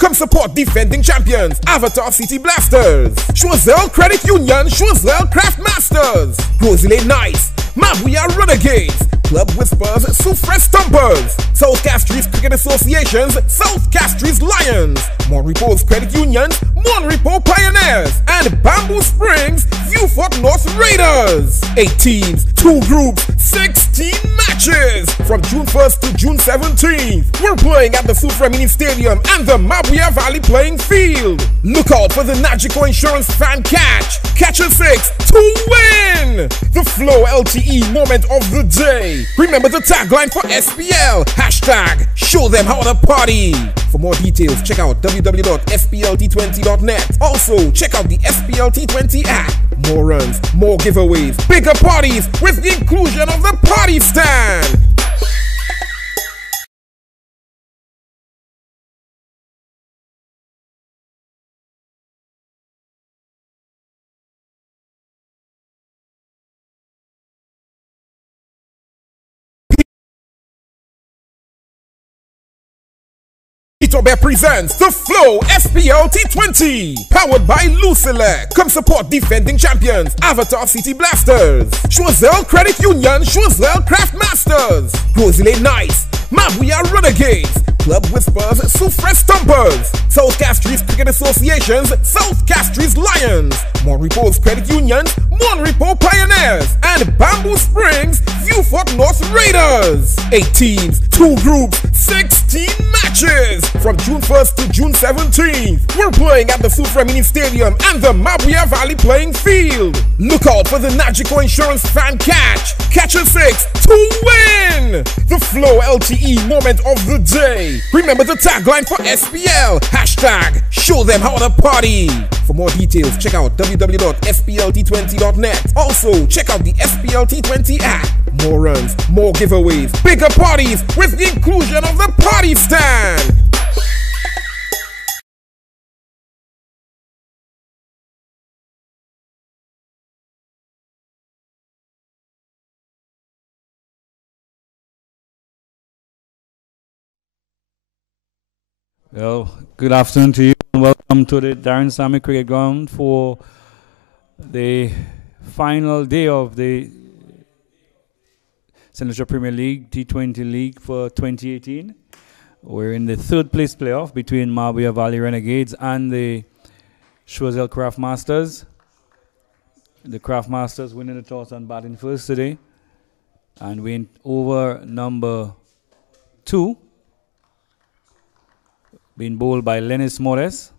Come support defending champions, Avatar City Blasters. Choiseul Credit Union, Choiseul Craft Masters. Rosalie Knights, Mabuya Renegades. Club Whispers, Soufre Stompers. South Castries Cricket Associations, South Castries Lions. Monrepo's Credit Unions, Monrepo Pioneers. And Bamboo Springs, Viewfort North Raiders. 8 teams, 2 groups, 16 matches. From June 1st to June 17th. We're playing at the Soufre Mini Stadium and the Mabuya Valley playing field. Look out for the Nagico Insurance Fan Catch. Catch a 6 to win. The Flow LTE moment of the day. Remember the tagline for SPL. Hashtag show them how to party. For more details, check out www.splt20.net. Also, check out the splt20 app. More runs, more giveaways, bigger parties with the inclusion of the party stand. Itobe presents the Flow splt20, powered by Lucelec. Come support defending champions, Avatar City Blasters. Choiseul Credit Union, Choiseul Craft Masters. Rosalie Knights, Mabuya Renegades. Club Whispers, Soufre Stompers. South Castries Cricket Associations, South Castries Lions. Monrepo's Credit Unions, Monrepo Pioneers. And Bamboo Springs, Viewfort North Raiders. 8 teams, 2 groups, 16 matches. From June 1st to June 17th. We're playing at the Soufre Mini Stadium and the Mabuya Valley playing field. Look out for the Nagico Insurance Fan Catch. Catch a 6 to win. The Flow LTE moment of the day. Remember the tagline for SPL. Hashtag show them how to party. For more details, check out www.splt20.net. Also, check out the splt20 app. More runs, more giveaways, bigger parties with the inclusion of the party stand. Well, good afternoon to you and welcome to the Darren Sammy Cricket Ground for the final day of the Central Premier League T20 League for 2018. We're in the third place playoff between Mabuya Valley Renegades and the Choiseul Craft Masters. The Craft Masters winning the toss and batting first today. And went over number 2. Being bowled by Lennis Morris.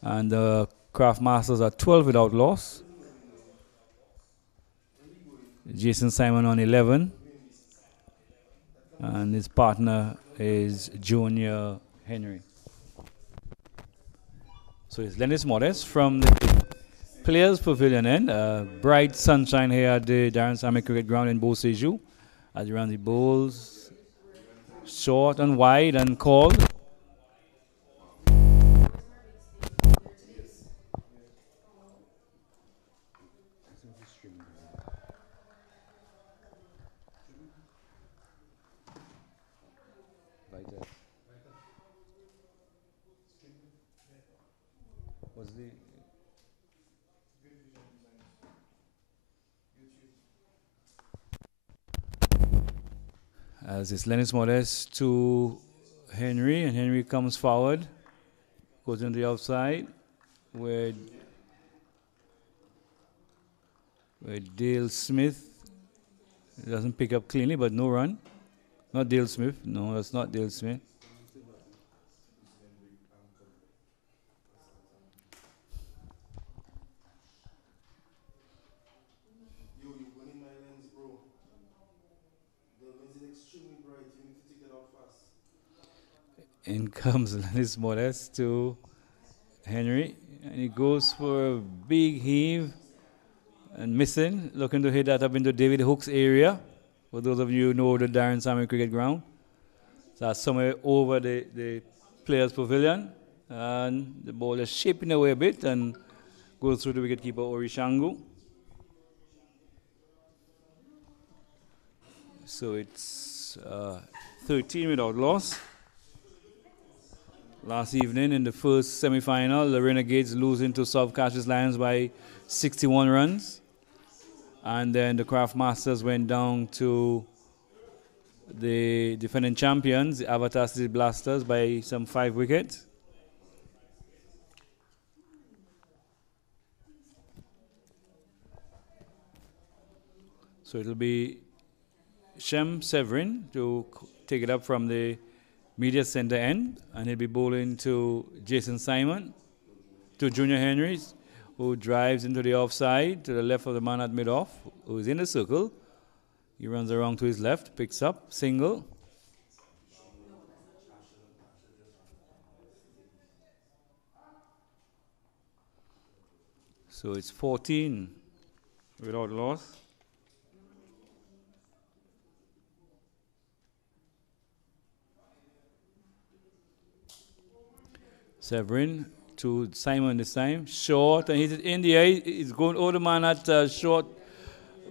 And the Craft Masters are 12 without loss. Jason Simon on 11. And his partner is Junior Henry. So it's Lennis Morris from the Players Pavilion end. Bright sunshine here at the Darren Sammy Cricket Ground in Beausejour. As you run the bowls. Short and wide and called. As it's Lennis Morris to Henry, and Henry comes forward, goes on the outside, where Dale Smith doesn't pick up cleanly, but no run. Not Dale Smith. No, that's not Dale Smith. In comes Lennis Morris to Henry, and he goes for a big heave and missing, looking to hit that up into David Hook's area. For those of you who know the Darren Sammy Cricket Ground, so that's somewhere over the Players Pavilion, and the ball is shaping away a bit and goes through the wicketkeeper Orishangu. So it's 13 without loss. Last evening in the first semi-final, the Renegades losing to South Cash's Lions by 61 runs. And then the Craft Masters went down to the defending champions, the Avatar City Blasters, by some 5 wickets. So it'll be Shem Severin to take it up from the media center end, and he'll be bowling to Jason Simon, to Junior Henrys, who drives into the offside to the left of the man at mid-off, who's in the circle. He runs around to his left, picks up, single. So it's 14 without loss. Severin to Simon this time. Short, and he's in the air. He's going over the man at short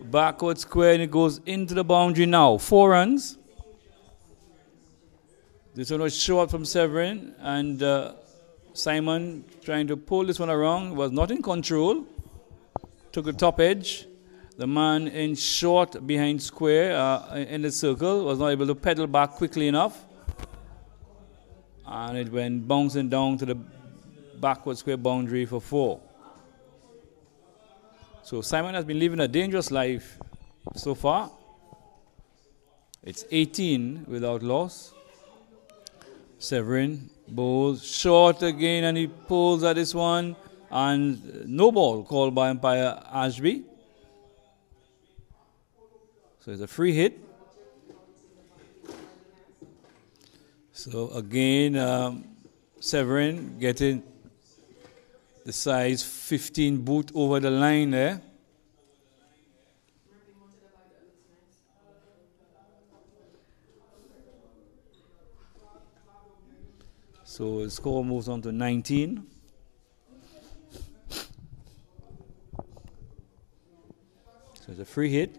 backward square, and it goes into the boundary now. 4 runs. This one was short from Severin, and Simon trying to pull this one around, was not in control. Took the top edge. The man in short behind square in the circle was not able to pedal back quickly enough. And it went bouncing down to the backward square boundary for 4. So Simon has been living a dangerous life so far. It's 18 without loss. Severin bowls short again, and he pulls at this one, and no ball called by umpire Ashby. So it's a free hit. So again, Severin getting the size 15 boot over the line there. So the score moves on to 19. So it's a free hit.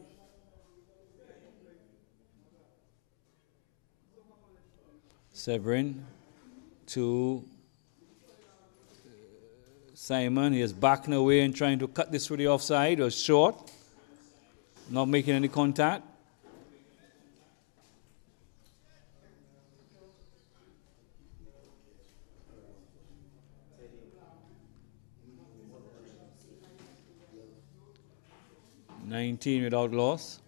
Severin to Simon. He is backing away and trying to cut this through the offside. It was short, not making any contact. $19 without loss.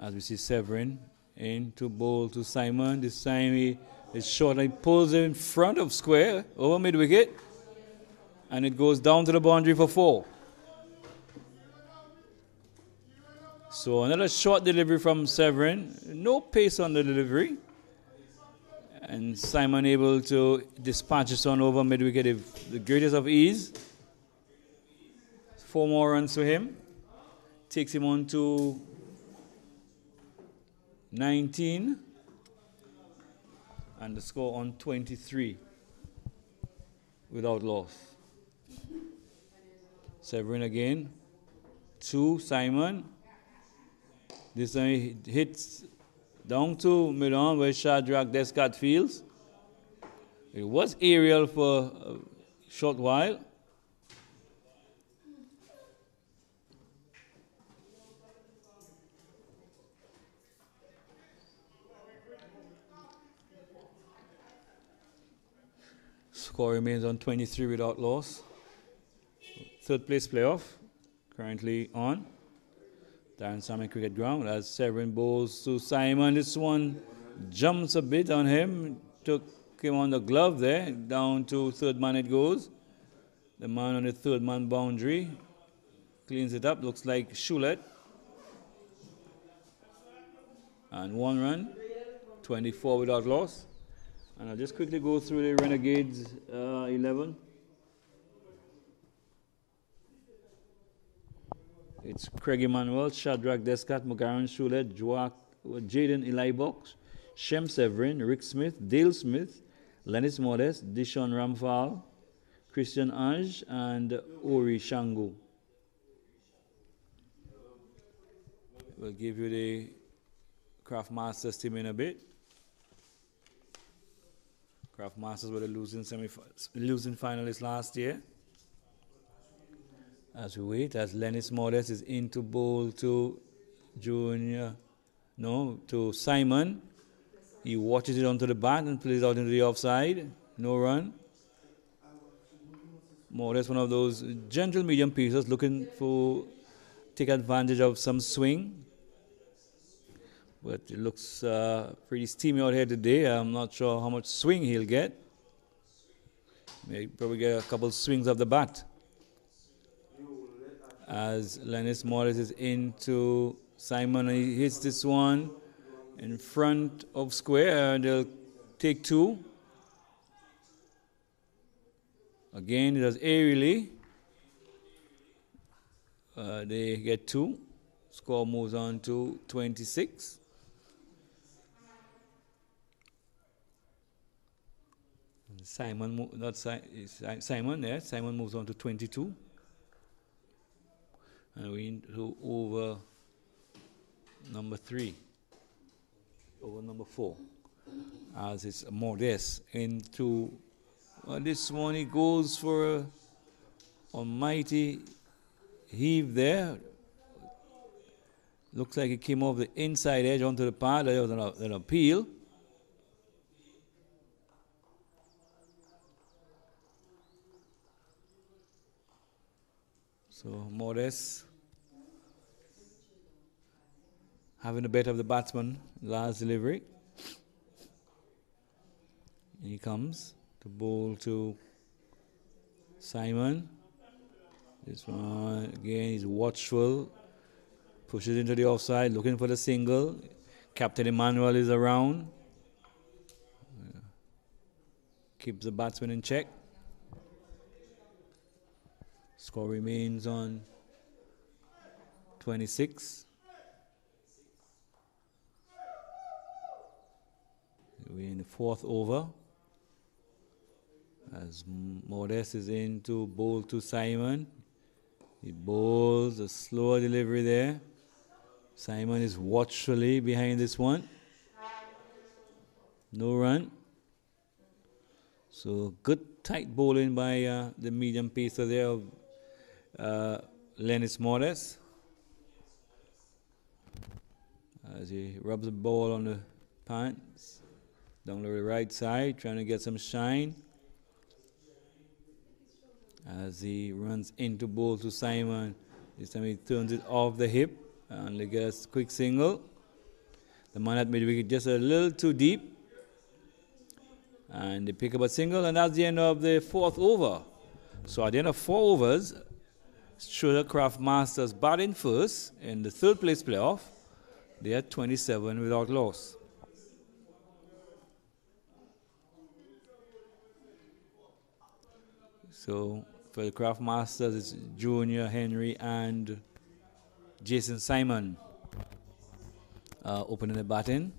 As we see Severin in to bowl to Simon. This time he is short and he pulls it in front of square over mid wicket, and it goes down to the boundary for 4. So another short delivery from Severin. No pace on the delivery. And Simon able to dispatch this one over mid wicket with the greatest of ease. 4 more runs to him. Takes him on to 19, and the score on 23 without loss. Severin again to Simon. This time he hits down to mid-on where Shadrach Descartes fields. It was aerial for a short while. Score remains on 23 without loss. 3rd place playoff currently on. Darren Salmon Cricket Ground as Severin bowls to Simon. This one jumps a bit on him. Took him on the glove there. Down to 3rd man it goes. The man on the 3rd man boundary. Cleans it up. Looks like Shulet. And 1 run. 24 without loss. And I'll just quickly go through the Renegades 11. It's Craig Emmanuel, Shadrach Descartes, Mugaran Shulet, Jaden Eli Box, Shem Severin, Rick Smith, Dale Smith, Lennis Modest, Dishon Ramphal, Christian Aj, and Ori Shangu. We'll give you the Craft Masters team in a bit. Craft Masters were the losing finalists last year. As we wait, as Lennis Modest is into bowl to to Simon. He watches it onto the bat and plays out into the offside. No run. Modest, one of those gentle medium pieces looking for take advantage of some swing. But it looks pretty steamy out here today. I'm not sure how much swing he'll get. Maybe probably get a couple swings of the bat. As Lennis Morris is into Simon, and he hits this one in front of square, and they'll take two. Again, it does aerially. They get two. Score moves on to 26. Simon, Simon there. Simon moves on to 22. And we into over number 3. Over number 4. As it's Modest into this one, he goes for a almighty heave there. Looks like it came off the inside edge onto the pad. There was an appeal. So Modest having the bet of the batsman, last delivery. And he comes to bowl to Simon. This one again, he's watchful. Pushes into the offside, looking for the single. Captain Emmanuel is around. Keeps the batsman in check. Score remains on 26. We're in the 4th over. As Modest is in to bowl to Simon. He bowls a slower delivery there. Simon is watchfully behind this one. No run. So good tight bowling by the medium pacer there of Lennis Modest. As he rubs the ball on the pants. Down to the right side, trying to get some shine. As he runs into bowl to Simon. This time he turns it off the hip. And they get a quick single. The man at mid-wicket just a little too deep. And they pick up a single, and that's the end of the 4th over. So at the end of 4 overs, Craft Masters batting first in the 3rd place playoff. They are 27 without loss. So for the Craft Masters, it's Junior, Henry, and Jason Simon opening the batting.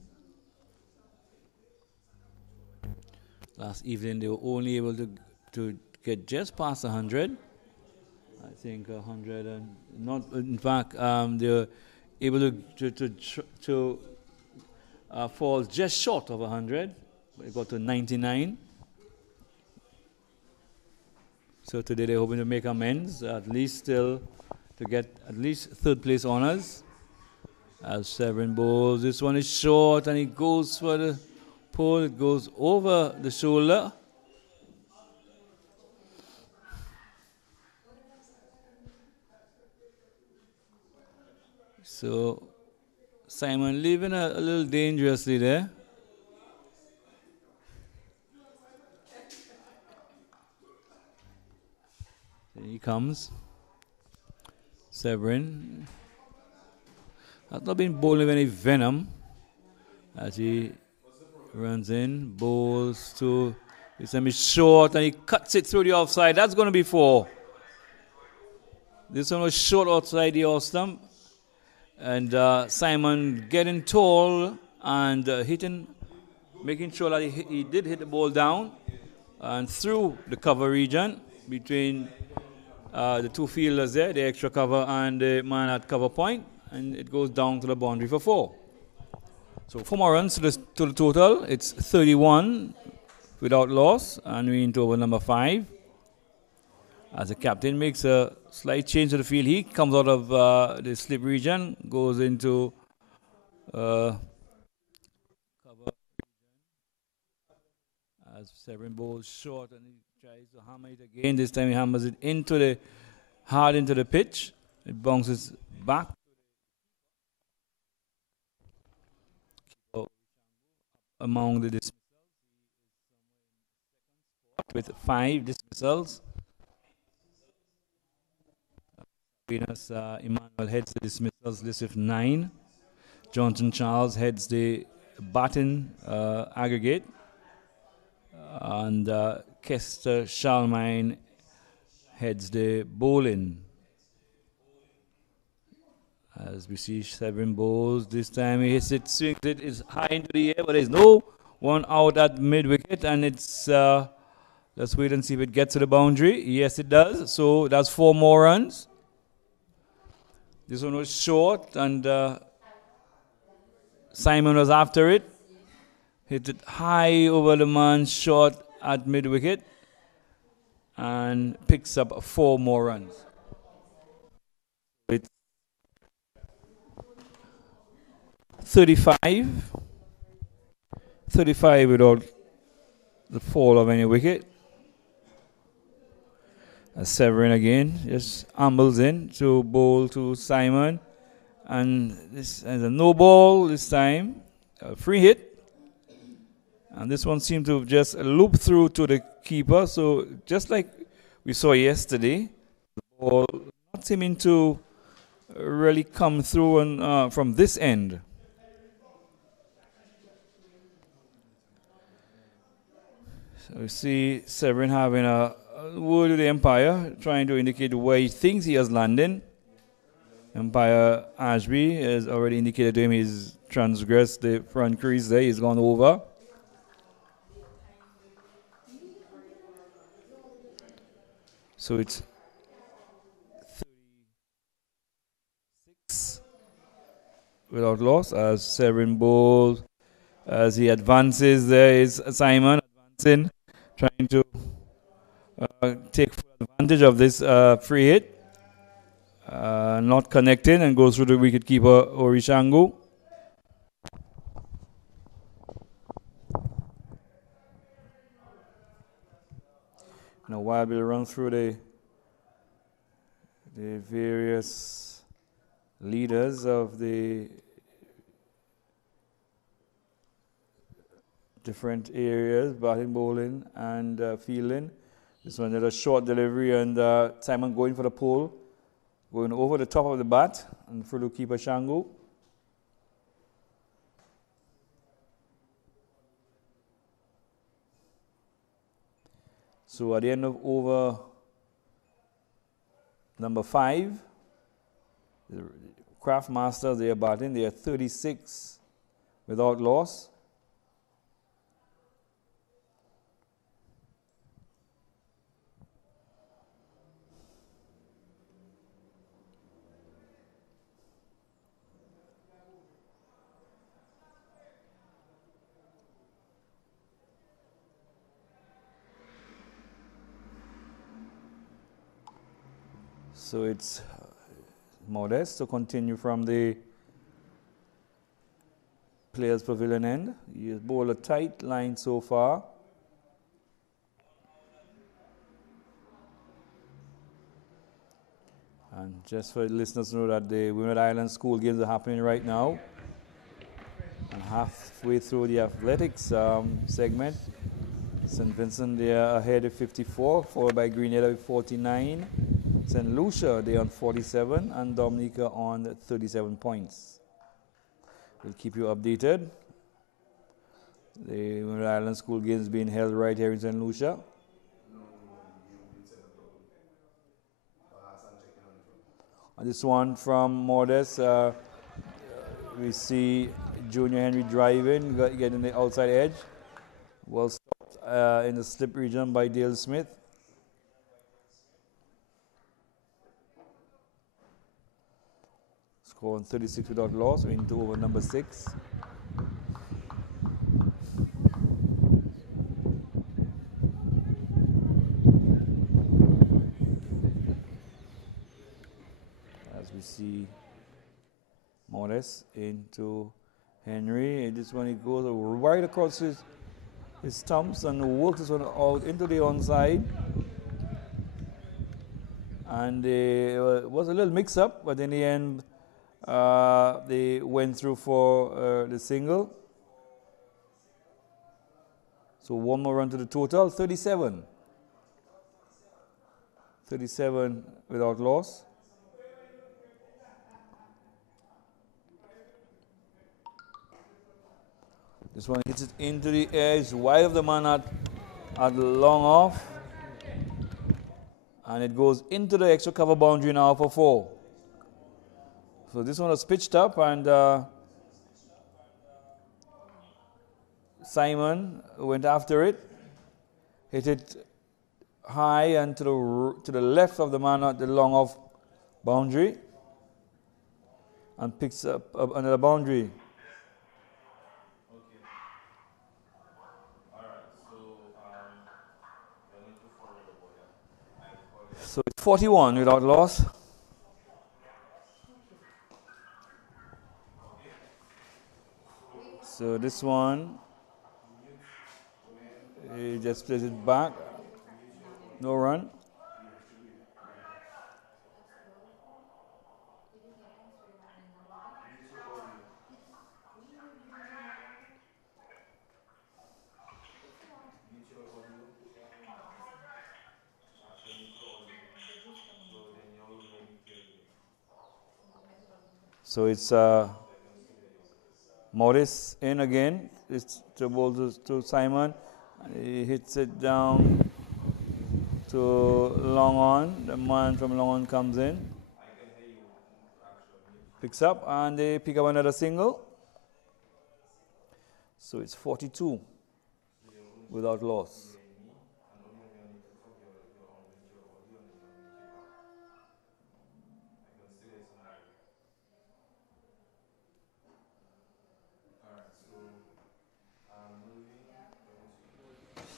Last evening they were only able to get just past 100. I think 100 and not. In fact, they were able to fall just short of 100. They got to 99. So today they're hoping to make amends, at least still to get at least 3rd place honors. As Severin bowls, this one is short and he goes for the pull. It goes over the shoulder. So Simon leaving a little dangerously there. Here he comes. Severin has not been bowling with any venom as he runs in, bowls to this time is short and he cuts it through the offside. That's going to be 4. This one was short outside the off stump, and Simon getting tall and hitting, making sure that he did hit the ball down and through the cover region between the 2 fielders there, the extra cover and the man at cover point, and it goes down to the boundary for 4. So 4 more runs to the total. It's 31 without loss, and we're into over number 5. As the captain makes a slight change to the field, he comes out of the slip region, goes into cover as Severin bowls short, and he tries to hammer it again. This time he hammers it hard into the pitch. It bounces back among the dismissals with 5 dismissals. Venus Emmanuel heads the dismissals list with 9. Johnson Charles heads the batting aggregate. And Kester Shalmine heads the bowling. As we see Severin bowls, this time he hits it, swings it, is high into the air, but there's no one out at mid-wicket, and it's, let's wait and see if it gets to the boundary. Yes, it does, so that's 4 more runs. This one was short, and Simon was after it. Hit it high over the man, short at mid-wicket, and picks up 4 more runs. It's 35 without the fall of any wicket. As Severin again just ambles in to bowl to Simon, and this is a no ball this time, a free hit. And this one seemed to just loop through to the keeper. So just like we saw yesterday, the ball not seeming to really come through and from this end. So we see Severin having a word with the umpire, trying to indicate where he thinks he has landed. Umpire Ashby has already indicated to him he's transgressed the front crease there. He's gone over. So it's 36 without loss as Severin bowls. As he advances, there is Simon advancing, trying to take full advantage of this free hit. Not connecting and goes through the wicketkeeper Orishangu. Now while we'll run through the various leaders of the different areas, batting, bowling, and fielding. This one had a short delivery, and Simon going for the pole, going over the top of the bat, and through the keeper Shangu. So at the end of over number 5, the Craft Masters, they are batting. They are 36 without loss. So it's Modest to continue from the players' pavilion end. He has bowled a tight line so far. And just for listeners to know that the Women Island School games are happening right now. And halfway through the athletics segment, St. Vincent, they are ahead of 54, followed by Grenada with 49. St. Lucia, they on 47, and Dominica on 37 points. We'll keep you updated. The Women Island School games being held right here in St. Lucia. And this one from Modest, we see Junior Henry driving, getting the outside edge. Well stopped in the slip region by Dale Smith. score on 36 without loss. We're into over number 6. As we see Morris into Henry. This one, he goes right across his stumps and works this one out into the onside. And it was a little mix-up, but in the end, they went through for the single. So one more run to the total, 37. 37 without loss. This one hits it into the air. It's wide of the man at long off. And it goes into the extra cover boundary now for 4. So this one was pitched up, and Simon went after it, hit it high and to the left of the man at the long off boundary, and picks up another boundary. So it's 41 without loss. So this one, he just plays it back. No run. So it's Morris in again. It's the ball to Simon. He hits it down to long on. The man from long on comes in, picks up, and they pick up another single. So it's 42 without loss.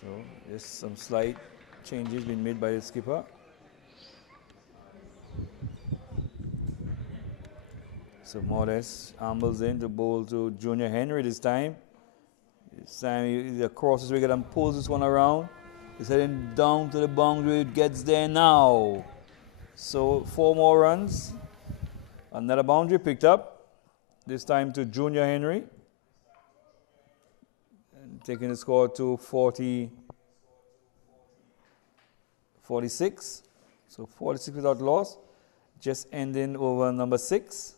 So there's some slight changes been made by the skipper. So Morris ambles in to bowl to Junior Henry this time. This time he crosses the wicket and pulls this one around. He's heading down to the boundary. It gets there now. So 4 more runs. Another boundary picked up. This time to Junior Henry. And taking the score to 46. So 46 without loss. Just ending over number 6.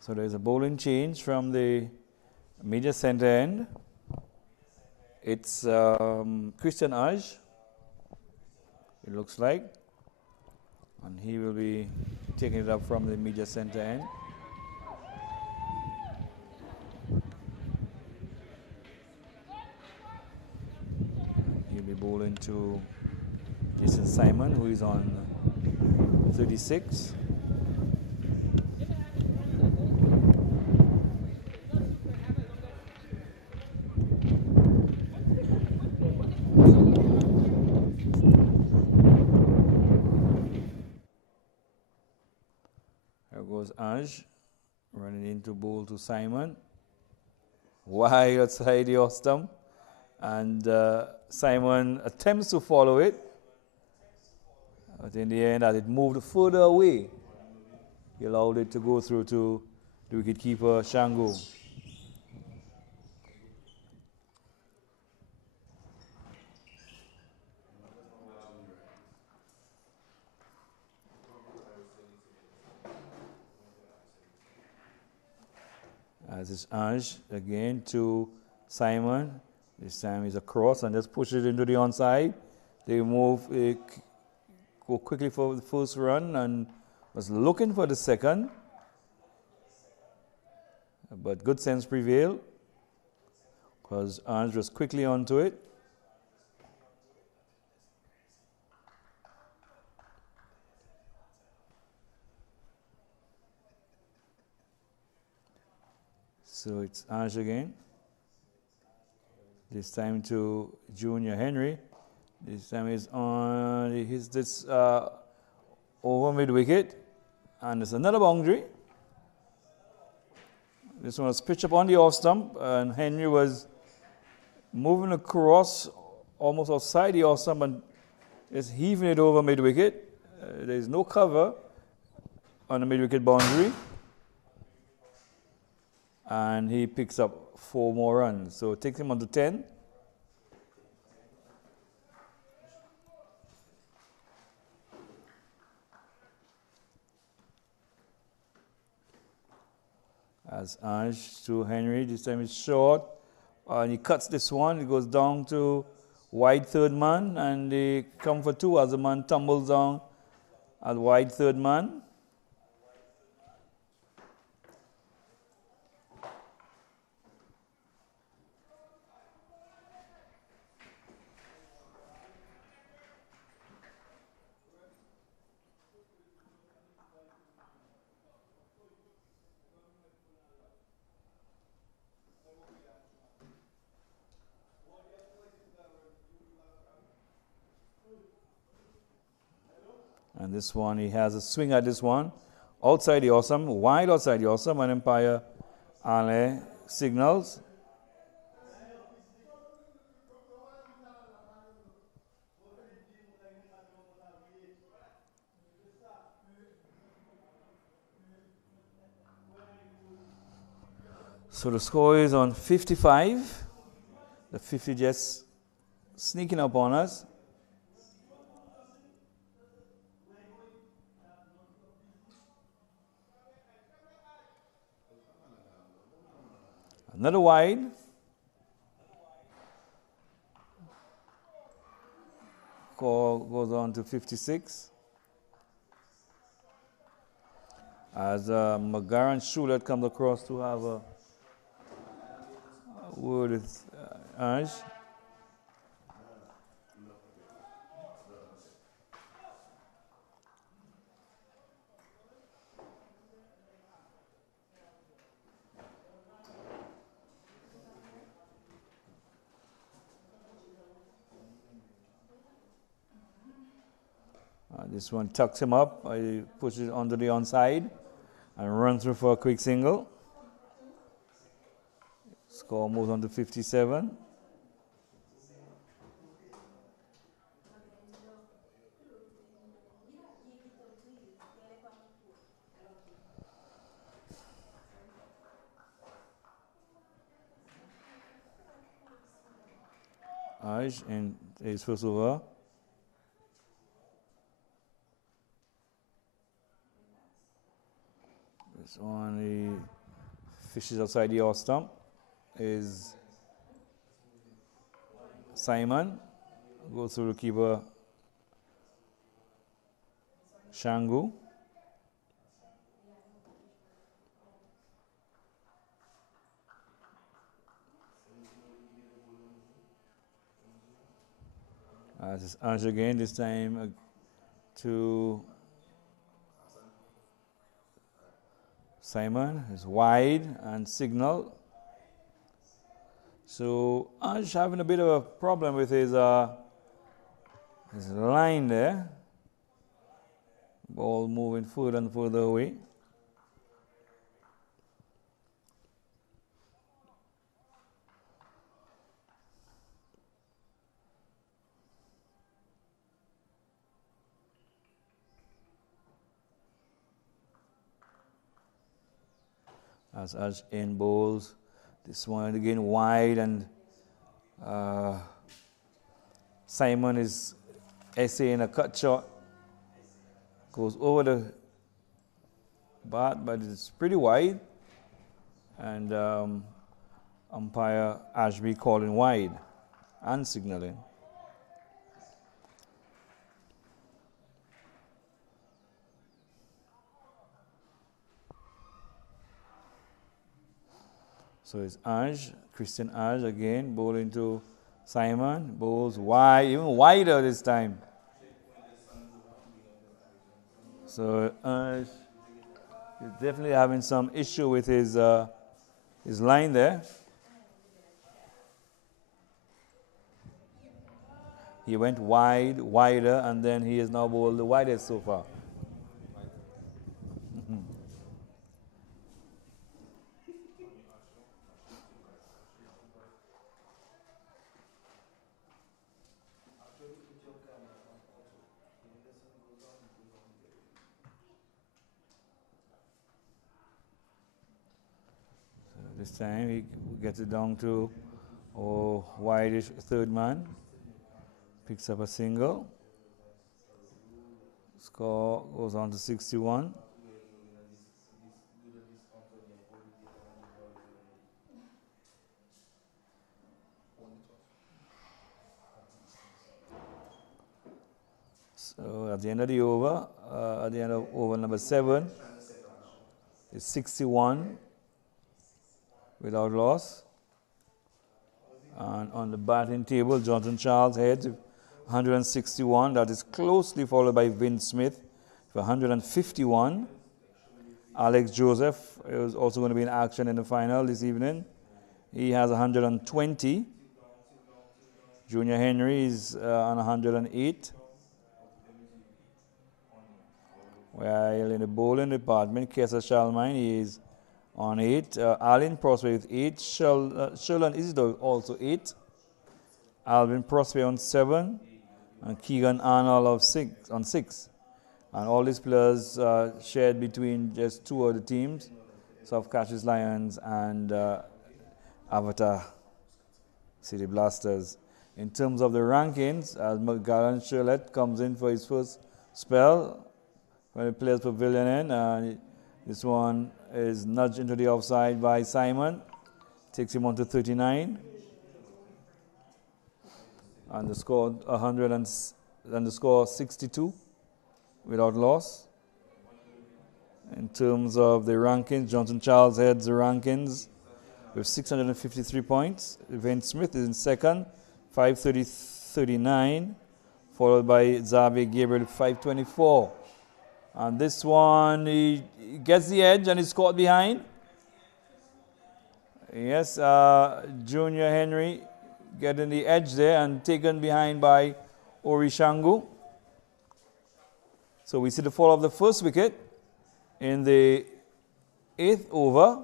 So there's a bowling change from the media center end. It's Christian Aj, it looks like. And he will be taking it up from the media center end. He'll be bowling to Jason Simon, who is on 36. Aj running into bowl to Simon, wide outside the off stump, and Simon attempts to follow it, but in the end, as it moved further away, he allowed it to go through to the wicketkeeper Shango. As it's Ange again to Simon. This time is a cross and just push it into the onside. They move, go quickly for the first run and was looking for the second. But good sense prevailed because Ange was quickly onto it. So it's Ange again. This time to Junior Henry. This time is on, he hits this over mid wicket. And it's another boundary. This one was pitched up on the off stump, and Henry was moving across almost outside the off stump and is heaving it over mid wicket. There is no cover on the mid wicket boundary. And he picks up 4 more runs. So it takes him on to 10. As Ange to Henry, this time it's short. And he cuts this one. It goes down to wide third man. And they come for 2 as the man tumbles down at wide third man. And this one, he has a swing at this one. Outside the awesome, wide outside the awesome, and Empire Ale signals. So the score is on 55. The 50 just sneaking up on us. Another wide. Score goes on to 56. As McGarren Schuler comes across to have a word with Ange. This one tucks him up. I push it onto the onside and run through for a quick single. Score moves on to 57. Ash in his first over. This one, he fishes outside the off stump. Is Simon. Goes through the keeper, Shangu. This is Ange again, this time to Simon. It's wide and signal. So Ange having a bit of a problem with his line there. Ball moving further and further away. As in bowls, this one again wide, and Simon is essaying a cut shot, goes over the bat, but it's pretty wide, and umpire Ashby calling wide and signaling. So it's Christian Aj again, bowling to Simon, bowls wide, even wider this time. So Aj is definitely having some issue with his line there. He went wider, and then he has now bowled the widest so far. This time he gets it down to wideish third man. Picks up a single. Score goes on to 61. So at the end of the over, at the end of over number 7, it's 61 without loss. And on the batting table, Jonathan Charles heads 161. That is closely followed by Vince Smith for 151. Alex Joseph is also going to be in action in the final this evening. He has 120. Junior Henry is on 108. While in the bowling department, Kesa Shalmine is on 8. Alin Prosper with 8. Sherlan Isidore also 8. Alvin Prosper on 7. And Keegan Arnold on 6. And all these players shared between just 2 of the teams, South Catches Lions and Avatar City Blasters. In terms of the rankings, as McGallan Shirlett comes in for his first spell when he plays Pavilion in. This one is nudged into the offside by Simon. Takes him on to 39. And the score 62 without loss. In terms of the rankings, Johnson Charles heads the rankings with 653 points. Vince Smith is in second, 539, followed by Xavier Gabriel with 524. And this one, he gets the edge and is caught behind. Yes, Junior Henry getting the edge there and taken behind by Orishangu. So we see the fall of the first wicket in the 8th over.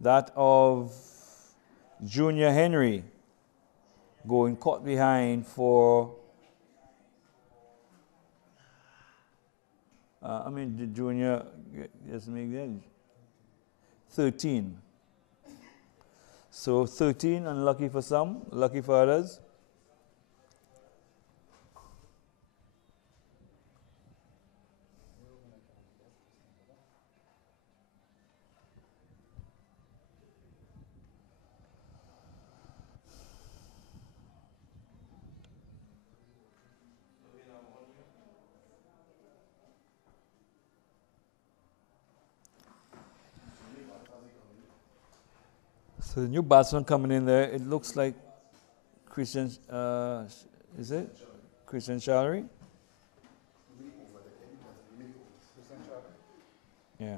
That of Junior Henry going caught behind for the Junior just make that 13. So 13, unlucky for some, lucky for others. So the new batsman coming in there, it looks like Christian, is it? Christian Shallery? Yeah.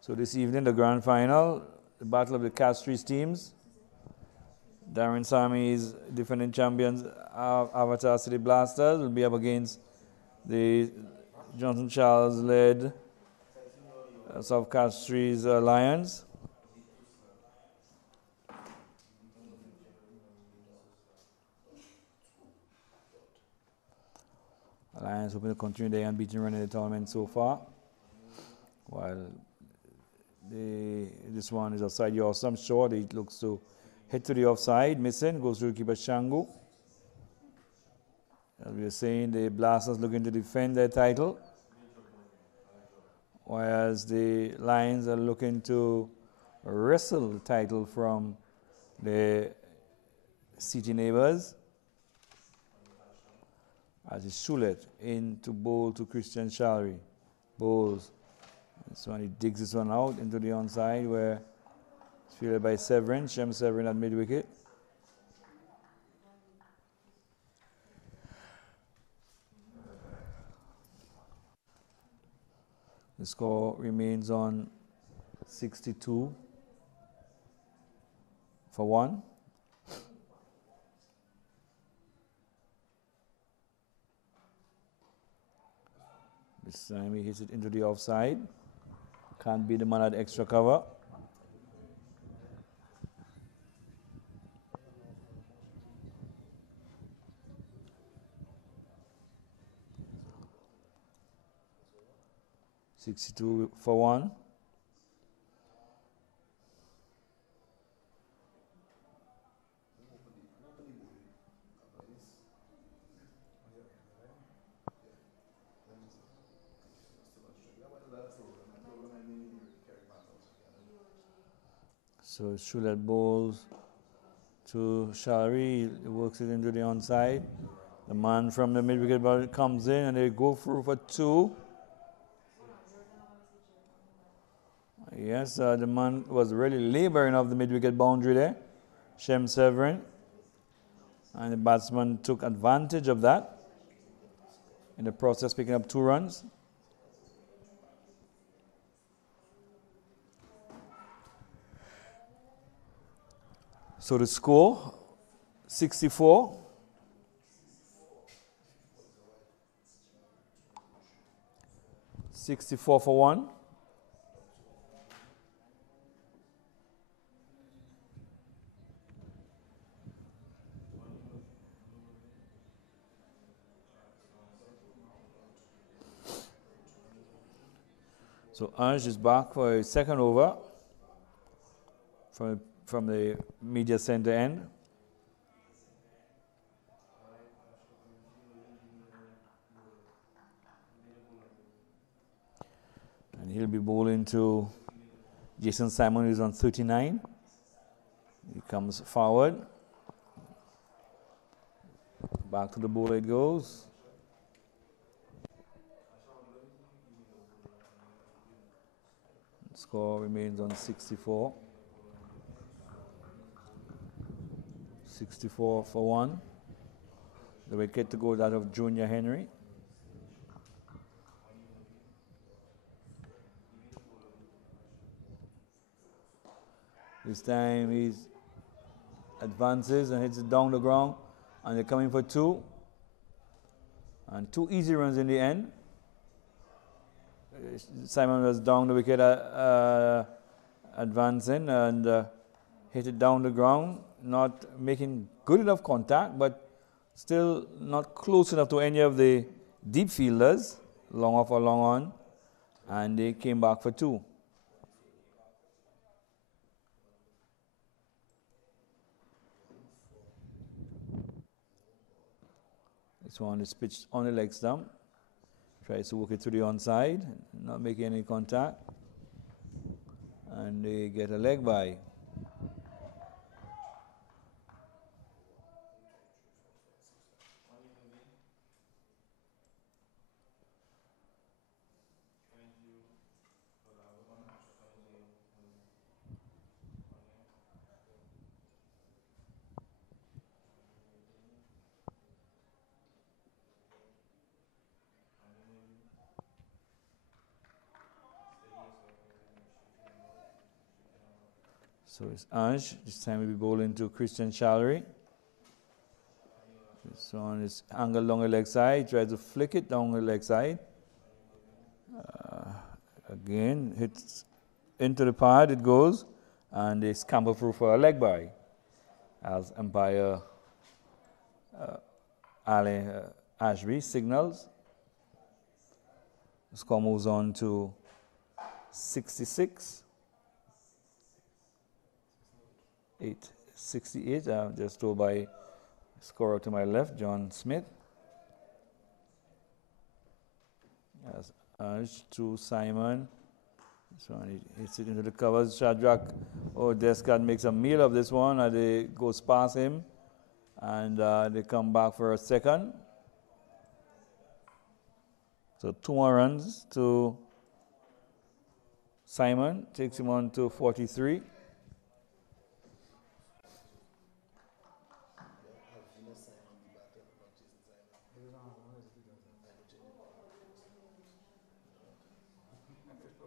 So this evening, the grand final, the battle of the Castries teams. Darren Sammy's defending champions, Avatar City Blasters, will be up against the Johnson Charles-led South Castries Lions. Lions hoping to continue their unbeaten run in the tournament so far. While this one is outside your some short, it looks to hit to the offside, missing, goes to the keeper Shangu. As we were saying, the Blasters looking to defend their title, whereas the Lions are looking to wrestle the title from the city neighbors. As it's Shulet into bowl to Christian Shalry. Bowls. This one, he digs this one out into the onside where it's fielded by Severin. Shem Severin at mid wicket. The score remains on 62 for 1. This time he hits it into the offside. Can't be the man at extra cover. $62 for 1. So Shulet bowls to Shari, he works it into the onside. The man from the mid-wicket ball comes in and they go through for 2. Yes, the man was really laboring off the mid-wicket boundary there, Shem Severin. And the batsman took advantage of that in the process, picking up 2 runs. So the score, 64. $64 for 1. So Ange is back for a second over from the media center end. And he'll be bowling to Jason Simon, who's on 39. He comes forward. Back to the bowler it goes. The score remains on 64. 64 for 1. The wicket to go that of Junior Henry. This time he advances and hits it down the ground, and they're coming for 2. And 2 easy runs in the end. Simon was down the wicket advancing and hit it down the ground, not making good enough contact, but still not close enough to any of the deep fielders, long off or long on, and they came back for 2. This one is pitched on the leg stump. Tries to work it to the onside, not making any contact. And they get a leg by. So it's Ange. This time we'll be bowling to Christian Shalry. This one is angled down the leg side. Tries to flick it down the leg side. Again, hits into the pad. It goes. And they scamper through for a leg by. As umpire Ali Ashby signals. The score moves on to 66. 8. 68. I'm just told by scorer to my left, John Smith. As Urge to Simon. So he hits it into the covers. Shadrach Descott makes a meal of this one, and they goes past him, and they come back for a second. So 2 more runs to Simon, takes him on to 43.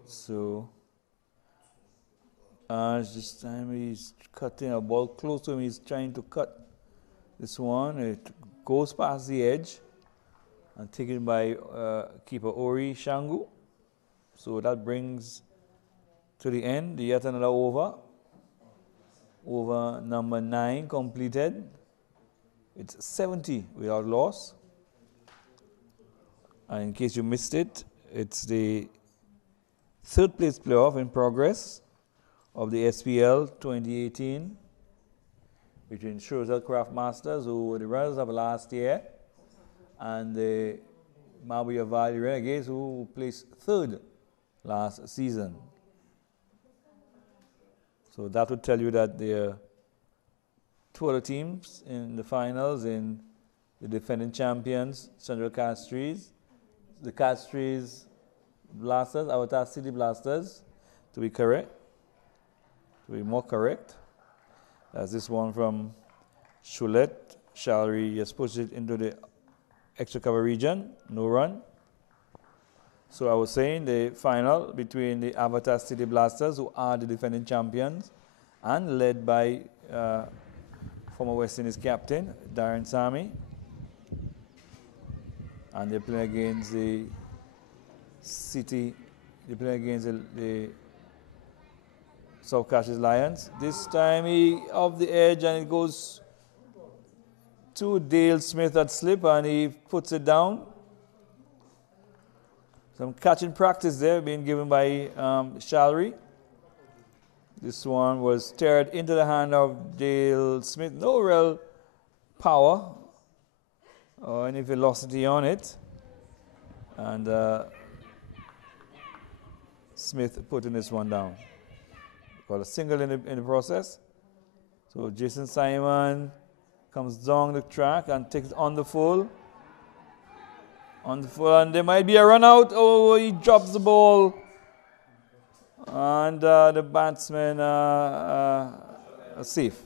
So this time he's cutting a ball close to him. He's trying to cut this one. It goes past the edge and taken by keeper Ori Shangu. So that brings to the end yet another over. Over number 9 completed. It's 70 without loss. And in case you missed it, it's the third place playoff in progress of the SPL 2018 between Scherzer Craft Masters, who were the runners of last year, and the Mabia Valley Renegades, who placed third last season. So that would tell you that there are 2 other teams in the finals in the defending champions, Central Castries, the Castries Blasters, Avatar City Blasters, to be correct, to be more correct. That's this one from Choulette. Shalry just pushed it into the extra cover region, no run. So I was saying the final between the Avatar City Blasters, who are the defending champions, and led by former West Indies captain Darren Sammy, and they're playing against the City. They're playing against the South Castries Lions. This time he off the edge, and it goes to Dale Smith at slip, and he puts it down. Some catching practice there being given by Shalry. This one was steered into the hand of Dale Smith. No real power or any velocity on it. And Smith putting this one down. Got a single in the process. So Jason Simon comes down the track and takes it on the full. On the full, and there might be a run out. Oh, he drops the ball. And the batsmen are safe.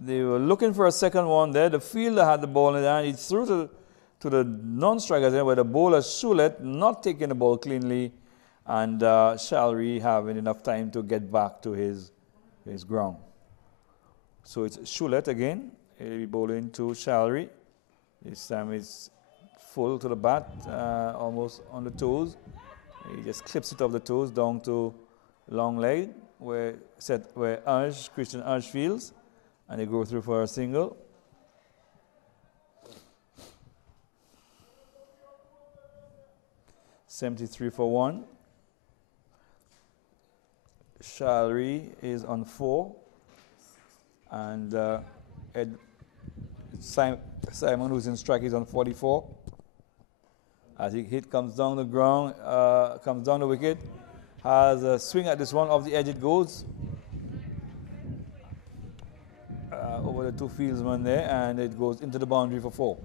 They were looking for a second one there. The fielder had the ball in the hand. He threw to the non-strikers there, where the bowler Choulette not taking the ball cleanly, and Shalry having enough time to get back to his ground. So it's Choulette again. He'll be bowling to Shalry. This time it's full to the bat, almost on the toes. He just clips it off the toes down to long leg, where Christian Urge fields, and they go through for a single. $73 for 1. Shalry is on 4, and Simon, who's in strike, is on 44. As he hit, comes down the ground, comes down the wicket, has a swing at this one, off the edge it goes. Over the 2 fieldsmen there, and it goes into the boundary for 4.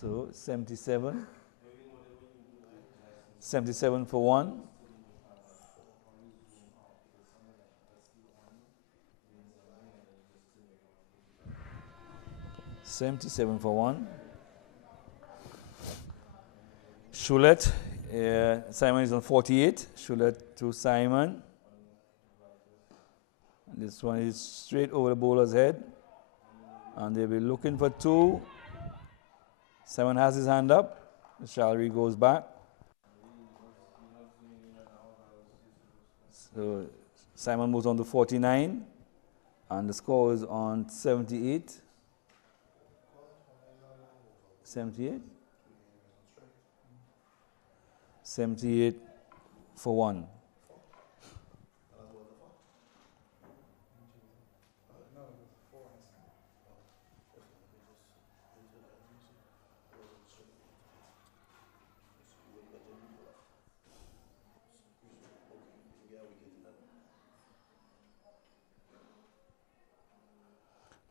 So 77 for 1. $77 for 1. Choulette, Simon is on 48. Choulette to Simon. This one is straight over the bowler's head, and they'll be looking for 2. Simon has his hand up. The Shalry goes back. So Simon moves on to 49, and the score is on 78. 78? 78 for 1.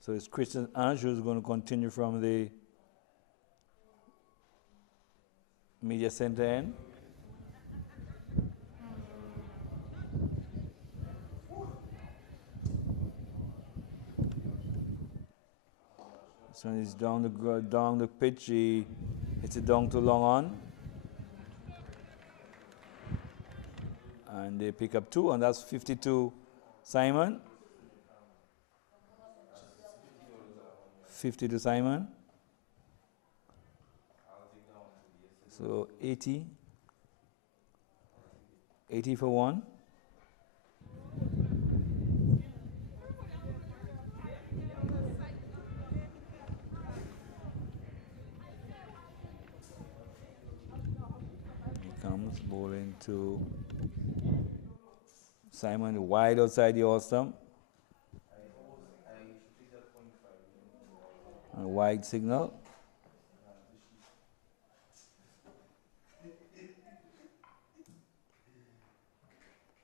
So it's Christian Ange who's going to continue from the media center end. So he's down the pitch. He hits it down to long on. And they pick up 2, and that's 52 Simon. 50 to Simon. So 80. 80 for 1. He comes bowling to Simon wide outside the all stump. A wide signal.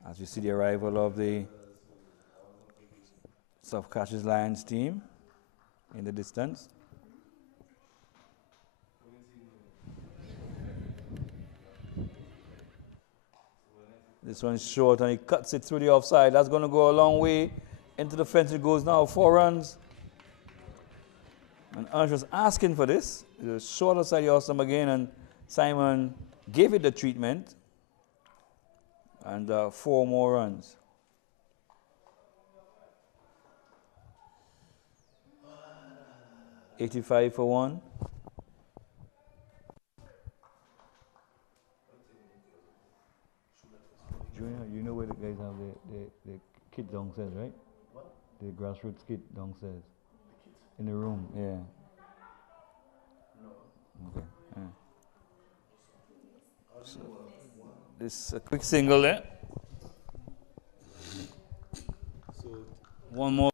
As you see the arrival of the South Catches Lions team in the distance. This one's short and he cuts it through the offside. That's going to go a long way into the fence. It goes now 4 runs. And Ange was asking for this. It was short outside the off stump again, and Simon gave it the treatment. And 4 more runs. $85 for 1. Junior, you know where the guys have the kit downstairs, right? What? The grassroots kit downstairs. In the room, yeah. No. Okay. Yeah. So, this is a quick single there. So, one more.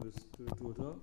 This to the total.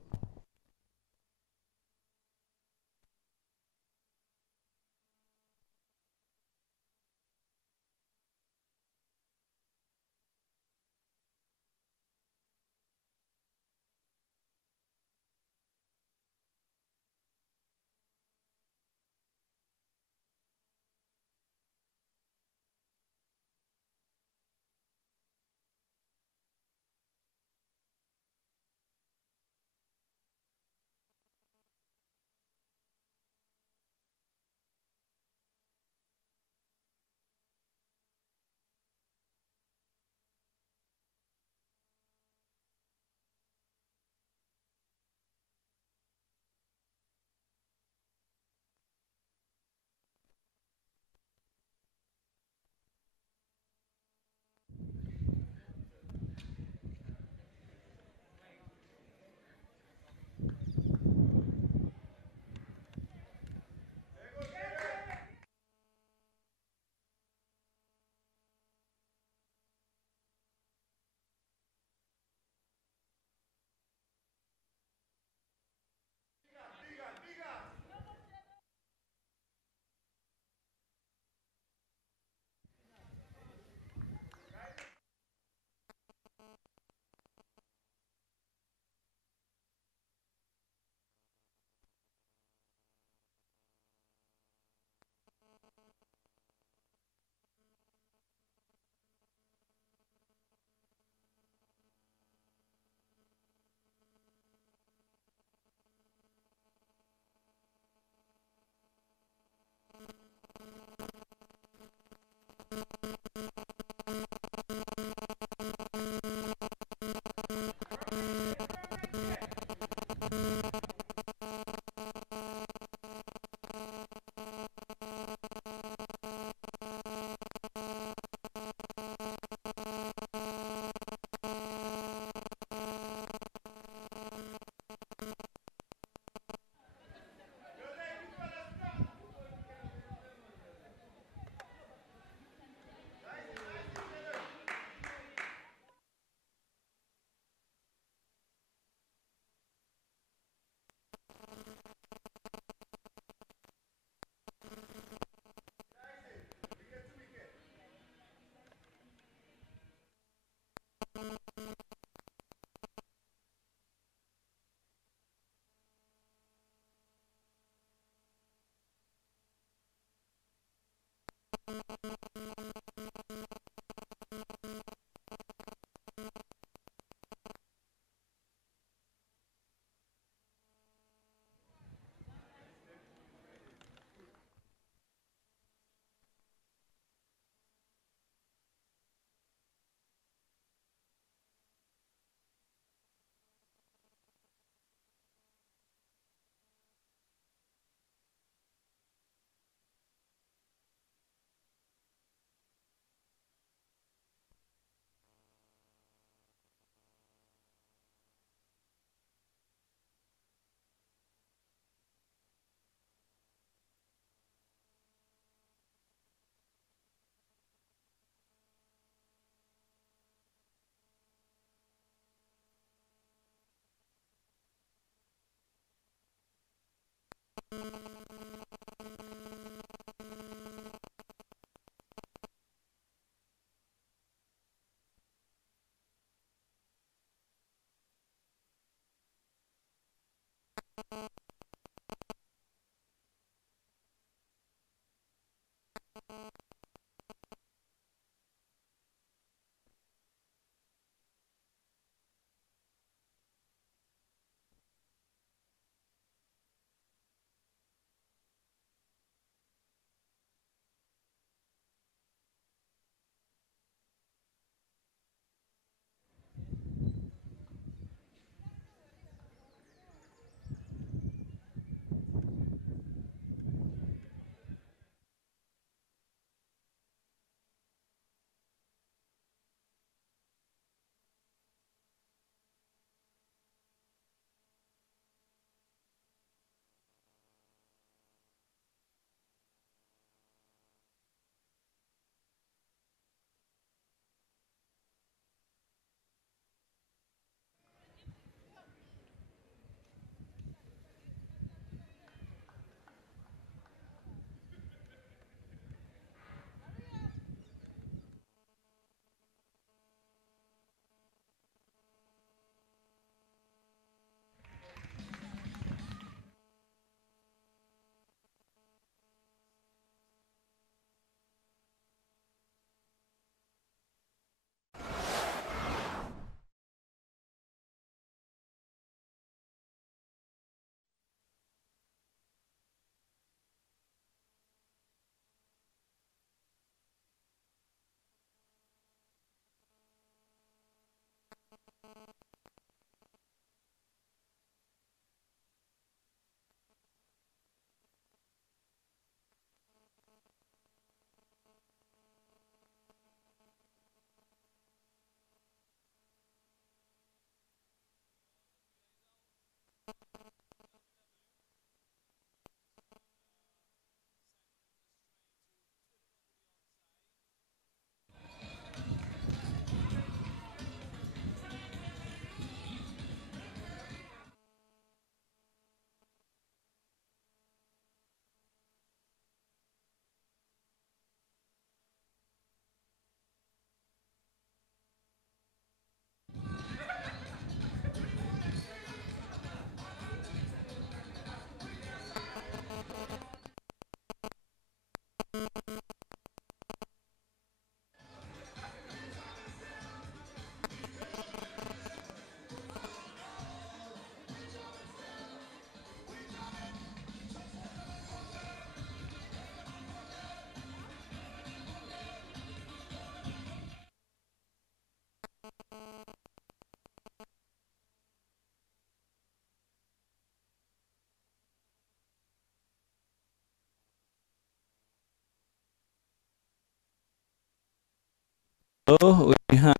So we have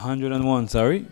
101, sorry.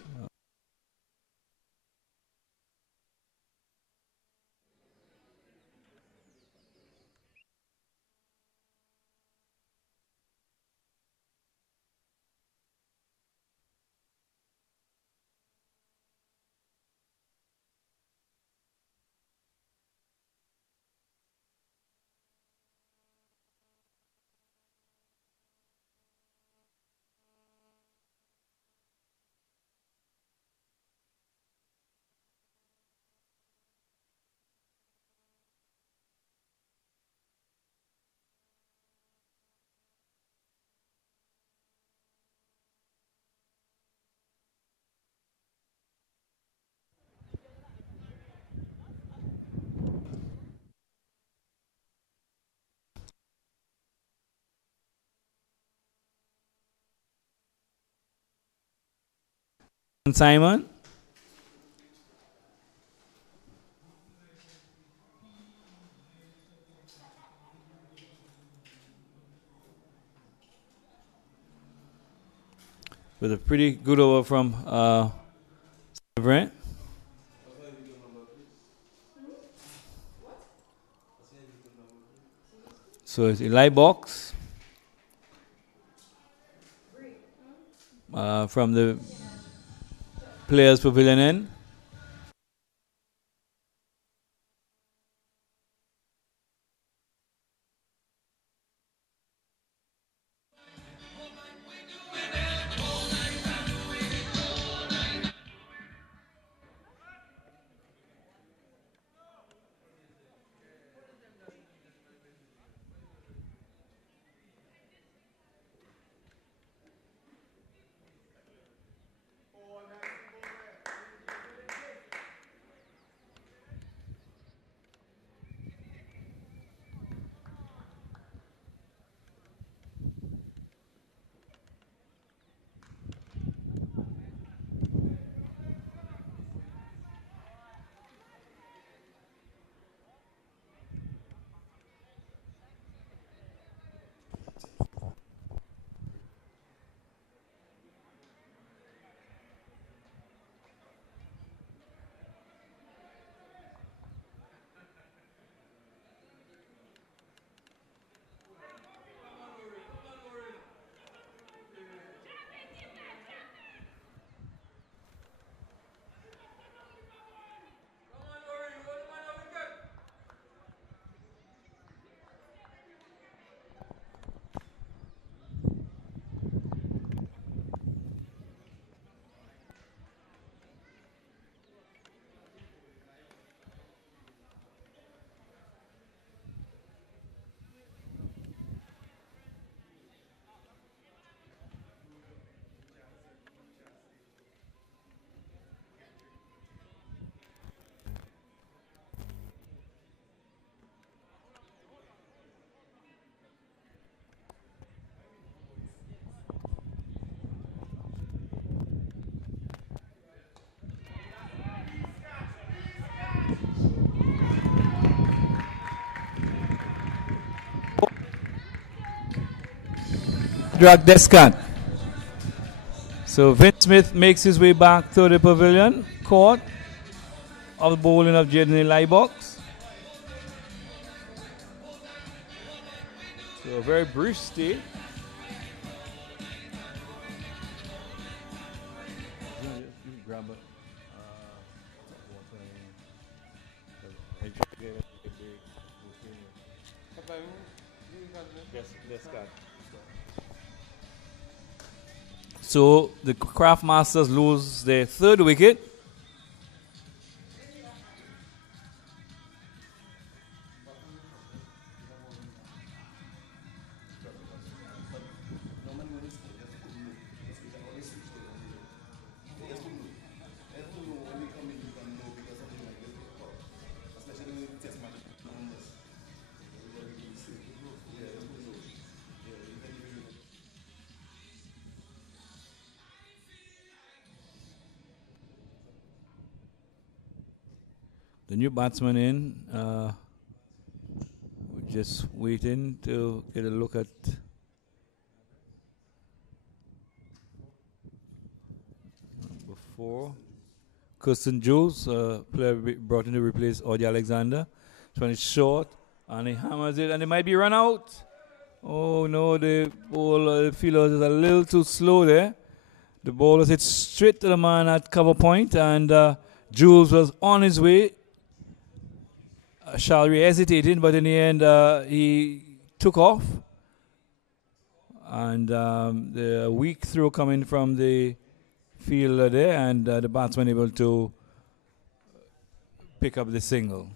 Simon. With a pretty good over from Brent. So it's a light box from the players pavilion end. Drag Descant. So Vince Smith makes his way back to the pavilion court of the bowling of Jaden light box. So a very brief stay. Grab it. So the Craft Masters lose their third wicket. The new batsman in, just waiting to get a look at 4. Kirsten Jules, player brought in to replace Audie Alexander. 20 short, and he hammers it, and it might be run out. Oh no, the ball fielder is a little too slow there. The ball was hit straight to the man at cover point, and Jules was on his way. Shalry hesitated, but in the end, he took off. And the weak throw coming from the fielder there, and the batsman able to pick up the single.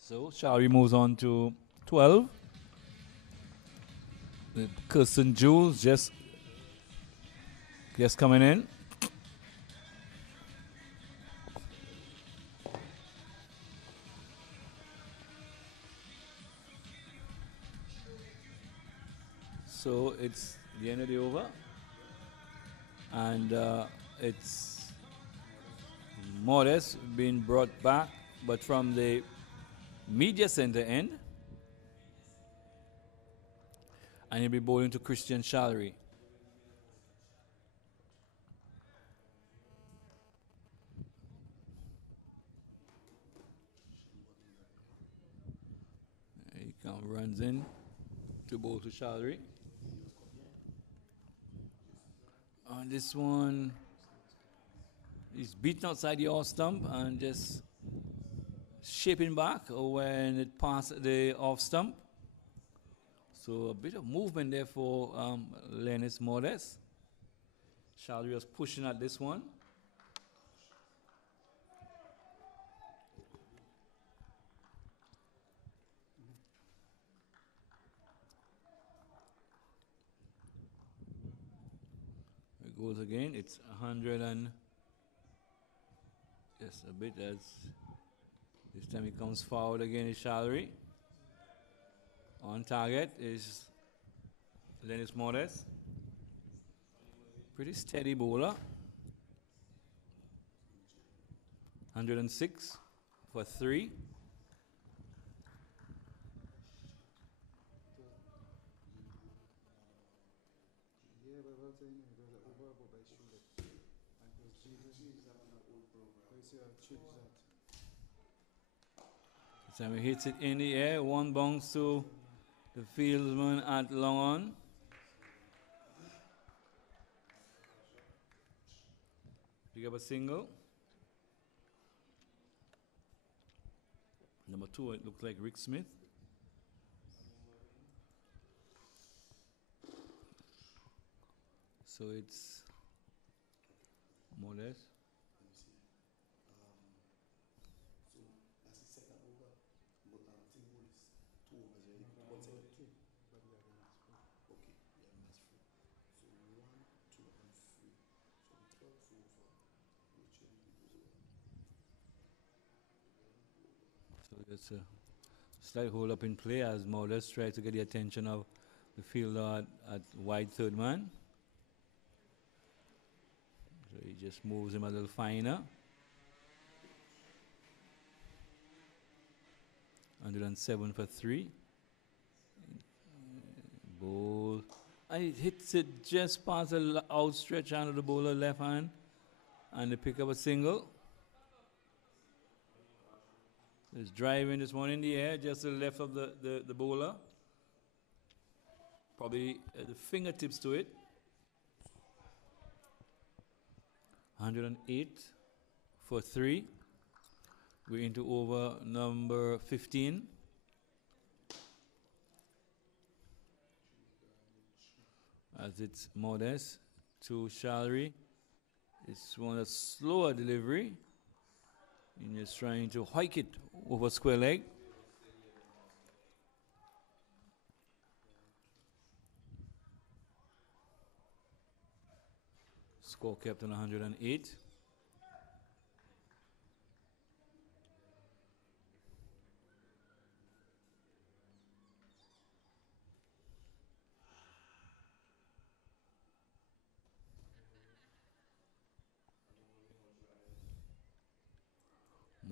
So Shalry moves on to 12. Kirsten Jules just coming in. So it's the end of the over, and it's Modest being brought back, but from the media center end, and he'll be bowling to Christian Shalry. He runs in to bowl to Shalry. On this one, he's beaten outside the off stump and just shaping back when it passed the off stump. So a bit of movement there for Lennis Modest. Shalry was pushing at this one. It goes again. It's 100 and just a bit as this time he comes forward again is Shalry. On target is Lennis Modest. Pretty steady bowler. 106 for 3. Time he hits it in the air, one bounce to the fieldsman at long on. Pick up a single. Number 2, it looks like Rick Smith. So it's Modest. It's a slight hold up in play as Modest tries to get the attention of the fielder at wide third man. So he just moves him a little finer. 107 for 3. Bowl. And it hits it just past the outstretched hand of the bowler left hand. And they pick up a single. It's driving this one in the air, just to the left of the bowler. Probably the fingertips to it. 108 for 3. We're into over number 15. As it's Modest to Shalry. It's one a slower delivery. And just trying to hike it over square leg. Score kept on 108.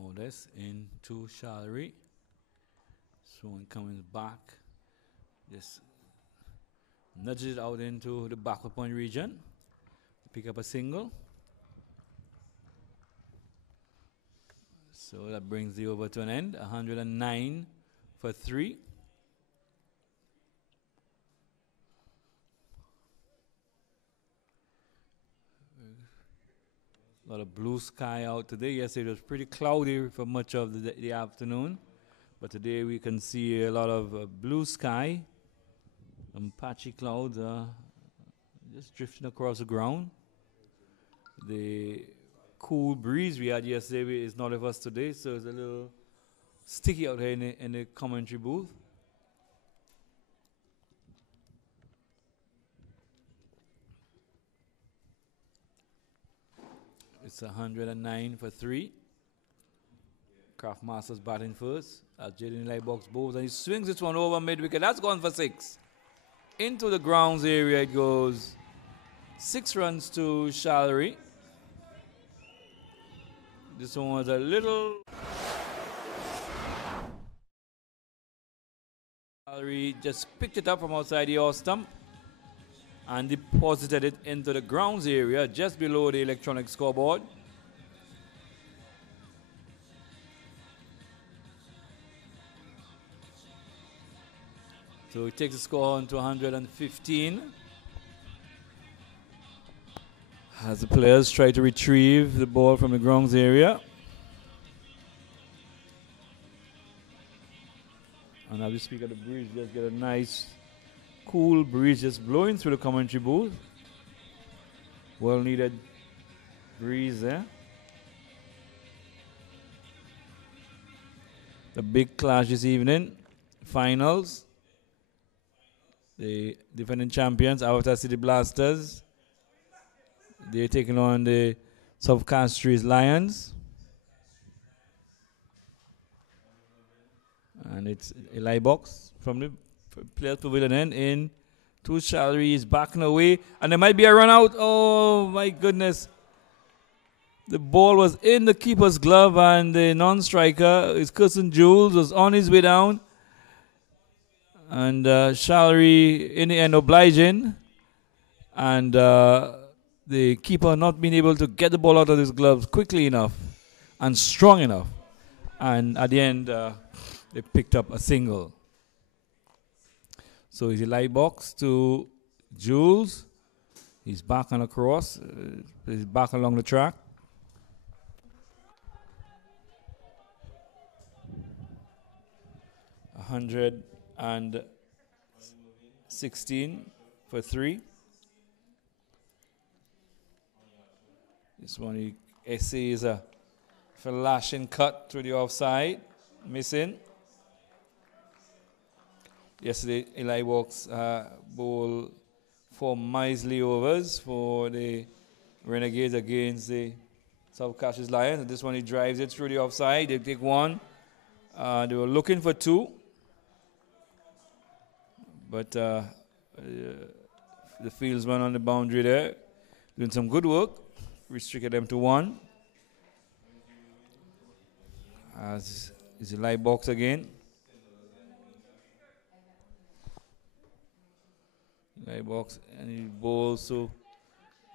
Modest into Shalry. So one coming back. Just Nudges it out into the backward point region. Pick up a single. So that brings the over to an end. 109 for 3. A lot of blue sky out today. Yesterday it was pretty cloudy for much of the afternoon. But today we can see a lot of blue sky. And patchy clouds just drifting across the ground. The cool breeze we had yesterday is not with us today, so it's a little sticky out here in the commentary booth. It's 109 for 3. Kraft Masters batting first. Jaden Eli box bowls and he swings this one over mid-wicket. That's gone for 6. Into the grounds area it goes. 6 runs to Shallery. This one was a little... Shallery just picked it up from outside the off stump and deposited it into the grounds area just below the electronic scoreboard. So it takes the score on to 115. As the players try to retrieve the ball from the grounds area. And as we speak of the breeze, just get a nice cool breeze just blowing through the commentary booth. Well needed breeze there. The big clash this evening. Finals. The defending champions, Avatar City Blasters. They're taking on the South Castries Lions. And it's Eli Box from the players pavilion end in to Shallery. Is backing away. And there might be a run out. Oh my goodness. The ball was in the keeper's glove and the non-striker, his cousin Jules, was on his way down. And Shallery in the end obliging. And the keeper not being able to get the ball out of his gloves quickly enough and strong enough. And at the end, they picked up a single. So he's a light box to Jules. He's back on the cross. He's back along the track. $116 for 3. This one he essays a flashing cut through the offside, missing. Yesterday, Eli Walks bowled 4 miserly overs for the Renegades against the South Castries Lions. And this one he drives it through the offside. They take 1. They were looking for 2. But the fieldsman on the boundary there doing some good work. Restricted them to 1. As is the light box again. Light box and he bowls so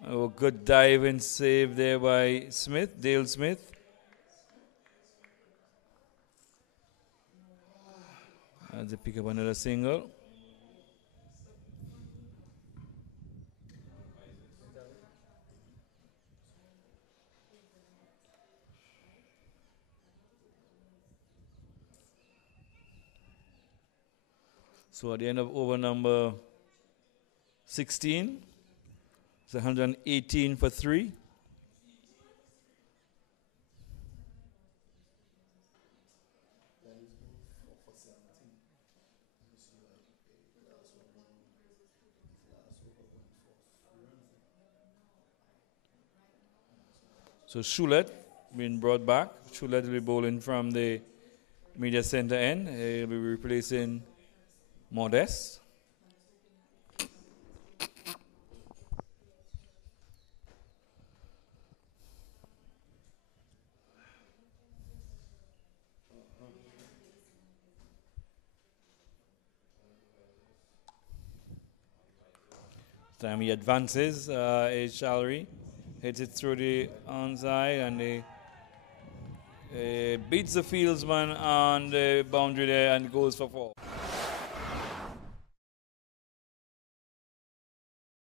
a good dive and save there by Smith, Dale Smith. As they pick up another single. So at the end of over number 16, it's 118 for 3. So Shulet being brought back. Shulet will be bowling from the media center end. He'll be replacing Modest. time he advances, is Shalry. Hits it through the onside and he beats the fieldsman on the boundary there and goes for 4.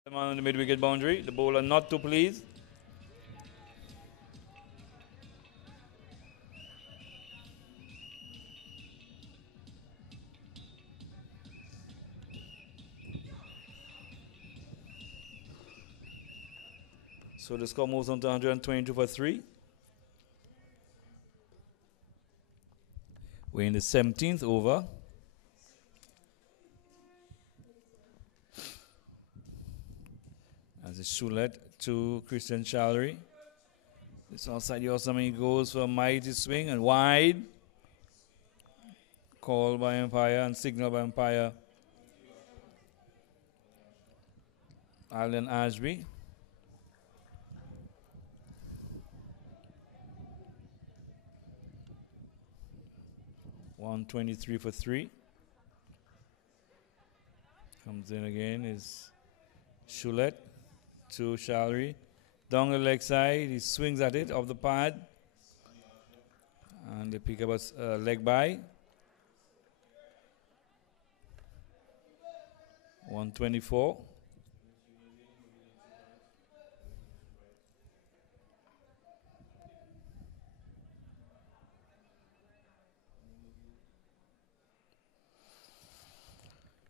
The man on the mid-wicket boundary, the bowler not too pleased. So the score moves on to 122 for 3. We're in the 17th over. As a Shulet to Christian Shalry. This outside Yosemite goes for a mighty swing and wide. Called by umpire and signaled by umpire Alan Ashby. $123 for 3. Comes in again is Shulet to Shalry. Down the leg side, he swings at it off the pad. And they pick up a leg by. 124.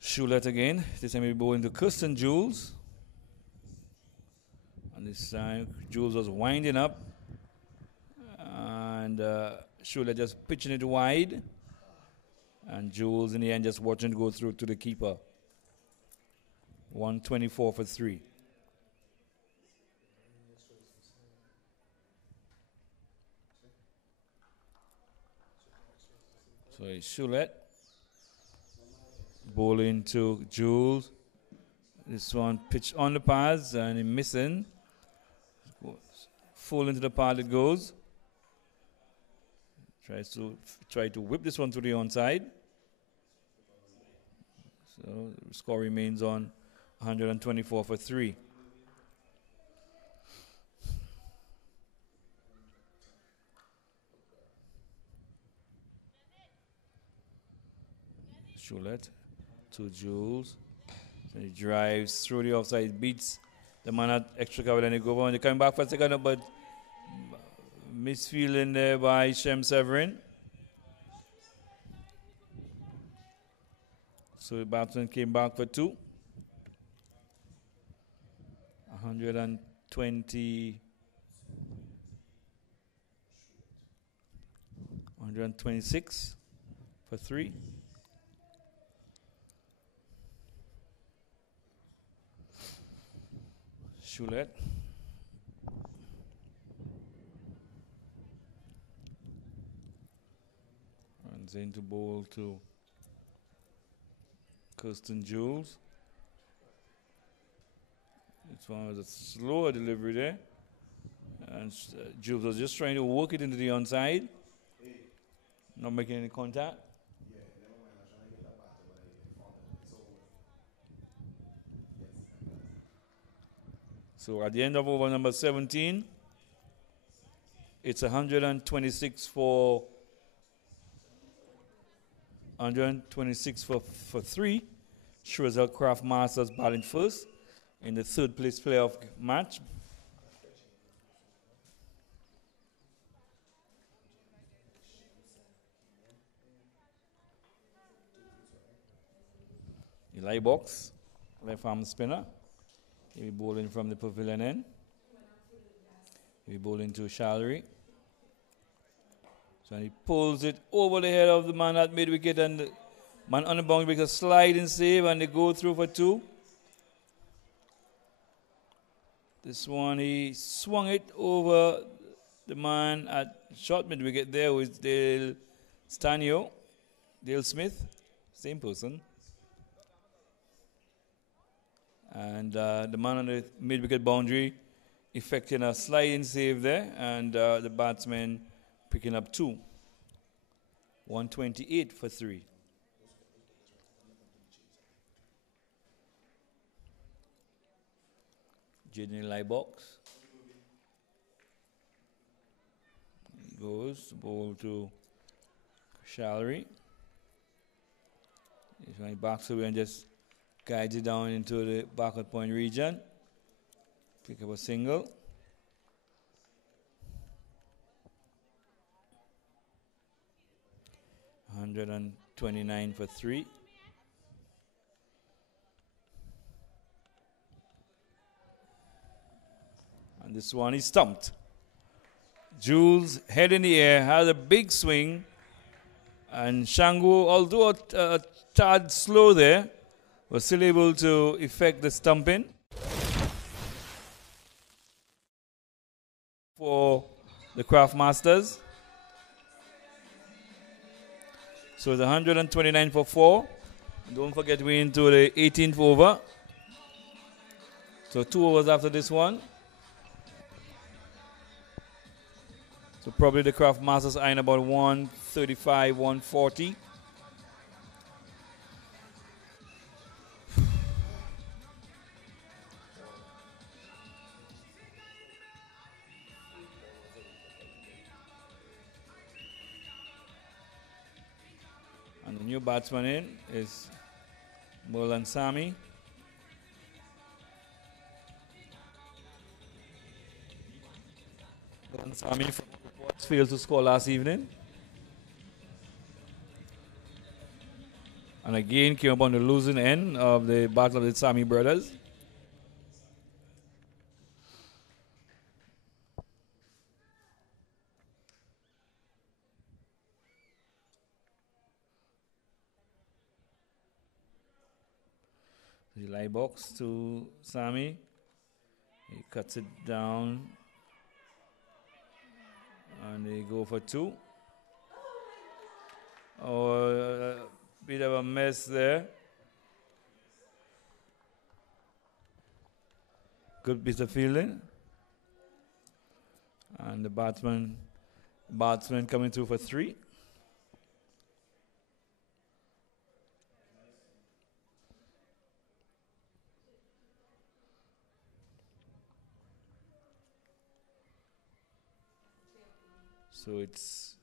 Shulet again. This time we go into Kirsten Jules. And this time Jules was winding up. And Shulet just pitching it wide. And Jules in the end just watching it go through to the keeper. 124 for 3. So it's Shulet. Bowling to Jules. This one pitched on the pads and he missing. Full into the pad it goes. Try to whip this one to the onside. So the score remains on 124 for 3. Shulet to Jules. So he drives through the offside, beats the man at extra cover, then he go on. They come back for a second, but misfielding there by Shem Severin. So the batsman came back for 2. 126 for 3. Shulet. Runs into bowl to Kirsten Jules. This one was a slower delivery there. And Jules was just trying to work it into the onside. Not making any contact. So at the end of over number 17, it's 126 for 3. Shrezel Craft Masters batting first in the 3rd place playoff match. Eli Box, left arm spinner. He'll be bowling from the pavilion end. He'll be bowling to Shalry. So he pulls it over the head of the man at mid-wicket, and the man on the boundary makes a sliding save, and they go through for 2. This one, he swung it over the man at short mid-wicket there with Dale Smith, same person. And the man on the mid-wicket boundary effecting a sliding save there, and the batsman picking up 2. 128 for 3. Jaden live box. He goes, ball to Shalry. He's going back away and just guides it down into the backward point region. Pick up a single. $129 for 3. And this one is stumped. Jules, head in the air, had a big swing. And Shangu, although a tad slow there, was still able to effect the stumping for the Craft Masters. So it's 129 for 4. Don't forget we're into the 18th over. So 2 overs after this one. So probably the Craft Masters are in about 135, 140. And the new batsman in is Molan Sami. Molan Sami from failed to score last evening. And again came up on the losing end of the battle of the Sami brothers. The light box to Sami. He cuts it down. And they go for 2. Oh, a bit of a mess there. Good bit of fielding. And the batsman coming through for 3. So it's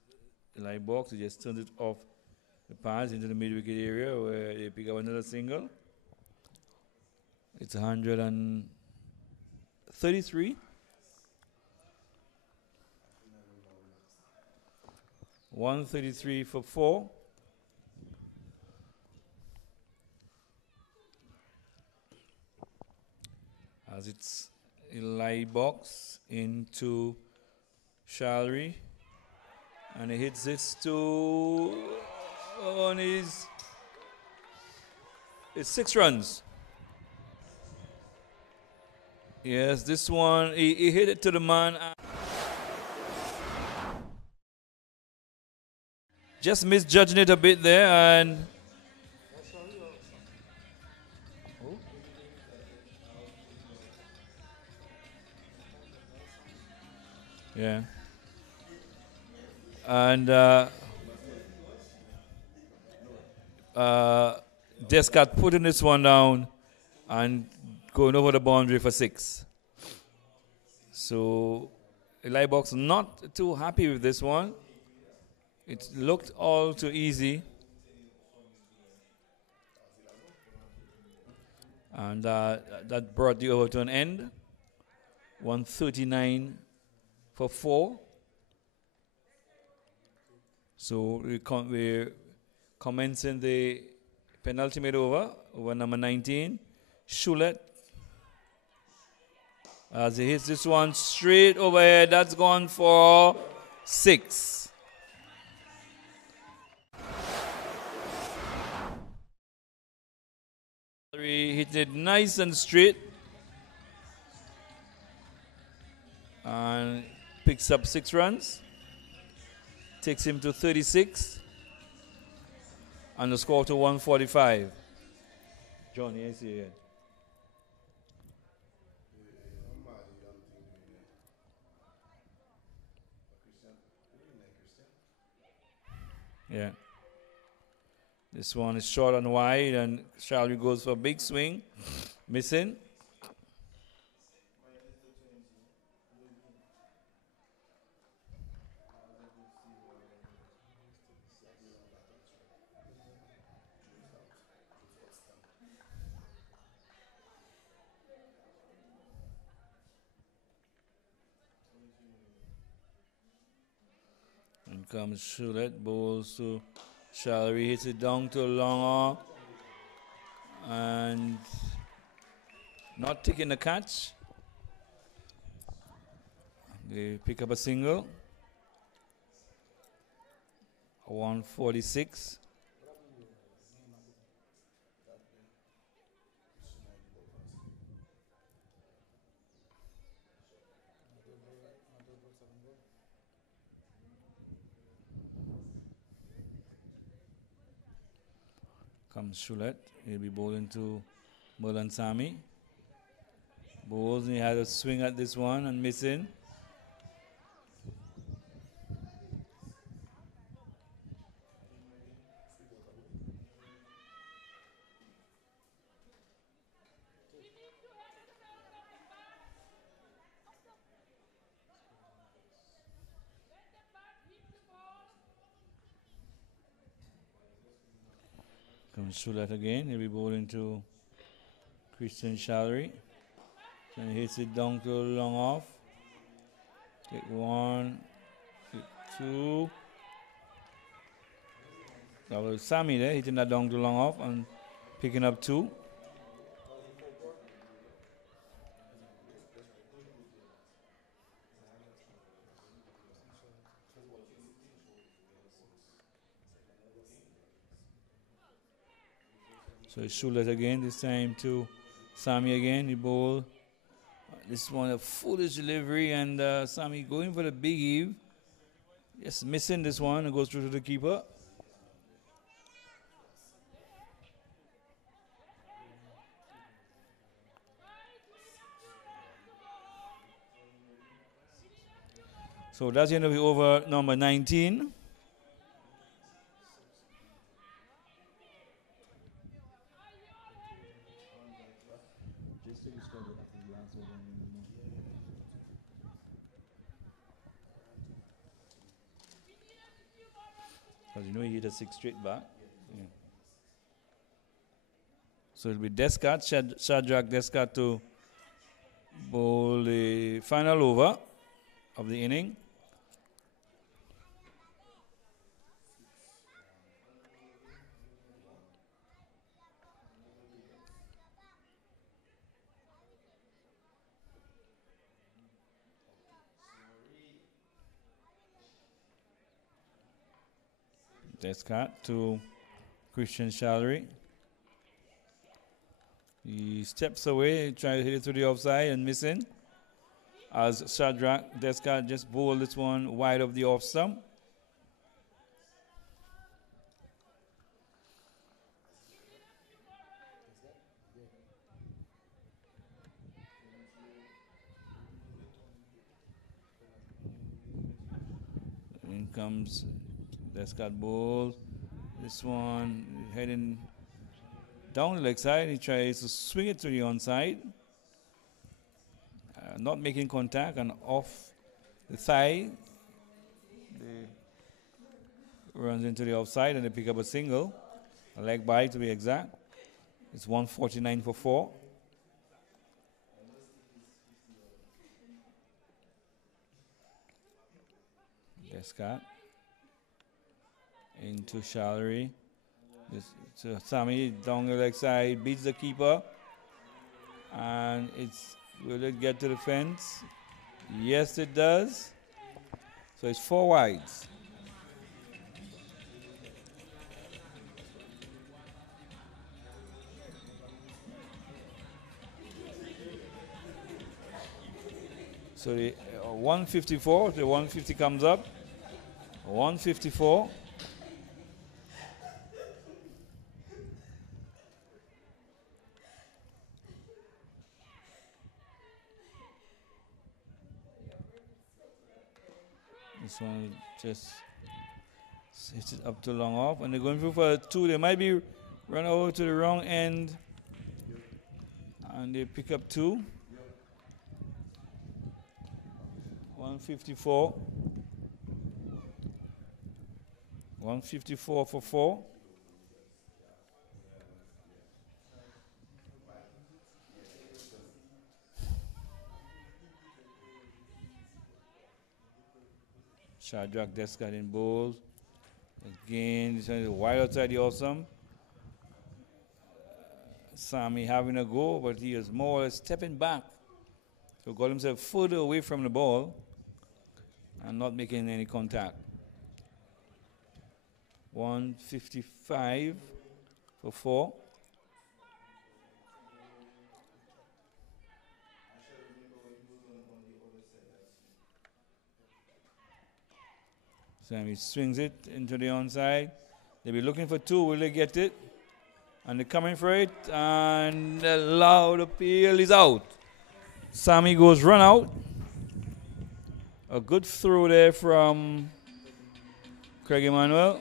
the light box. He just turned it off the pads into the mid-wicket area where they pick up another single. It's 133. 133 for 4. As it's a light box into Shalry. And he hits it to on his 6 runs. Yes, this one he hit it to the man. Just misjudging it a bit there, and yeah. And Descat putting this one down and going over the boundary for 6. So Eli Box not too happy with this one. It looked all too easy. And that brought the over to an end. 139 for 4. So we're commencing the penultimate over number 19, Shulet. As he hits this one straight overhead, that's gone for 6. He hit it nice and straight. And picks up 6 runs. Takes him to 36. And the score to 145. John, yes, yeah. Yeah. This one is short and wide, and Charlie goes for a big swing. Missing. In comes Shulet, bowls to Shallery, hits it down to long off. And not taking the catch. They pick up a single. 146. Comes Shulet. He'll be bowling to Merlan Sami. Bowls, and he had a swing at this one and missing. Comes Shulet again. He'll be bowling to Christian Shallery. And hits it down to long off. Take one, take two. That was Sami there, hitting that down to long off and picking up two. So it's Shulet again, this time to Sami again. He bowl. This one a foolish delivery, and Sami going for the big heave. Just missing this one. It goes through to the keeper. So that's the end of the over number 19. Because you know he hit a 6 straight back. Yeah. So it'll be Descartes, Shadrach Descartes to bowl the final over of the inning. Descartes to Christian Shallery. He steps away, trying to hit it to the offside and missing. As Shadrach Descartes just bowled this one wide of the off stump. In comes Descartes bowl. This one heading down the leg side. He tries to swing it to the onside. Not making contact and off the thigh. Runs into the offside and they pick up a single. A leg by to be exact. It's 149 for 4. Descartes into Shallery. So Sami down the leg side beats the keeper. And will it get to the fence? Yes, it does. So it's 4 wides. So the 154, the 150 comes up. 154. This one just hits it up to long off, and they're going through for a 2. They might be run over to the wrong end, and they pick up 2. 154. 154 for 4. Shadrach Descott in bowl. Again, this one is wide outside the awesome. Sammy having a go, but he is more or less stepping back. So got himself further away from the ball and not making any contact. 155 for 4. Sammy swings it into the onside. They'll be looking for 2. Will they get it? And they're coming for it. And the loud appeal is out. Sammy goes run out. A good throw there from Craig Emmanuel.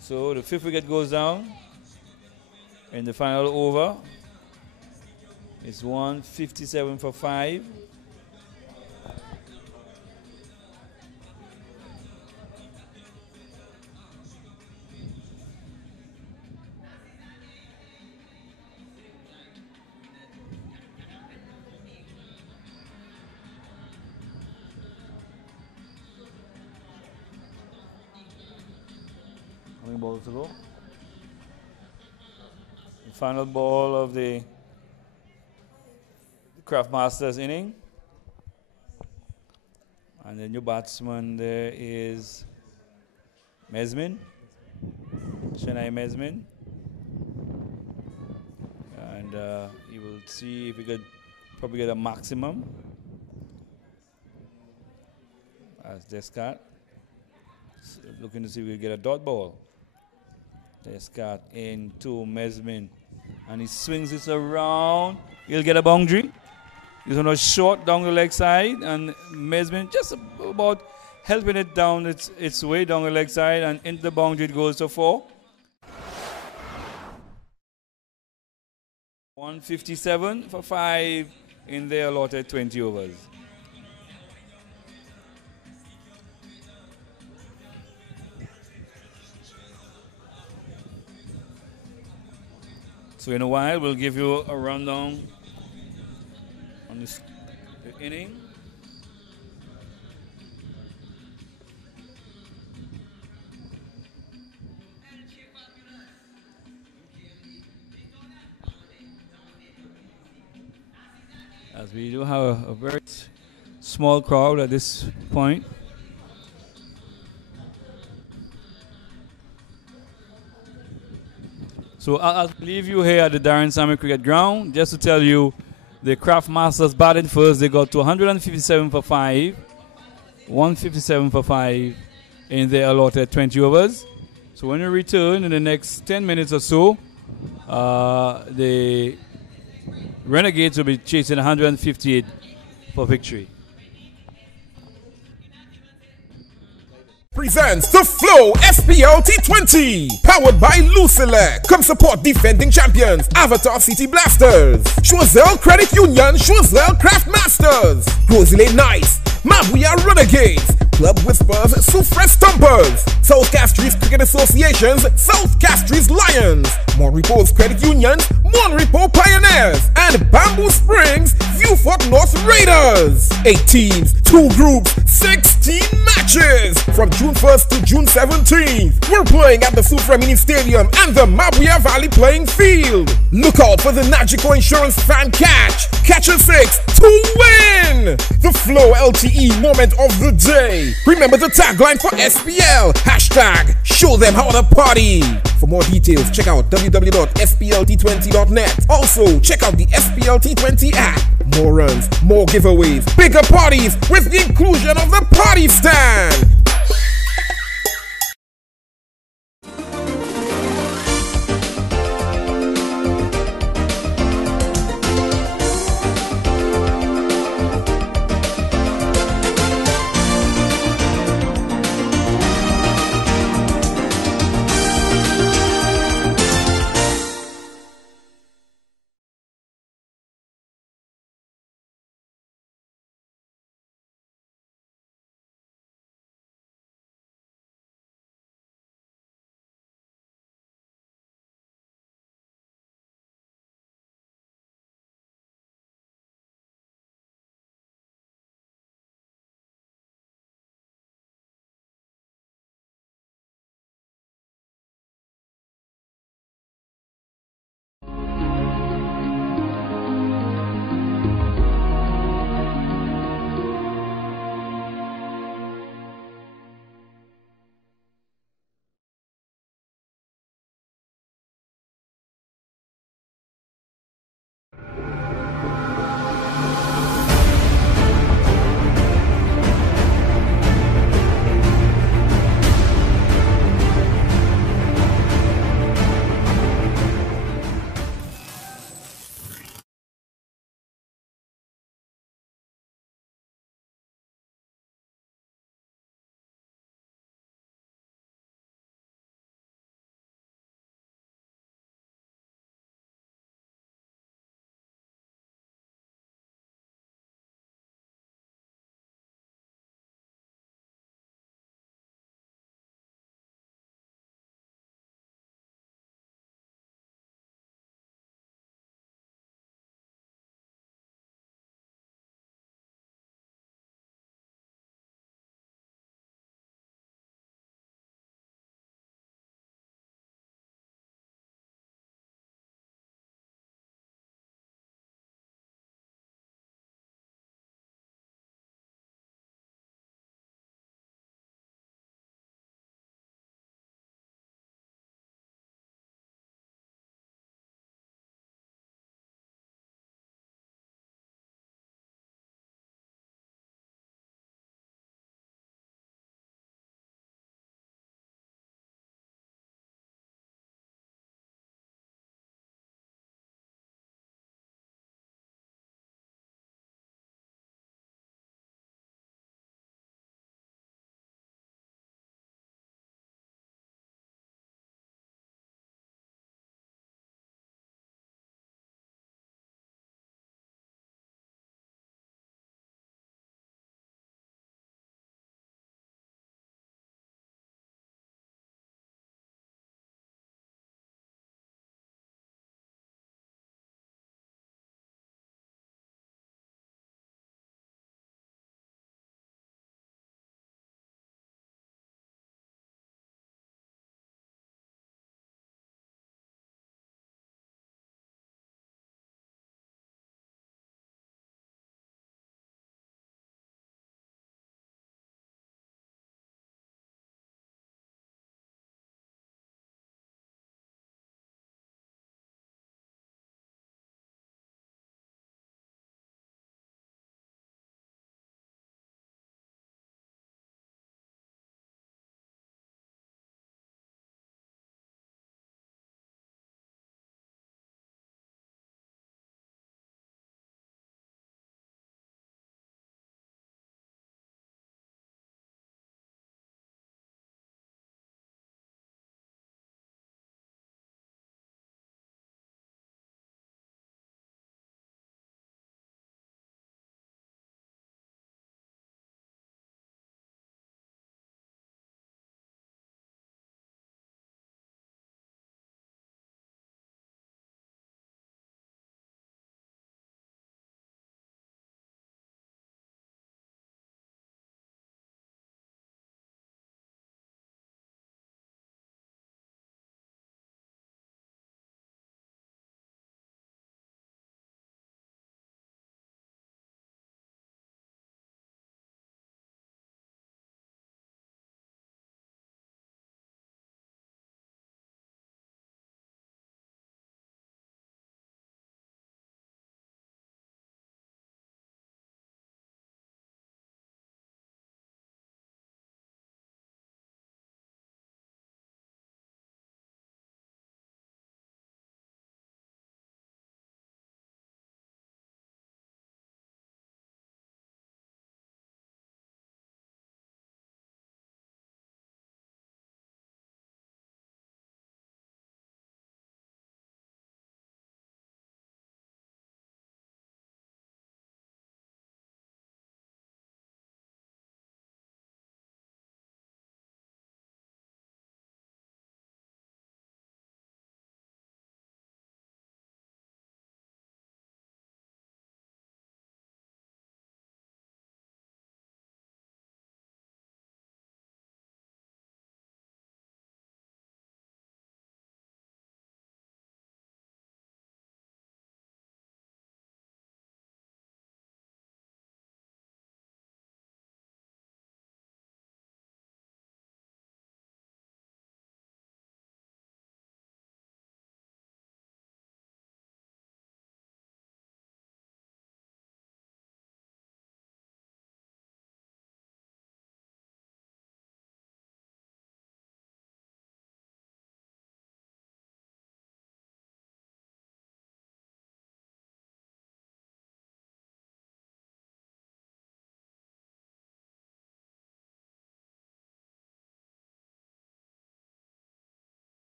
So the 5th wicket goes down in the final over. It's 157 for 5. How many balls to go? The final ball of the Kraft Masters inning. And the new batsman there is Mesmin, Chennai Mesmin. And he will see if he could probably get a maximum as Descott. Looking to see if we get a dot ball. Descott into Mesmin. And he swings this around. He'll get a boundary. He's on a short down the leg side, and Mesmin just about helping it down its way down the leg side, and into the boundary it goes to 4. 157 for 5 in their allotted 20 overs. So in a while we'll give you a rundown on this inning. As we do have a very small crowd at this point. So I'll leave you here at the Darren Sammy Cricket Ground just to tell you the Kraft Masters batted first. They got to 157 for 5. 157 for 5 in their allotted 20 overs. So when we return in the next 10 minutes or so, the Renegades will be chasing 158 for victory. Presents the Flow splt20, powered by Lucilec. Come support defending champions Avatar City Blasters, Choiseul Credit Union, Choiseul Craft Masters, Rosalie Nice, Mabuya Renegades, Club Whispers, Soufre Stumpers, South Castries Cricket Associations, South Castries Lions, Monrepo's Credit Unions, Monrepo Pioneers, and Bamboo Springs, Viewfort North Raiders. 8 teams, 2 groups, 16 matches from June 1st to June 17th. We're playing at the Soufre Mini Stadium and the Mabuya Valley playing field. Look out for the Nagico Insurance Fan Catch. Catch a 6 to win the Flow LTE moment of the day. Remember the tagline for SPL, hashtag show them how to party. For more details, check out www.splt20.net. Also, check out the SPLT20 app. More runs, more giveaways, bigger parties with the inclusion of the party stand.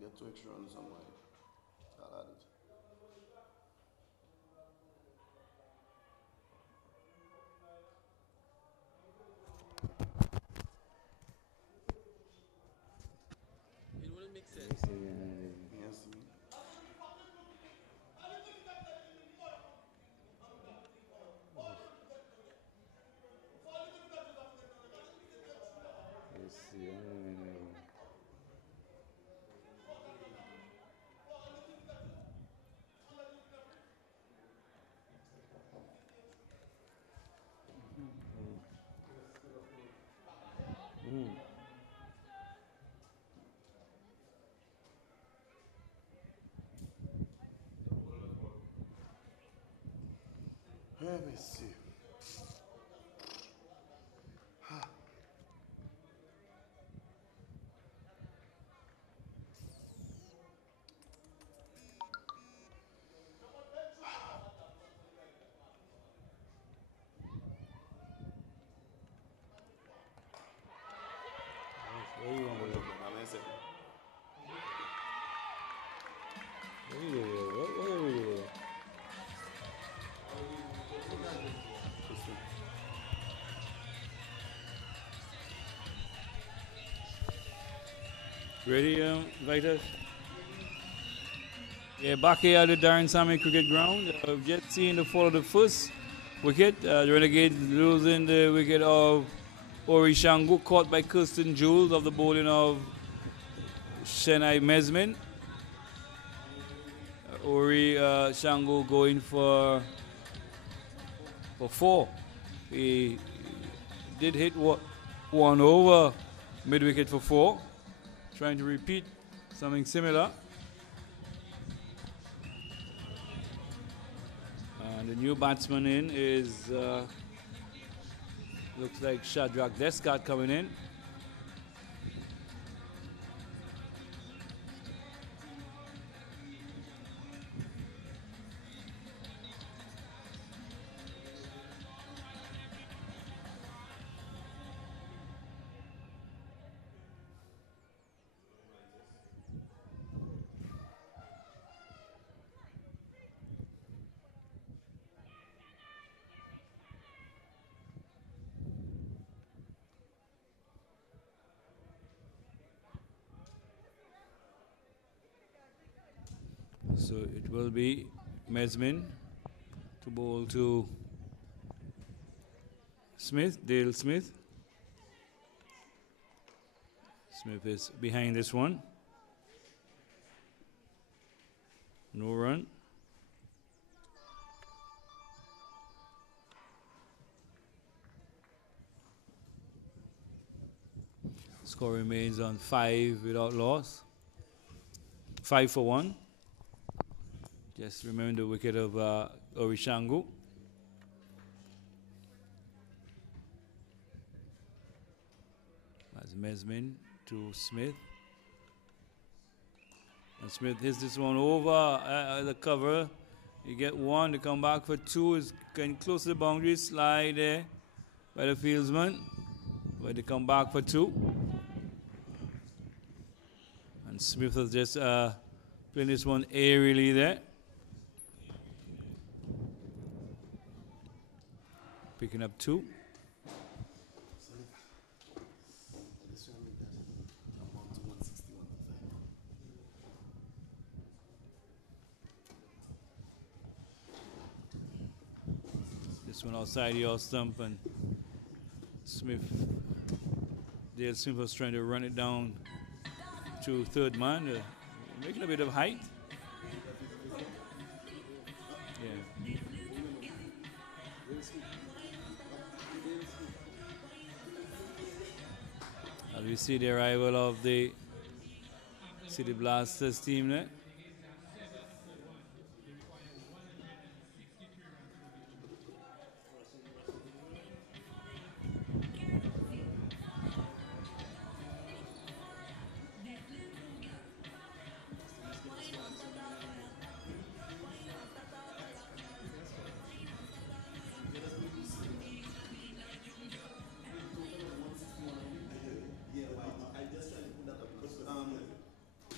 get 2 extra runs on my. I'll add it. It wouldn't make sense. Yes. Let me see. Ready, Vitus? Yeah, back here at the Darren Sammy Cricket Ground. We've just seen the fall of the first wicket. The Renegades losing the wicket of Ori Shangu, caught by Kirsten Jules of the bowling of Chennai Mesmin. Ori Shangu going for 4. He did hit one over mid wicket for 4. Trying to repeat something similar. And the new batsman in is looks like Shadrach Descott coming in. So it will be Mesmin to bowl to Smith, Dale Smith. Smith is behind this one. No run. Score remains on 5 without loss. 5 for 1. Just remember the wicket of Orishangu. That's Mesmin to Smith. And Smith hits this one over the cover. You get 1 to come back for 2. Is getting close to the boundary. Slide there by the fieldsman. But they come back for 2. And Smith has just playing this one aerially there. Picking up 2. This one outside your stump, and Dale Smith was trying to run it down to third man, making a bit of height. Yeah. As we see the arrival of the City Blasters team there.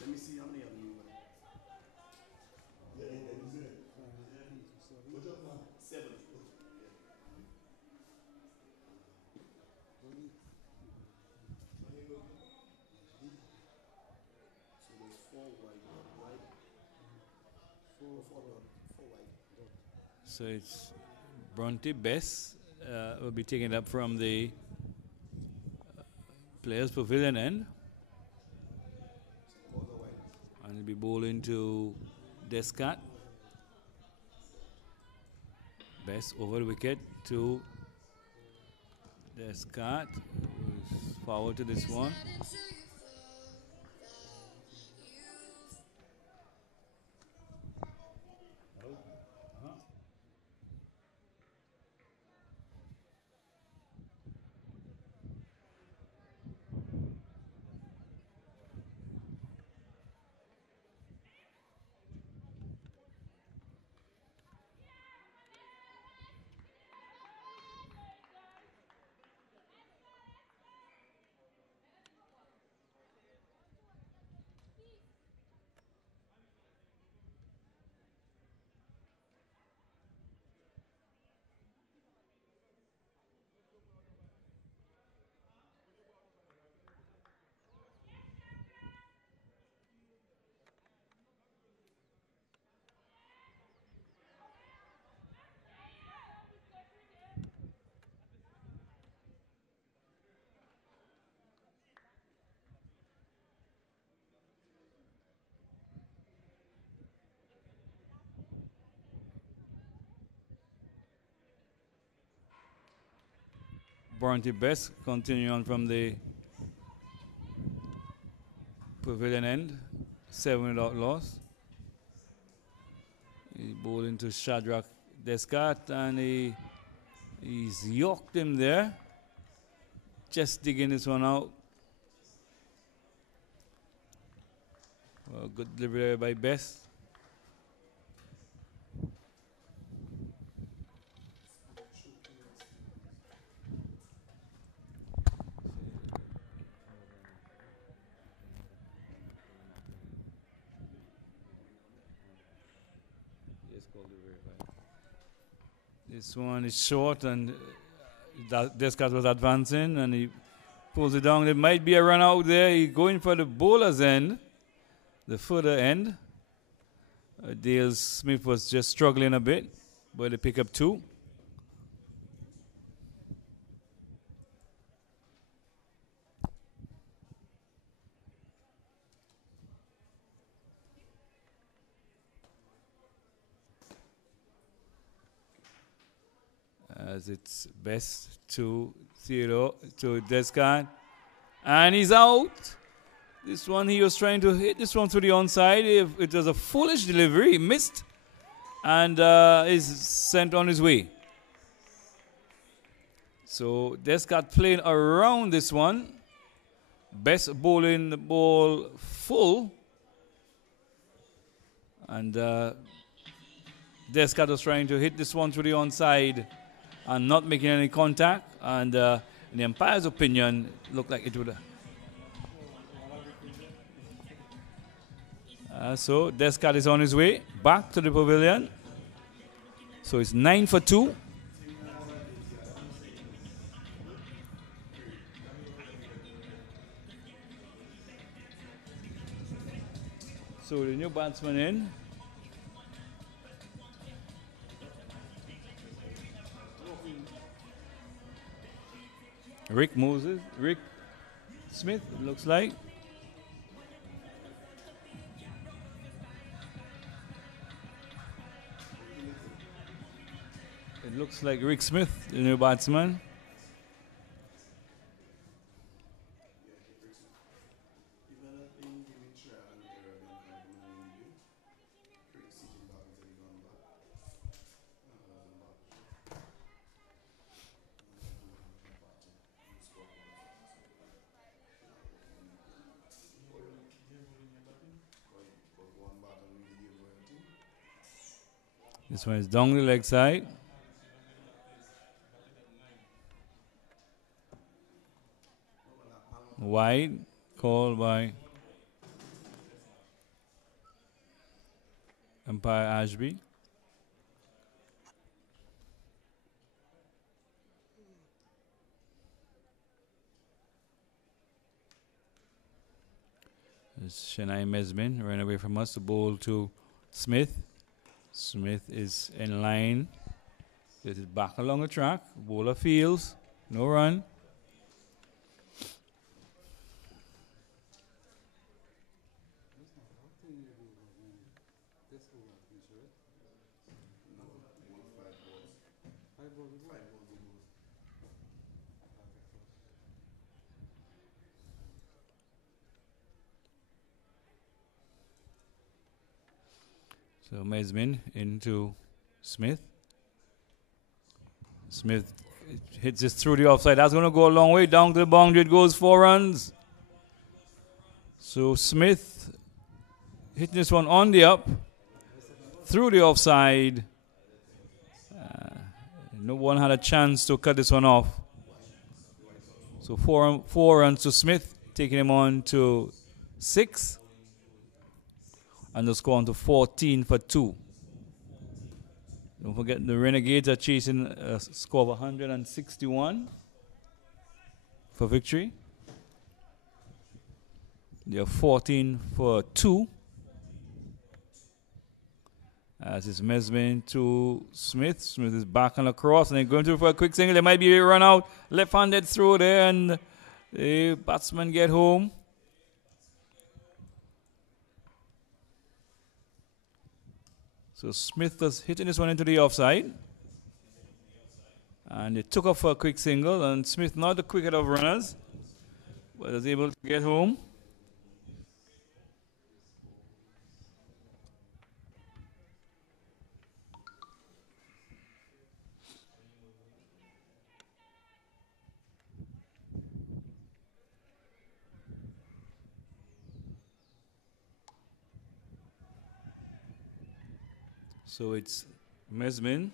Let me see how many So it's Bronte Best will be taking it up from the players' pavilion end. And he'll be bowling to Descat. Best over the wicket to Descat. Who's forward to this one. Bronte Best continuing on from the pavilion end. 7 without loss. He bowled into Shadrach Descat and he's yoked him there. Just digging this one out. Well, good delivery by Best. This one is short and Descat was advancing and he pulls it down. There might be a run out there. He's going for the bowler's end, the further end. Dale Smith was just struggling a bit, but they pick up 2. As it's Best to 0 to Descat. And he's out. This one he was trying to hit this one to the onside. It was a foolish delivery. He missed. And is sent on his way. So Descat playing around this one. Best bowling the ball full. And Descat was trying to hit this one to the onside and not making any contact, and in the umpire's opinion, looked like it would. So Descat is on his way back to the pavilion. So it's 9 for 2. So the new batsman in. Rick Smith, it looks like. It looks like Rick Smith, the new batsman. This one is down the leg side. Wide, called by umpire Ashby. Shania Mesmin ran away from us to bowl to Smith. Smith is in line. It is back along the track. Bowler fields. No run. So Mesmin into Smith. Smith hits this through the offside. That's going to go a long way. Down to the boundary. It goes 4 runs. So Smith hitting this one on the up. Through the offside. No one had a chance to cut this one off. So 4 runs to Smith. Taking him on to 6. And the score on to 14 for 2. Don't forget the Renegades are chasing a score of 161 for victory. They are 14 for 2. As it's Mesmin to Smith. Smith is back on the cross and they're going through for a quick single. There might be a run out. Left-handed throw there and the batsman get home. So Smith was hitting this one into the offside. And they took off for a quick single. And Smith, not the quickest of runners, but was able to get home. So it's Mesmin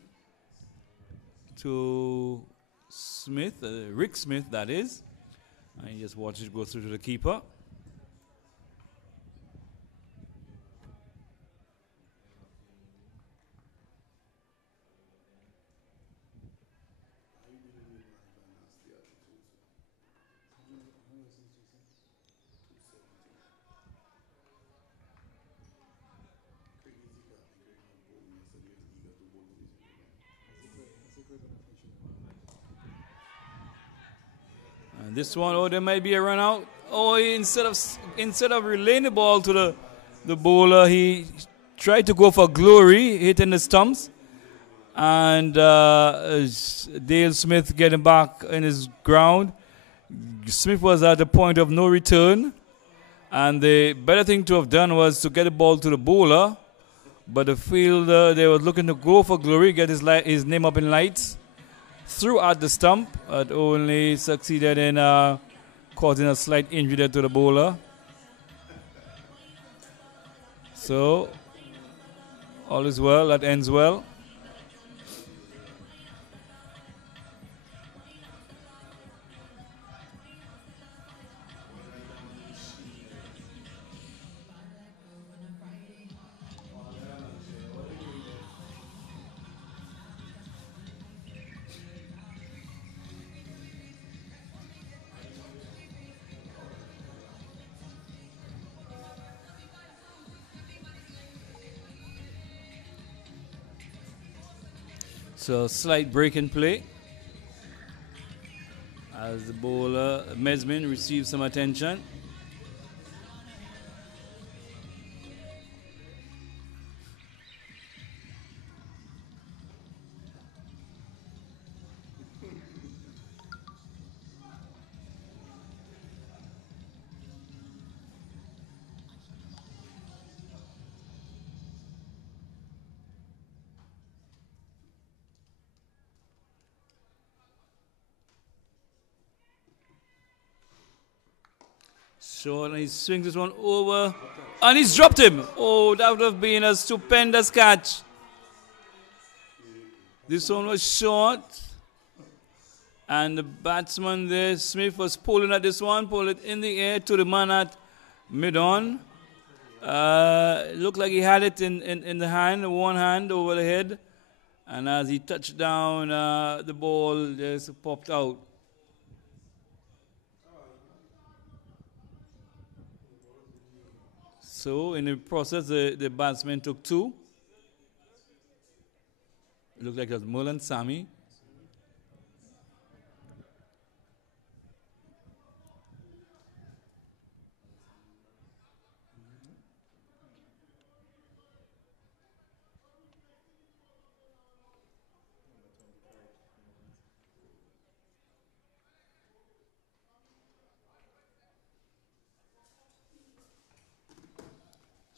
to Smith, Rick Smith that is. And you just watch it go through to the keeper. This one, oh, there might be a run out. Oh, instead of relaying the ball to the bowler, he tried to go for glory, hitting the stumps. And Dale Smith getting back in his ground. Smith was at the point of no return. And the better thing to have done was to get the ball to the bowler. But the fielder, they were looking to go for glory, get his name up in lights. Threw at the stump, but only succeeded in causing a slight injury there to the bowler. So, all is well, that ends well. So slight break in play as the bowler Mesmin receives some attention. So and he swings this one over and he's dropped him. Oh, that would have been a stupendous catch. This one was short. And the batsman there, Smith, was pulling at this one, pulled it in the air to the man at mid-on. Looked like he had it in the hand, one hand over the head. And as he touched down, the ball just popped out. So in the process, the batsman took 2. It looked like it was Merlin Sammy.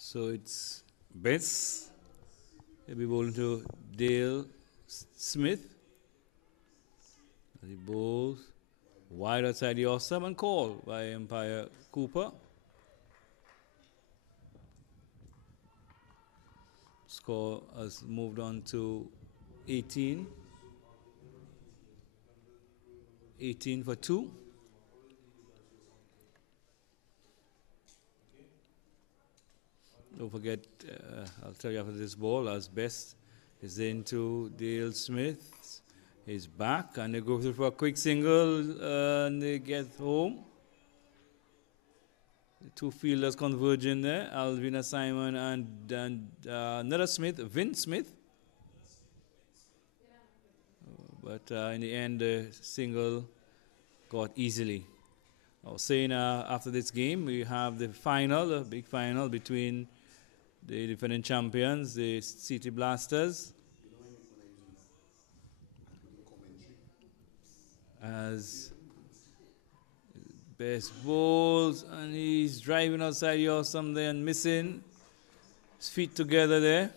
So it's Bess. He'll be bowling to Dale Smith. He bowls wide outside the awesome and called by umpire Cooper. Score has moved on to 18. 18 for 2. Don't forget, I'll tell you after this ball, as Best is into Dale Smith. He's back, and they go through for a quick single, and they get home. The 2 fielders converging there, Alvina Simon and another Smith, Vince Smith. But in the end, the single got easily. I was saying after this game, we have the final, a big final between the defending champions, the City Blasters, as Best bowls, and he's driving outside the awesome there and missing. His feet together there.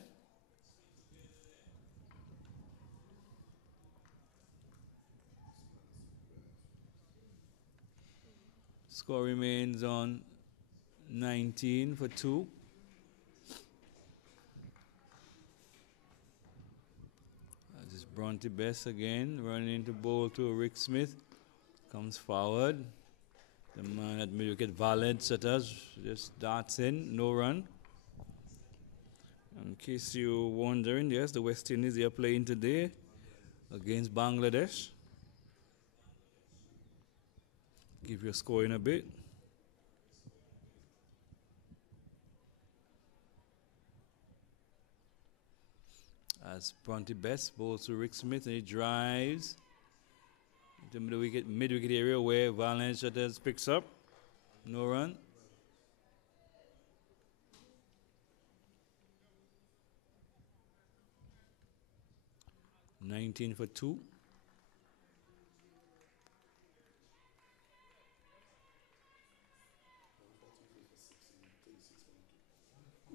Score remains on 19 for 2. This is Bronte Best again, running into bowl to Rick Smith. Comes forward. The man at mid-wicket, Valent Setters, just darts in, no run. In case you're wondering, yes, the West Indies, they are playing today against Bangladesh. Give you a score in a bit. As Bronte Best bowls to Rick Smith, and he drives into the mid-wicket area where Valence Shutters picks up. No run. $19 for 2.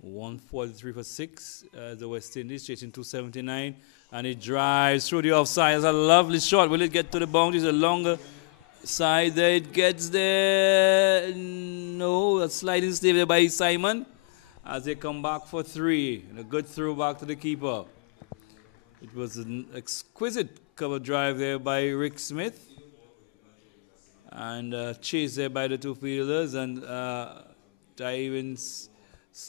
143 for 6. The West Indies chasing 279, and it drives through the offside. It's a lovely shot. Will it get to the boundaries? A longer side there. It gets there. No, a sliding stay there by Simon as they come back for 3. And a good throw back to the keeper. It was an exquisite cover drive there by Rick Smith, and chased there by the 2 fielders, and diving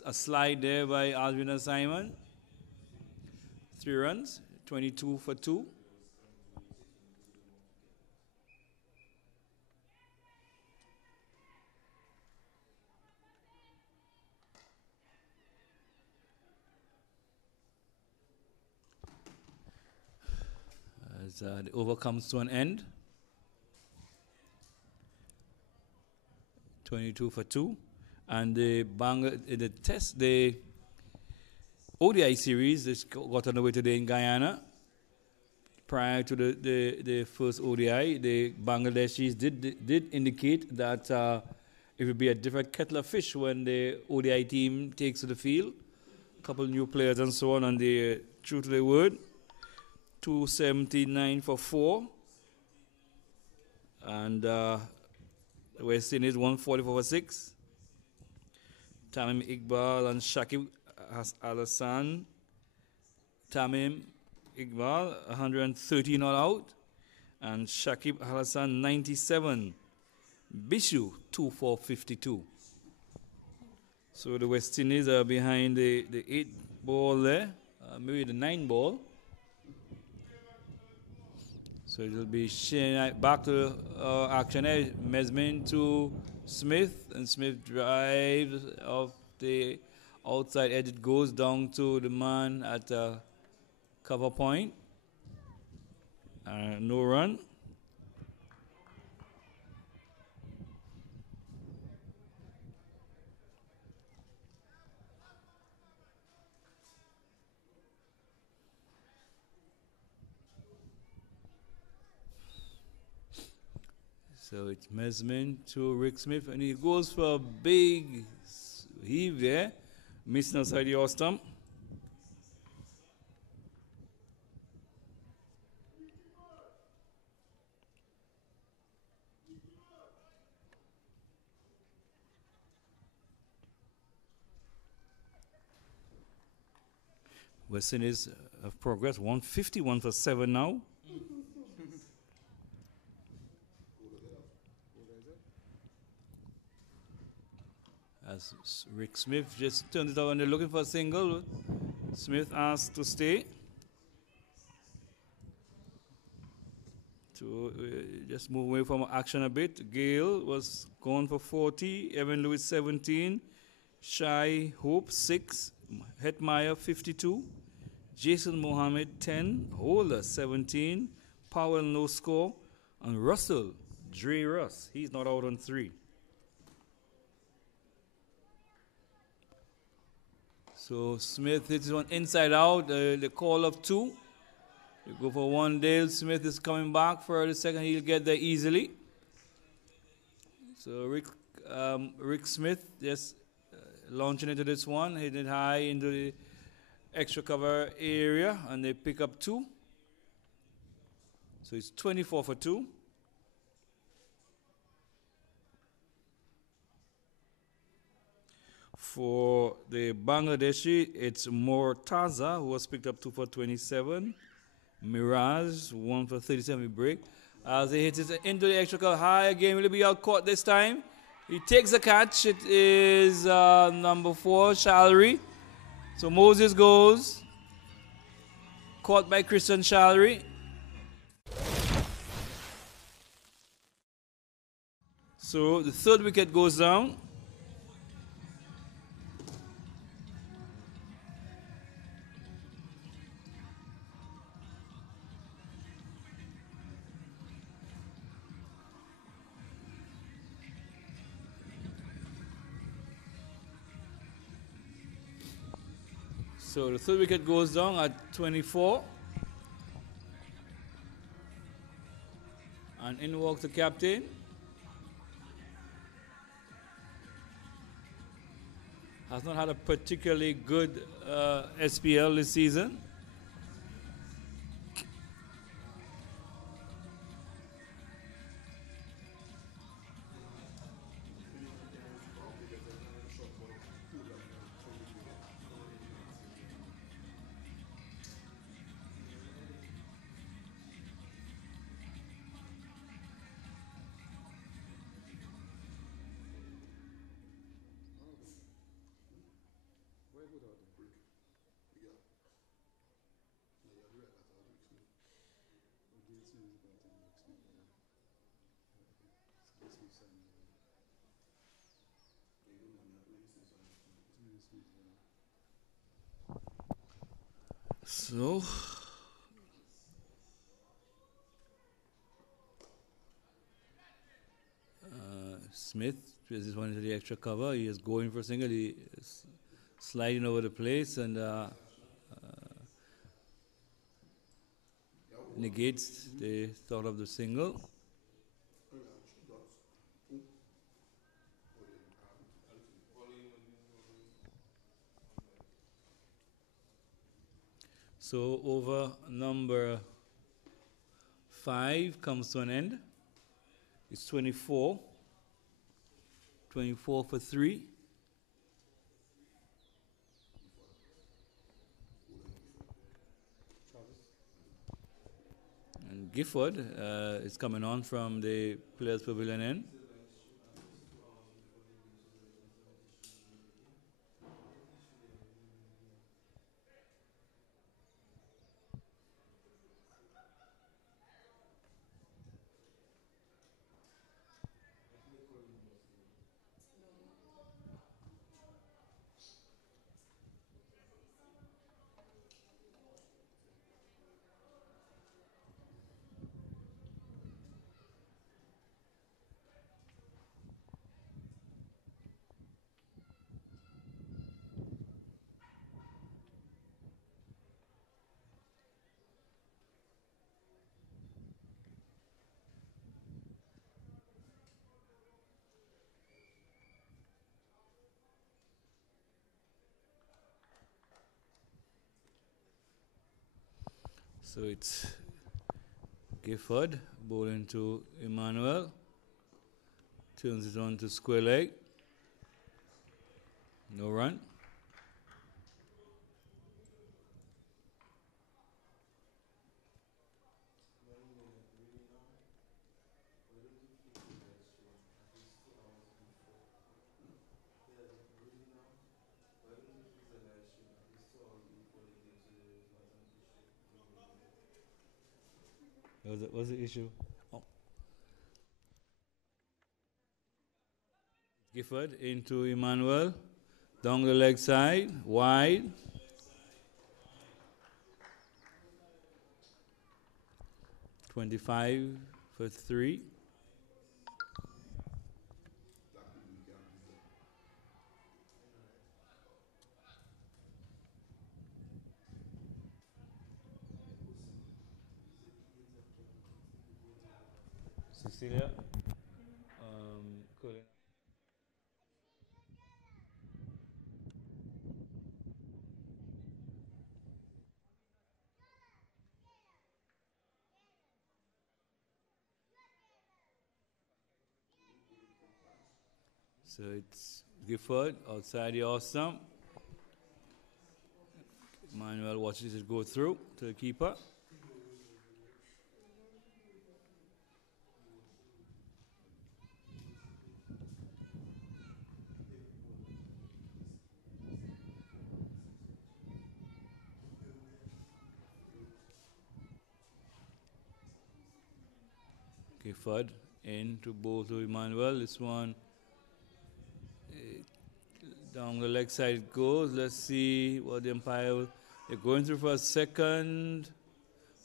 a slide there by Alvina Simon. 3 runs, 22 for 2. As the over comes to an end. 22 for 2. And the ODI series that got underway today in Guyana. Prior to the first ODI, the Bangladeshis did indicate that it would be a different kettle of fish when the ODI team takes to the field. A couple new players and so on, and they're true to their word. 279 for 4. And the West Indies 144 for 6. Tamim Iqbal and Shakib Al-Hassan. Tamim Iqbal 113 all out, and Shakib Al-Hassan 97. Bishu 2 for 52. So the West Indies are behind the 8 ball there, maybe the 9 ball. So it will be back to action there. Mesmin to Smith, and Smith drives off the outside edge. It goes down to the man at cover point. No run. So it's Mesman to Rick Smith, and he goes for a big heave there, missing outside the off stump. West Indies have progressed 151 for 7 now. As Rick Smith just turned it out and they're looking for a single. Smith asked to stay. To just move away from action a bit. Gale was gone for 40. Evan Lewis 17. Shai Hope 6. Hetmeyer 52. Jason Mohammed 10. Holder 17. Powell no score. And Russell, Dre Russ, he's not out on 3. So Smith hits one inside out, the call of 2. They go for 1. Dale Smith is coming back for the second. He'll get there easily. So Rick Smith just launching into this one, hitting it high into the extra cover area, and they pick up 2. So it's 24 for 2. For the Bangladeshi, it's Mortaza, who was picked up 2 for 27. Mirage, 1 for 37 break. As he hits it into the extra cover high again, will be out caught this time. He takes the catch. It is number 4, Shalry. So Moses goes. Caught by Christian Shalry. So the third wicket goes down. So the third wicket goes down at 24. And in walks the captain. Has not had a particularly good SPL this season. So Smith places one into the extra cover. He is going for a single. He is sliding over the place and negates the thought of the single. So over number 5 comes to an end. It's 24. 24 for 3. And Gifford is coming on from the Players Pavilion end. So it's Gifford bowling to Emmanuel. Turns it on to square leg. No run. What's the issue? Oh. Gifford into Emmanuel. Down the leg side. Wide. .25 for 3. Cecilia. Colin. So it's Gifford outside the off stump. Manuel watches it go through to the keeper. Gifford in to bowl to Emmanuel. This one down the leg side it goes. Let's see what the umpire will. They're going through for a second.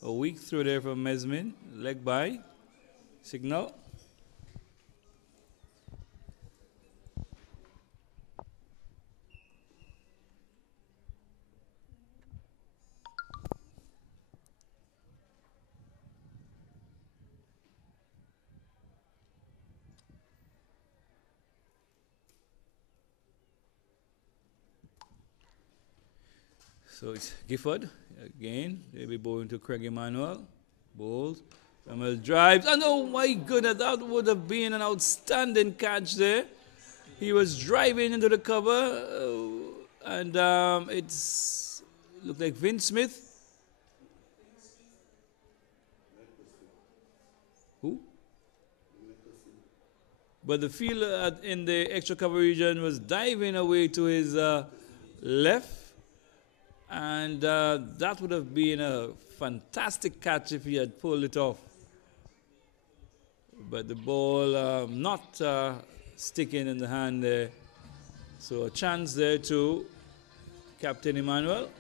A week through there from Mesmin. Leg by. Signal. So it's Gifford again. They'll be bowling to Craig Emmanuel. Bowls. Emmanuel drives. And oh my goodness, that would have been an outstanding catch there. He was driving into the cover. And it's looked like Vince Smith. Who? But the fielder in the extra cover region was diving away to his left. And that would have been a fantastic catch if he had pulled it off. But the ball not sticking in the hand there. So a chance there to Captain Emmanuel.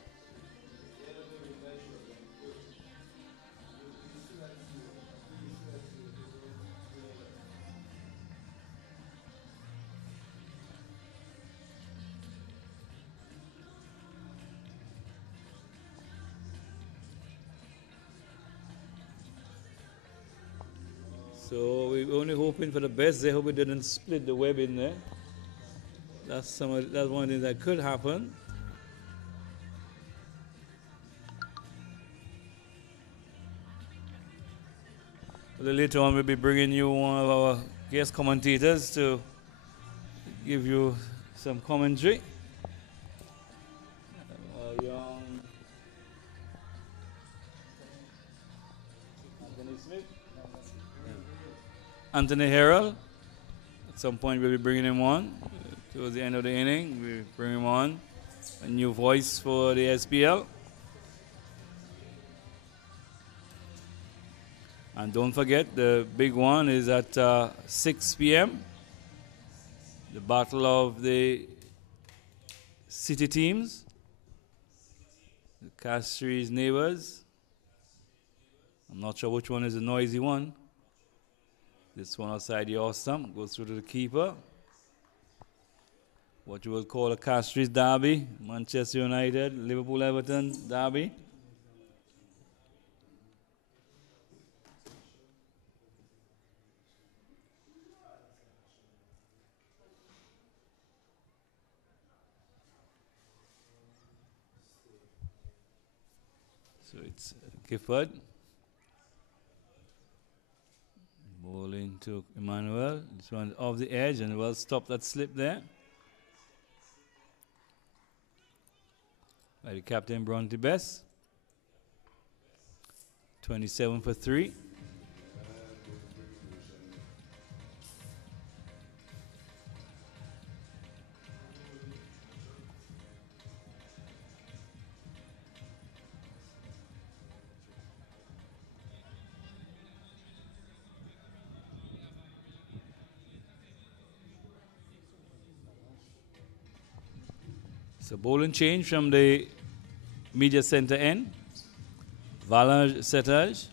So we're only hoping for the best. They hope it didn't split the web in there. That's one thing that could happen. A little later on, we'll be bringing you one of our guest commentators to give you some commentary. Young Anthony Smith. Anthony Harrell. At some point, we'll be bringing him on. Towards the end of the inning, we'll bring him on. A new voice for the SPL. And don't forget, the big one is at 6 p.m. The battle of the city teams. The Castries neighbors. I'm not sure which one is the noisy one. This one outside the off stump goes through to the keeper. What you would call a Castries derby. Manchester United, Liverpool, Everton derby. So it's Gifford. Bowling to Emmanuel. This one off the edge and well stopped that slip there. By the captain Bronte Best. 27 for 3. So bowling change from the media center end. Valange Setage.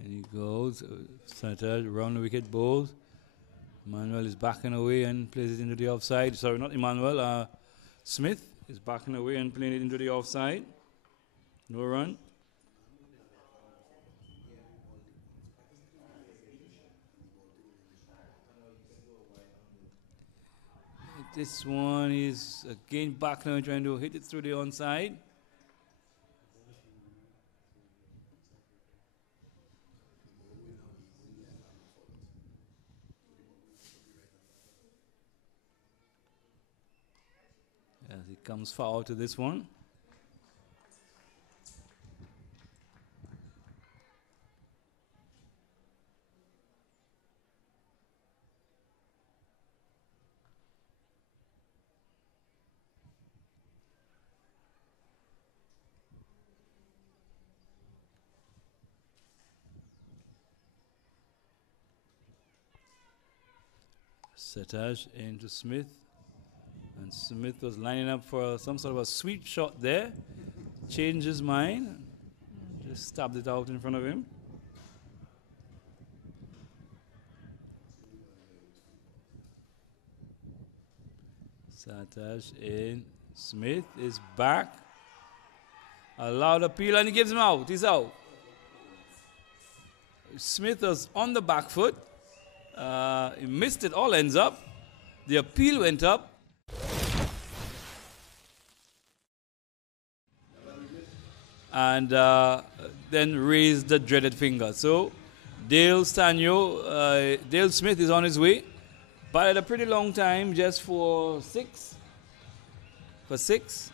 And he goes, Setage around the wicket bowls. Emmanuel is backing away and plays it into the offside. Sorry, not Emmanuel. Smith is backing away and playing it into the offside. No run. This one is again back now trying to hit it through the onside. As he comes foul to this one. Setage into Smith. And Smith was lining up for some sort of a sweep shot there. Changed his mind. Just stabbed it out in front of him. Setage in. Smith is back. A loud appeal and he gives him out. He's out. Smith was on the back foot. He missed it all ends up. The appeal went up. And then raised the dreaded finger. So Dale Smith is on his way. But at a pretty long time, just for 6. For 6.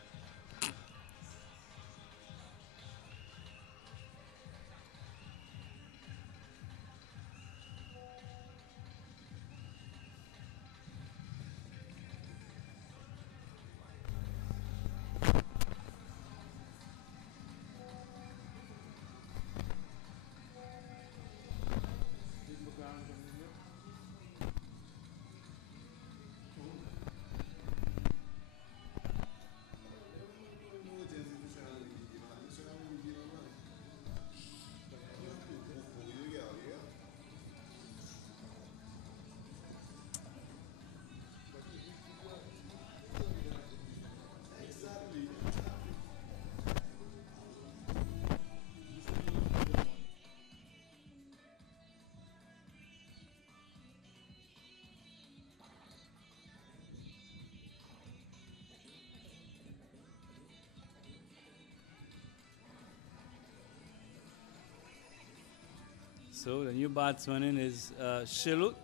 So the new batsman in is Shulut.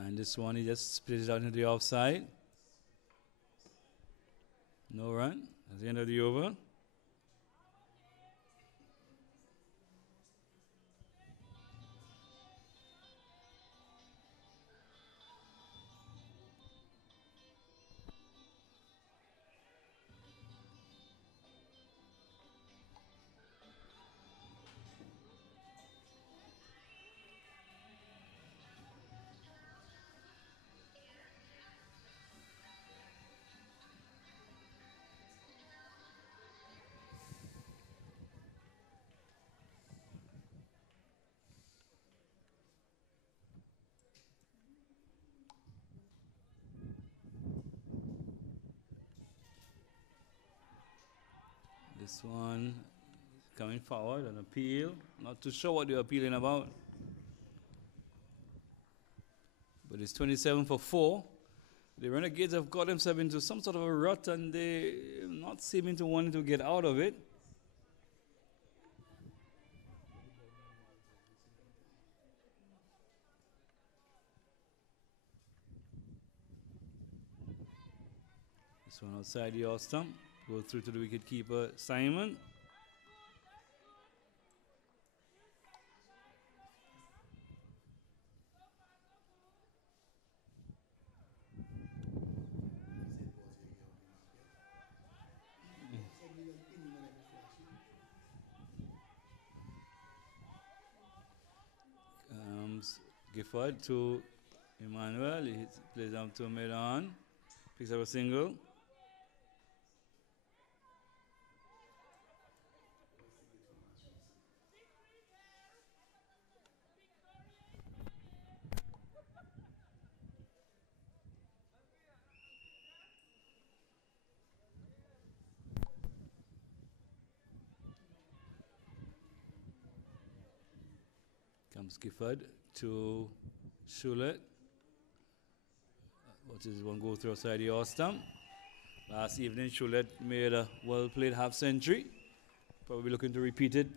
And this one he just split it out into the offside. No run at the end of the over. This one coming forward, an appeal. Not too sure what they're appealing about. But it's 27 for 4. The Renegades have got themselves into some sort of a rut and they're not seeming to want to get out of it. This one outside the off stump. Goes through to the wicket keeper, Simon. Gifford to Emmanuel. He plays down to mid-on. Picks up a single. Comes Gifford to Shulet. Watches one go through outside the off stump. Last evening, Shulet made a well-played half century. Probably looking to repeat it.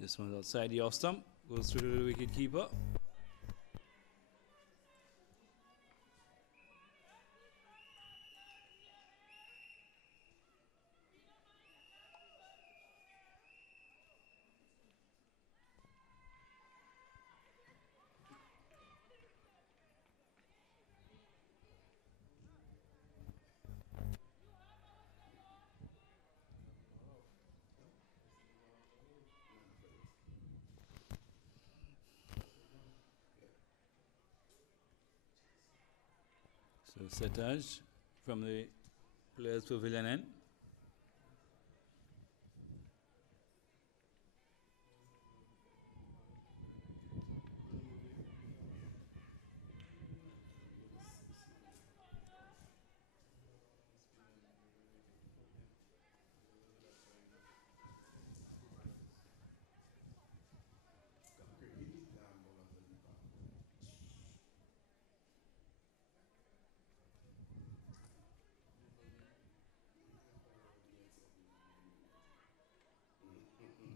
This one's outside the off stump. Goes through to the wicket keeper. So setage from the players pavilion end.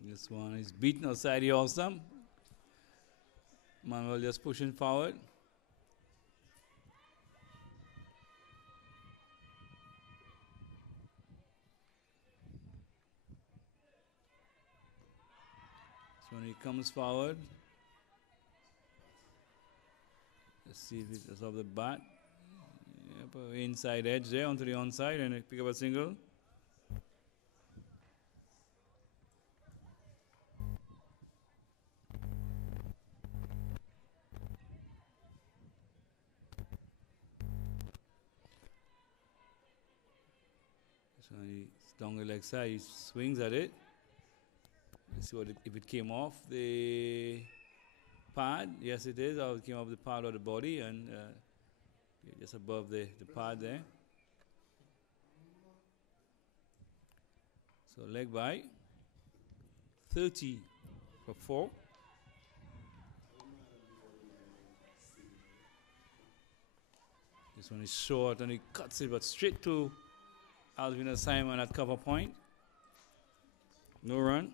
This one is beaten outside the off stump. Manuel just pushing forward. So when he comes forward, let's see if it's off the bat. Yep, inside edge there onto the onside and pick up a single. So he's down the leg side, he swings at it. Let's see if it came off the pad. Yes, it is. Or it came off the pad of the body and just above the pad there. So leg by 30 for 4. This one is short and he cuts it, but straight to Alvin Simon at cover point. No run.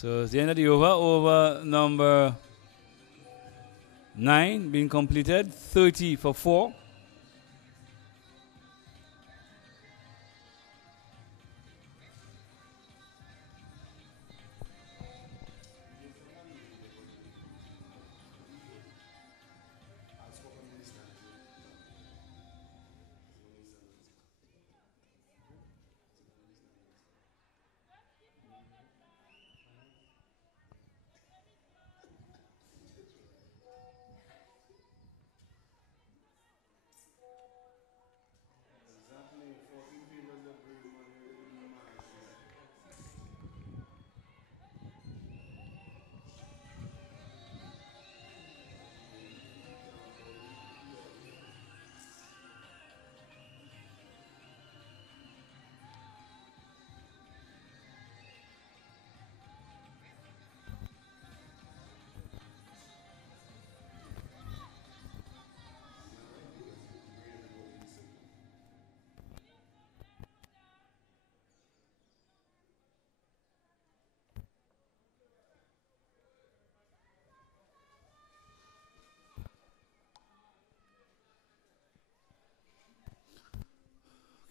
So it's the end of the over. Over number 9 being completed. 30 for 4.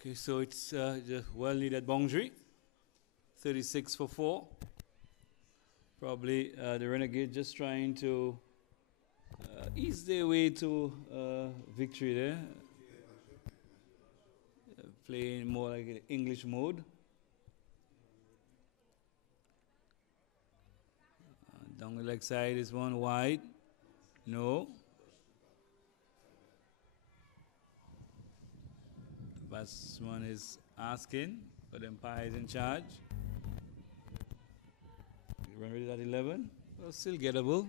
Okay, so it's just well needed boundary. 36 for 4. Probably the Renegade just trying to ease their way to victory there. Playing more like an English mode. Down the leg side is one wide. No. Batsman is asking, but umpire is in charge. Run rate at 11. Well, still gettable.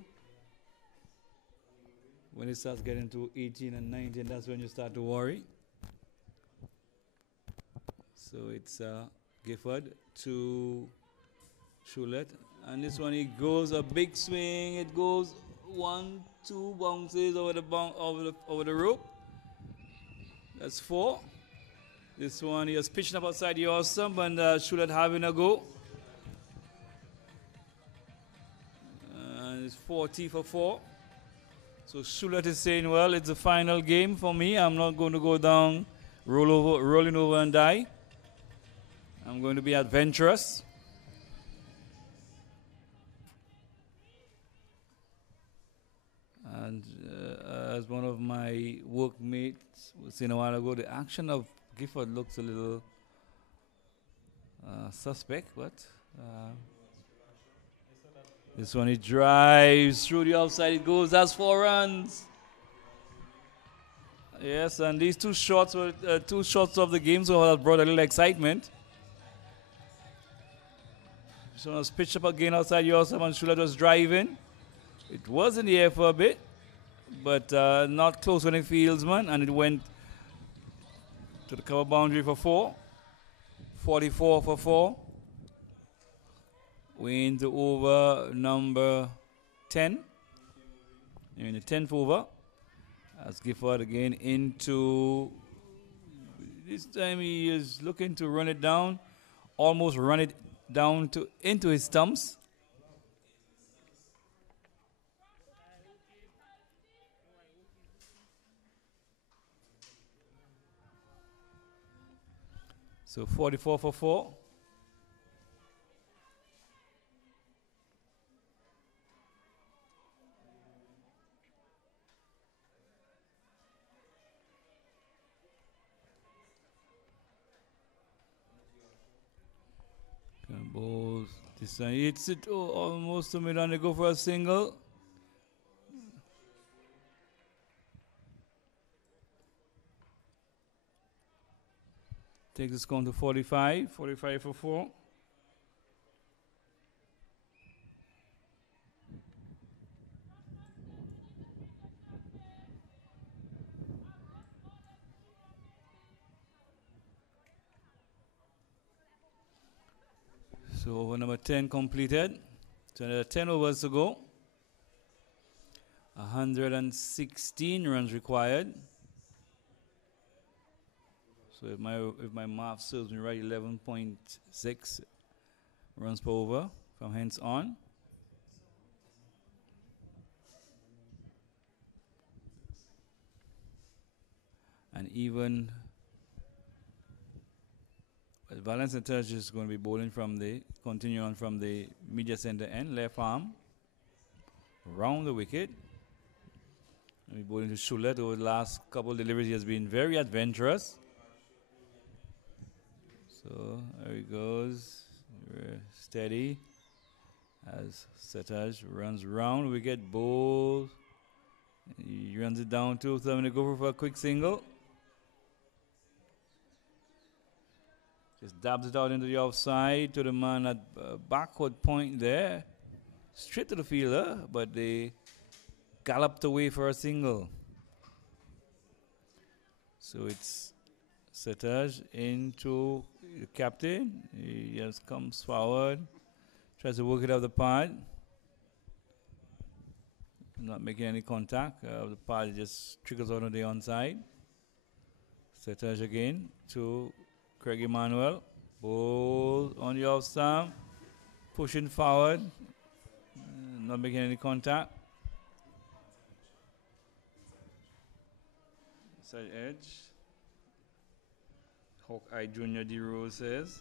When it starts getting to 18 and 19, that's when you start to worry. So it's Gifford to Shulet. And this one, he goes a big swing. It goes 1, 2 bounces over the rope. That's 4. This one, he was pitching up outside the awesome, and Shulet having a go. And it's 40 for 4. So Shulet is saying, well, it's the final game for me. I'm not going to go down, rolling over and die. I'm going to be adventurous. And as one of my workmates was saying a while ago, the action of Gifford looks a little suspect, but this one, he drives through the outside, it goes, that's 4 runs. Yes, and these two shots were 2 shots of the game, so that brought a little excitement. So was pitched up again outside Yossam, and Shulet was driving. It was in the air for a bit, but not close to any fieldsman, and it went to the cover boundary for 4. 44 for 4. We're into over number 10. You're in the 10th over. As Gifford again into, this time he is looking to run it down, almost run it down into his stumps. So 44 for 4. Balls. This one hits it almost to mid on. They go for a single. Takes this count to 45. 45 for 4. So over number 10 completed. So there are 10 overs to go. 116 runs required. So if my math serves me right, 11.6 runs per over from hence on. And even Valence Touch is going to be bowling from the, continue on from the media center end, left arm, round the wicket. We're bowling to Shulet. Over the last couple of deliveries, he has been very adventurous. So there he goes, steady as Setaj runs round. We get bowled. He runs it down to, so I'm going to go for a quick single. Just dabs it out into the offside to the man at backward point there. Straight to the fielder, but they galloped away for a single. So it's Setaj into the captain. He just comes forward, tries to work it out the pad. Not making any contact. The pad just trickles out on the onside. Setaj again to Craig Emmanuel. Ball on the off stump. Pushing forward. Not making any contact. Side edge. Hawkeye Junior D. Rose says.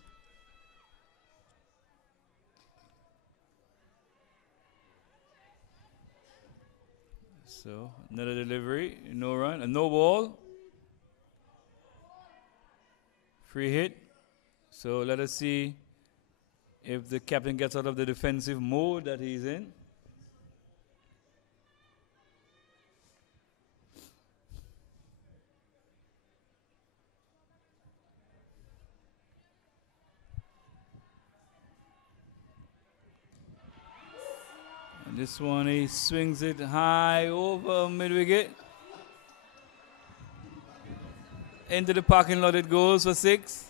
So another delivery, no run, a no ball. Free hit. So let us see if the captain gets out of the defensive mode that he's in. And this one, he swings it high over mid-wicket. Into the parking lot it goes for 6.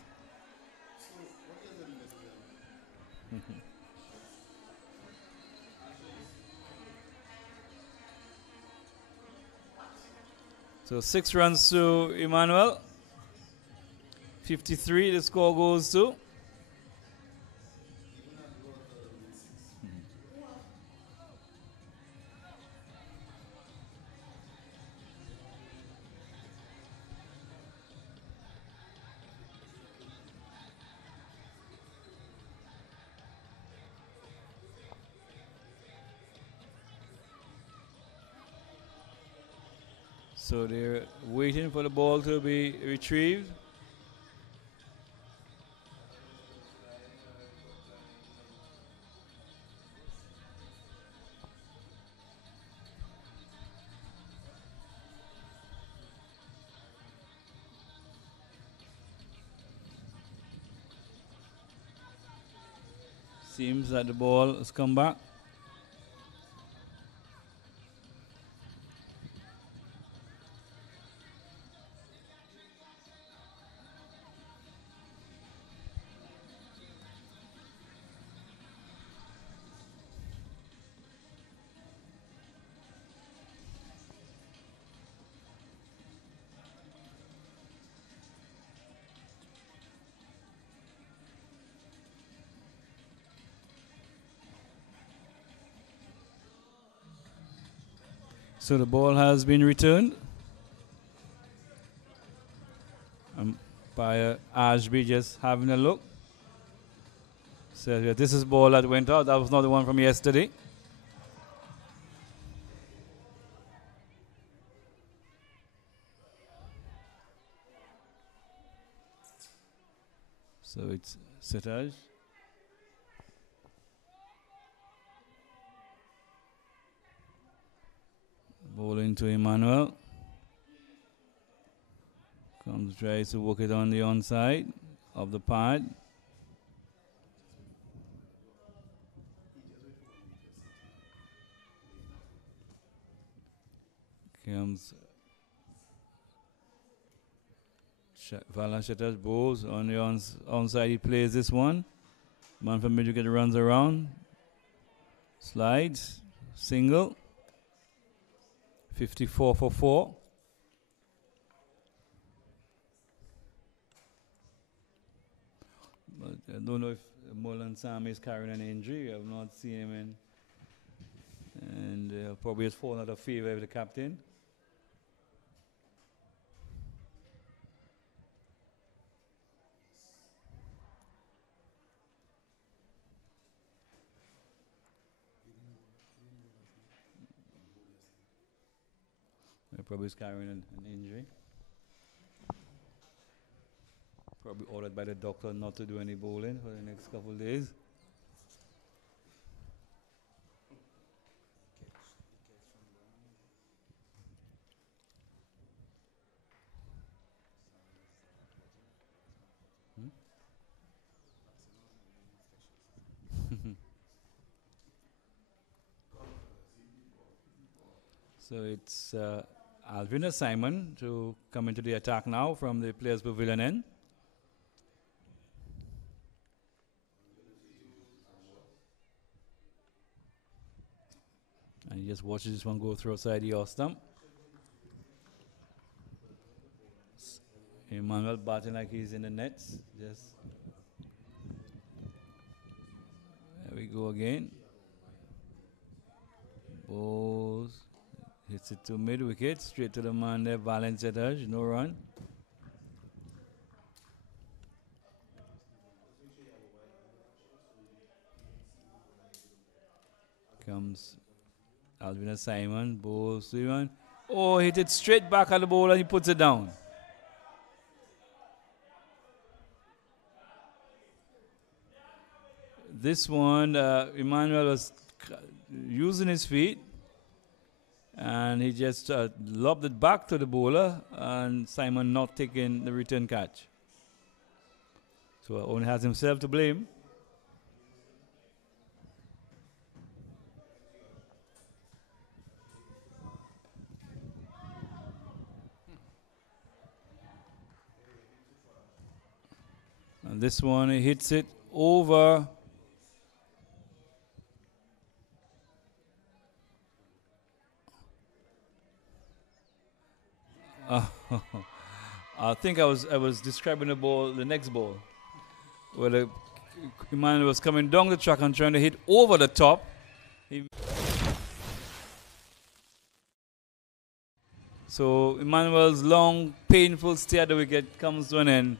So 6 runs to Emmanuel. 53 the score goes to. So they're waiting for the ball to be retrieved. Seems that the ball has come back. So the ball has been returned. By Ashby just having a look. So yeah, this is ball that went out. That was not the one from yesterday. So it's Setaj. Bowling to Emmanuel. Comes, tries to work it on the onside of the pad. Comes Valan Setaj bowls on the onside. He plays this one. Man from mid-wicket runs around. Slides. Single. 54 for 4. But I don't know if Mullen Sam is carrying an injury. I've not seen him in. And probably has fallen out of favor with the captain. Probably is carrying an injury. Probably ordered by the doctor not to do any bowling for the next couple of days. So it's Alvin and Simon to come into the attack now from the players' pavilion end. And he just watches this one go through outside the off stump. Emmanuel batting like he's in the nets. Just there we go again. Balls. Hits it to mid wicket, straight to the man there, Valence at edge, no run. Comes Alvin and Simon, bowls to one. Oh, hit it straight back at the ball and he puts it down. This one, Emmanuel was using his feet. And he just lobbed it back to the bowler, and Simon not taking the return catch. So only has himself to blame. And this one, he hits it over. I think I was describing the ball, the next ball, where the Emmanuel was coming down the track and trying to hit over the top. So Emmanuel's long, painful stay at the wicket comes to an end.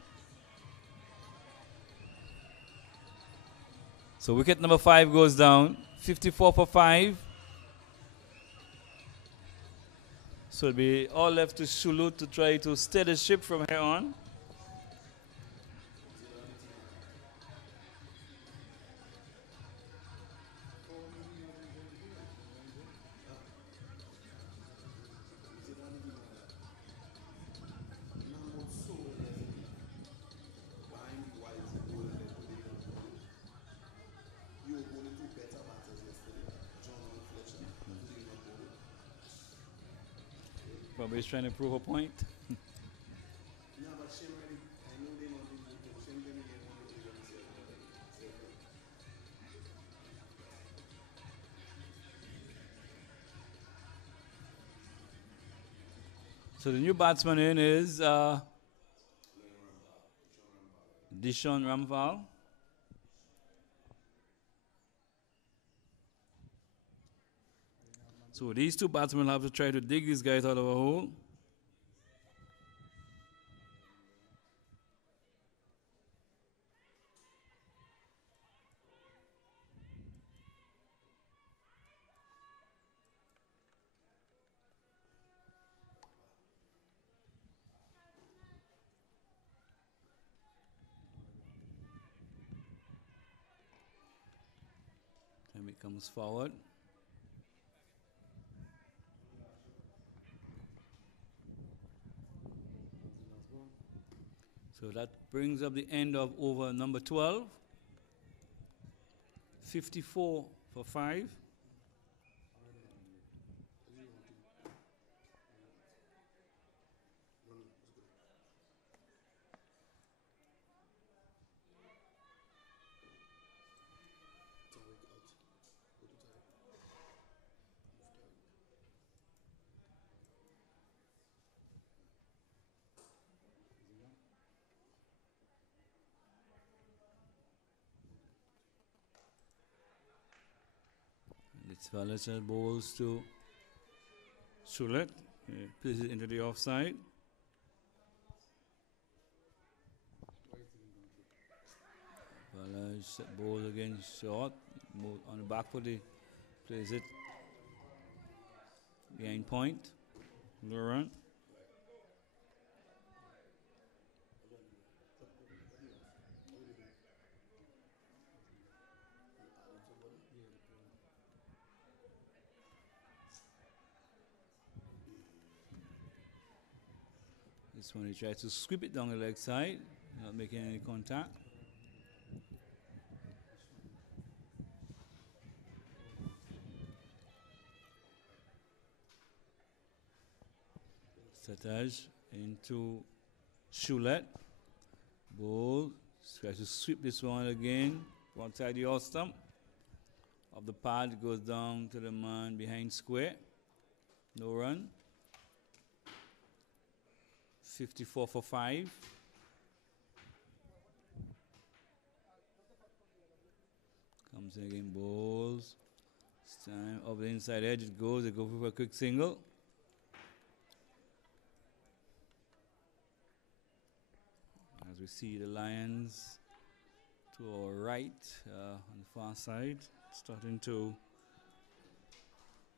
So wicket number 5 goes down, 54 for 5. So it'll be all left to Shulu to try to steer the ship from here on. Probably he's trying to prove a point. So the new batsman in is Dishon Ramval. So these two batsmen have to try to dig these guys out of a hole. And it comes forward. So that brings up the end of over number 12. 54 for 5. It's Valacha balls to Sulet. Places it into the offside. Valacha ball again short. Move on the back foot. He plays it behind point. No run. This one he tries to sweep it down the leg side, not making any contact. Sataj into Shulet. Ball. Tries to sweep this one again. One side the off stump. Of the pad goes down to the man behind square. No run. 54 for 5. Comes in again, balls. This time over the inside edge it goes. They go for a quick single. As we see the Lions to our right on the far side, starting to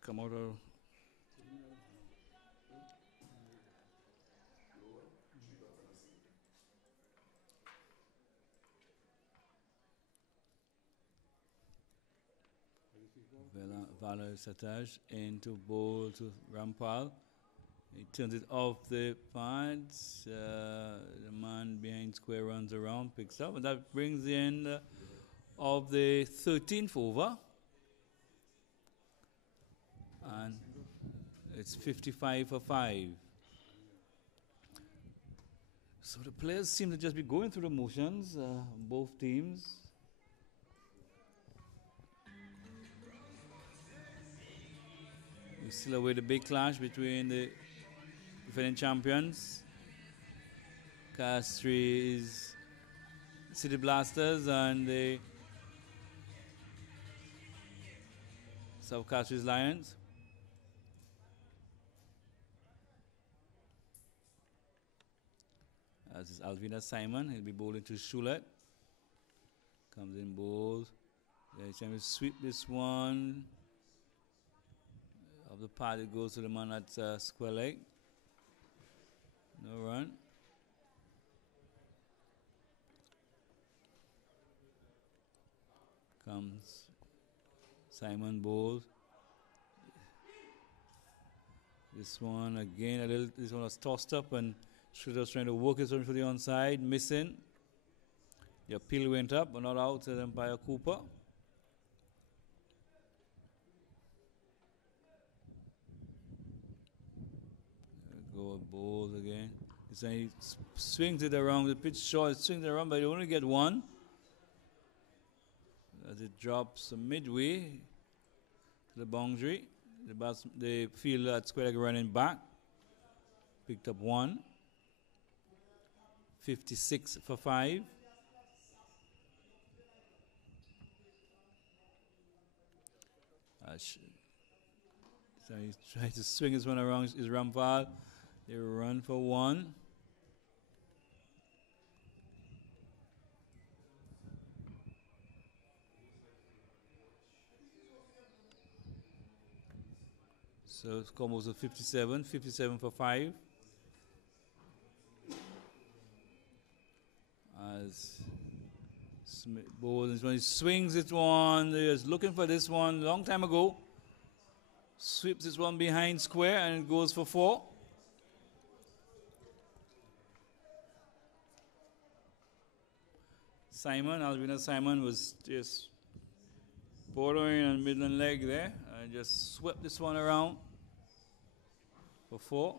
come out of. Valor Sataj into ball to Rampal. He turns it off the pads. The man behind square runs around, picks up, and that brings the end of the 13th over. And it's 55 for 5. So the players seem to just be going through the motions, both teams. We still await the big clash between the defending champions, Castries City Blasters, and the South Castries Lions. As is Alvina Simon, he'll be bowling to Shulet. Comes in, bowls. They're trying to sweep this one. Of the pad, it goes to the man at square leg. No run. Comes Simon bowls. This one again, this one was tossed up and Shooter was trying to work his one for the onside, missing. The appeal went up, but not out to the umpire Cooper. Go balls again. He swings it around the pitch short, swings it around, but you only get one. As it drops midway to the boundary. The fielder at square leg running back. Picked up one. 56 for 5. So he tries to swing his one around his Rampal. They run for one. So it's almost a 57 for 5. As Smith bowls, when he swings it one, he was looking for this one long time ago. Sweeps this one behind square and it goes for 4. Alvina Simon was just bordering on Midland leg there and just swept this one around for 4.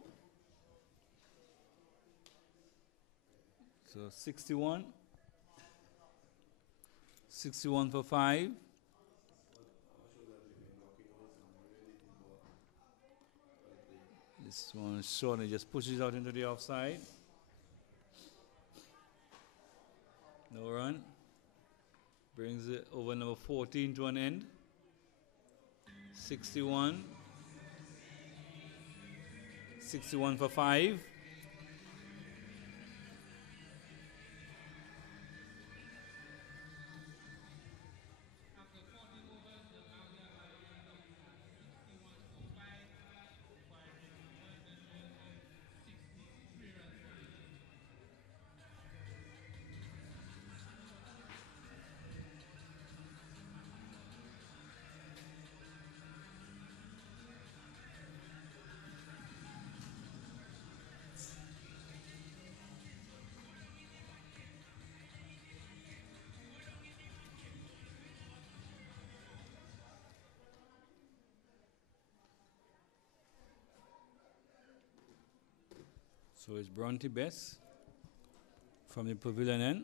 So 61 for 5. This one is short and just pushes out into the offside. No run. Brings it over number 14 to an end. 61. 61 for 5. So it's Bronte Bess from the pavilion end.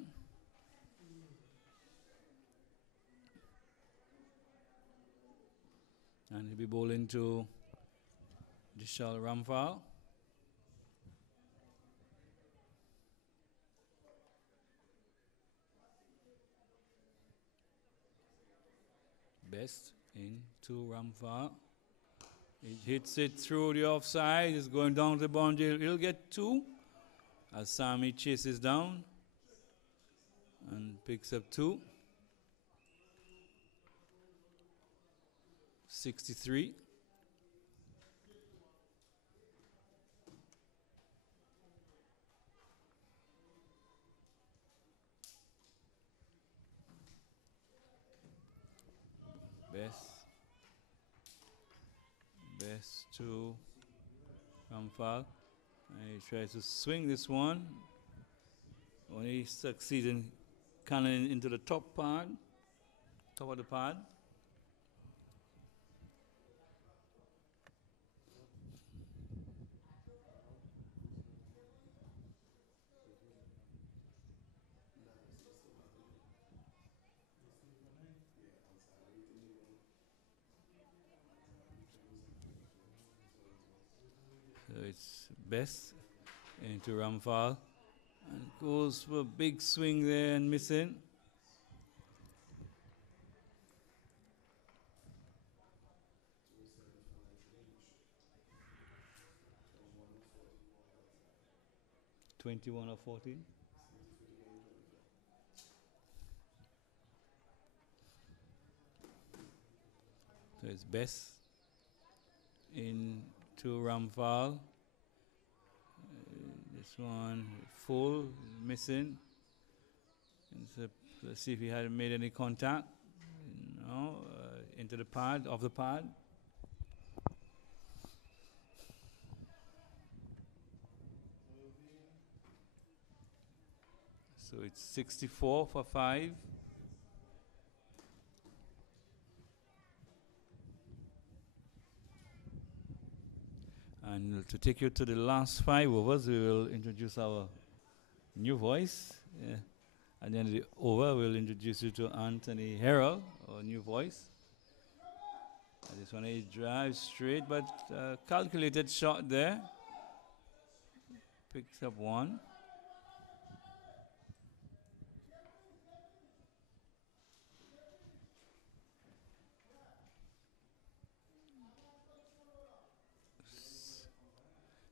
And he'll be bowling to Dishal Ramphal. Best into Ramphal. He hits it through the offside. It's going down to the boundary. He'll get 2 as Sami chases down and picks up 2. 63. Best to Ramphal. He tries to swing this one. Only succeeds in cannoning into the top of the pad. So it's Best into Ramphal. And goes for a big swing there and missing. (21 or 14). So it's Best into Ramphal. This one full, missing. Let's see if he had made any contact. No, into the pad, off the pad. So it's 64 for 5. And to take you to the last 5 overs, we will introduce our new voice. At the end of the over, we'll introduce you to Anthony Harrell, our new voice. This one he drives straight, but calculated shot there. Picks up 1.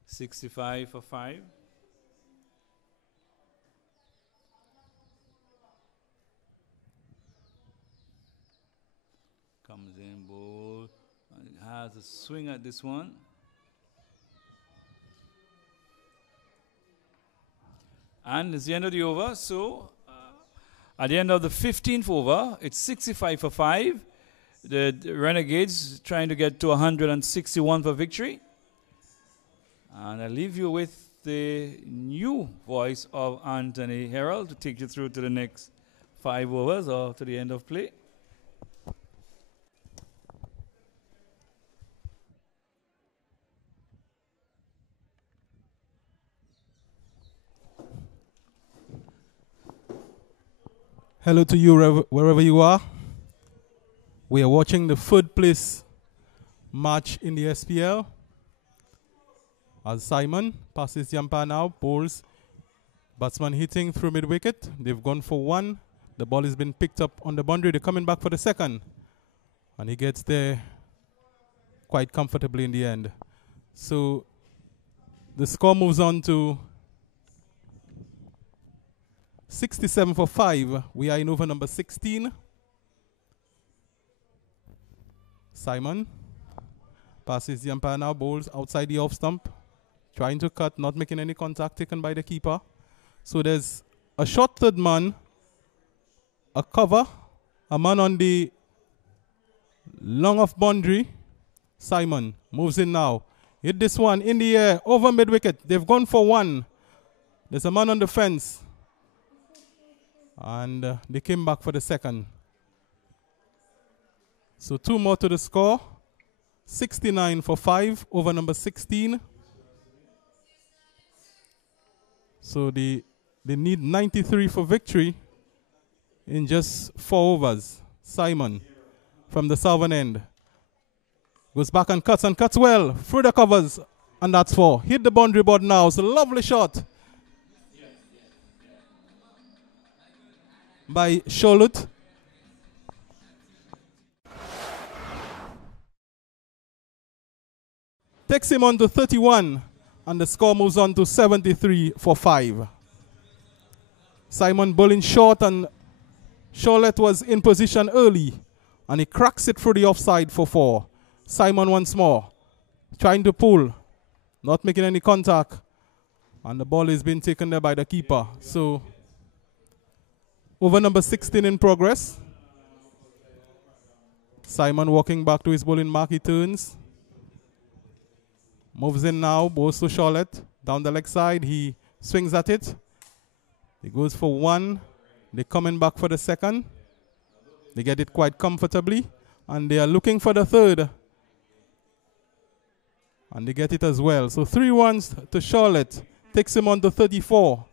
$65 for 5. Comes in, ball, and has a swing at this one. And it's the end of the over. So at the end of the 15th over, it's 65 for 5. The Renegades trying to get to 161 for victory. And I leave you with the new voice of Anthony Harrell to take you through to the next 5 overs or to the end of play. Hello to you wherever you are. We are watching the 3rd place match in the SPL. As Simon passes the umpire now, bowls, batsman hitting through mid-wicket. They've gone for 1. The ball has been picked up on the boundary. They're coming back for the 2nd. And he gets there quite comfortably in the end. So the score moves on to 67 for 5. We are in over number 16. Simon passes the umpire now, bowls outside the off stump, trying to cut, not making any contact taken by the keeper. So there's a short third man, a cover, a man on the long off boundary. Simon moves in now. Hit this one in the air, over mid-wicket. They've gone for one. There's a man on the fence. And they came back for the second. So 2 more to the score. 69 for 5 over number 16. So they need 93 for victory in just 4 overs. Simon from the southern end goes back and cuts well through the covers, and that's 4. Hit the boundary board now. It's a lovely shot by Charlotte. Takes him on to 31, and the score moves on to 73 for 5. Simon bowling short, and Charlotte was in position early, and he cracks it through the offside for 4. Simon once more, trying to pull, not making any contact, and the ball is being taken there by the keeper. So, over number 16 in progress. Simon walking back to his bowling mark, he turns. Moves in now, bowls to Charlotte. Down the leg side, he swings at it. He goes for 1. They're coming back for the second. They get it quite comfortably. And they are looking for the third. And they get it as well. So 3 runs to Charlotte. Takes him on to 34.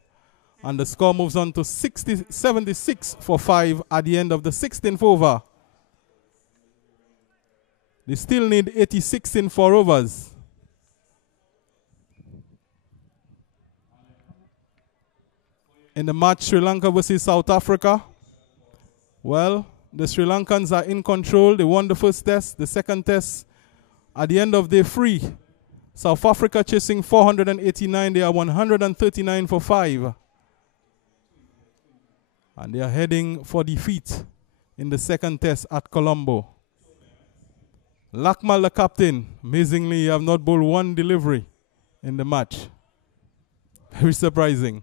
And the score moves on to 76 for 5 at the end of the 16th over. They still need 86 in 4 overs. In the match, Sri Lanka versus South Africa. Well, the Sri Lankans are in control. They won the first test. The second test, at the end of day 3, South Africa chasing 489. They are 139 for 5. And they are heading for defeat in the second test at Colombo. Lakmal, the captain, amazingly, have not bowled 1 delivery in the match. Very surprising.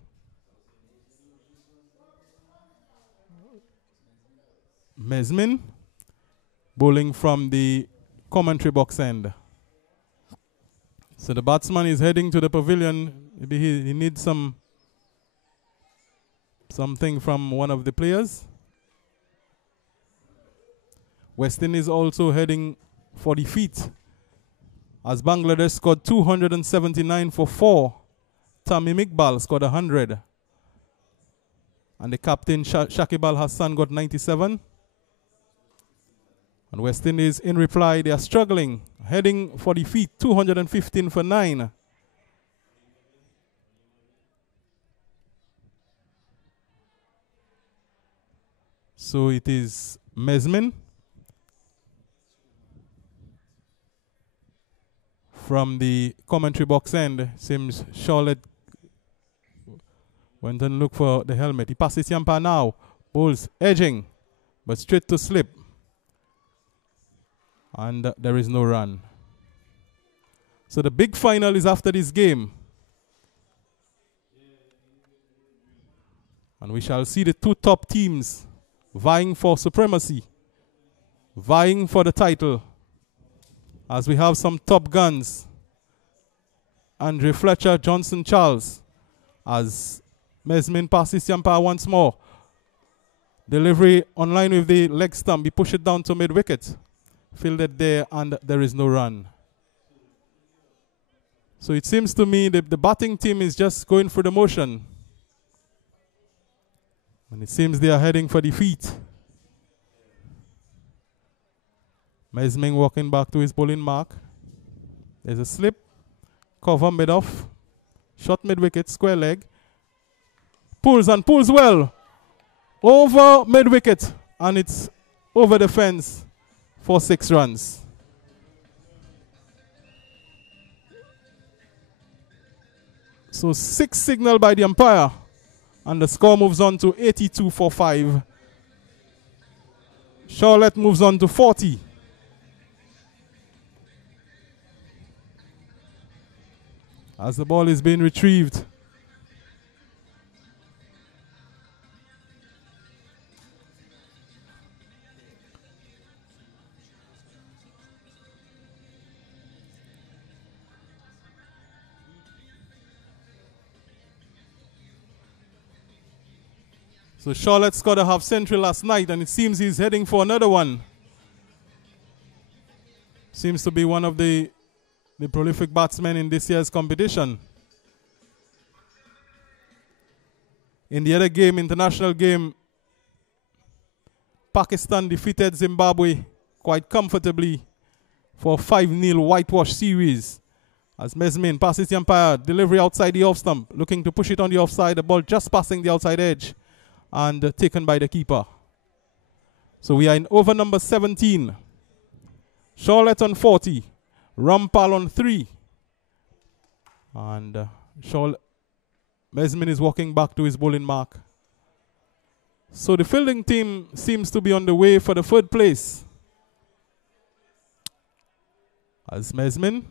Mesmin bowling from the commentary box end. So the batsman is heading to the pavilion. Maybe he needs something from one of the players. West Indies also heading for defeat as Bangladesh scored 279 for 4. Tamim Iqbal scored 100. And the captain Shakib Al Hassan got 97. And West Indies, in reply, they are struggling, heading for defeat, 215 for 9. So it is Mesmin from the commentary box end. Seems Charlotte went and looked for the helmet. He passes Yampa now. Bowls edging, but straight to slip. And there is no run. So the big final is after this game. And we shall see the 2 top teams vying for supremacy, vying for the title. As we have some top guns. Andre Fletcher, Johnson Charles. As Mesmin passes Yampa once more. Delivery on line with the leg stump. He pushes it down to mid-wicket. Fielded there, and there is no run. So it seems to me that the batting team is just going through the motion. And it seems they are heading for defeat. Mesmin walking back to his bowling mark. There's a slip. Cover mid-off. Shot mid-wicket, square leg. Pulls and pulls well. Over mid-wicket. And it's over the fence for 6 runs. So 6 signal by the umpire. And the score moves on to 82-45. Charlotte moves on to 40. As the ball is being retrieved. So Charlotte scored a half century last night, and it seems he's heading for another one. Seems to be one of the prolific batsmen in this year's competition. In the other game, international game, Pakistan defeated Zimbabwe quite comfortably for a 5-0 whitewash series. As Mesmin passes the umpire, delivery outside the off stump, looking to push it on the offside, the ball just passing the outside edge and taken by the keeper. So we are in over number 17. Charlotte on 40. Rampal on 3. And Mesmin is walking back to his bowling mark. So the fielding team seems to be on the way for the 3rd place. As Mesmin.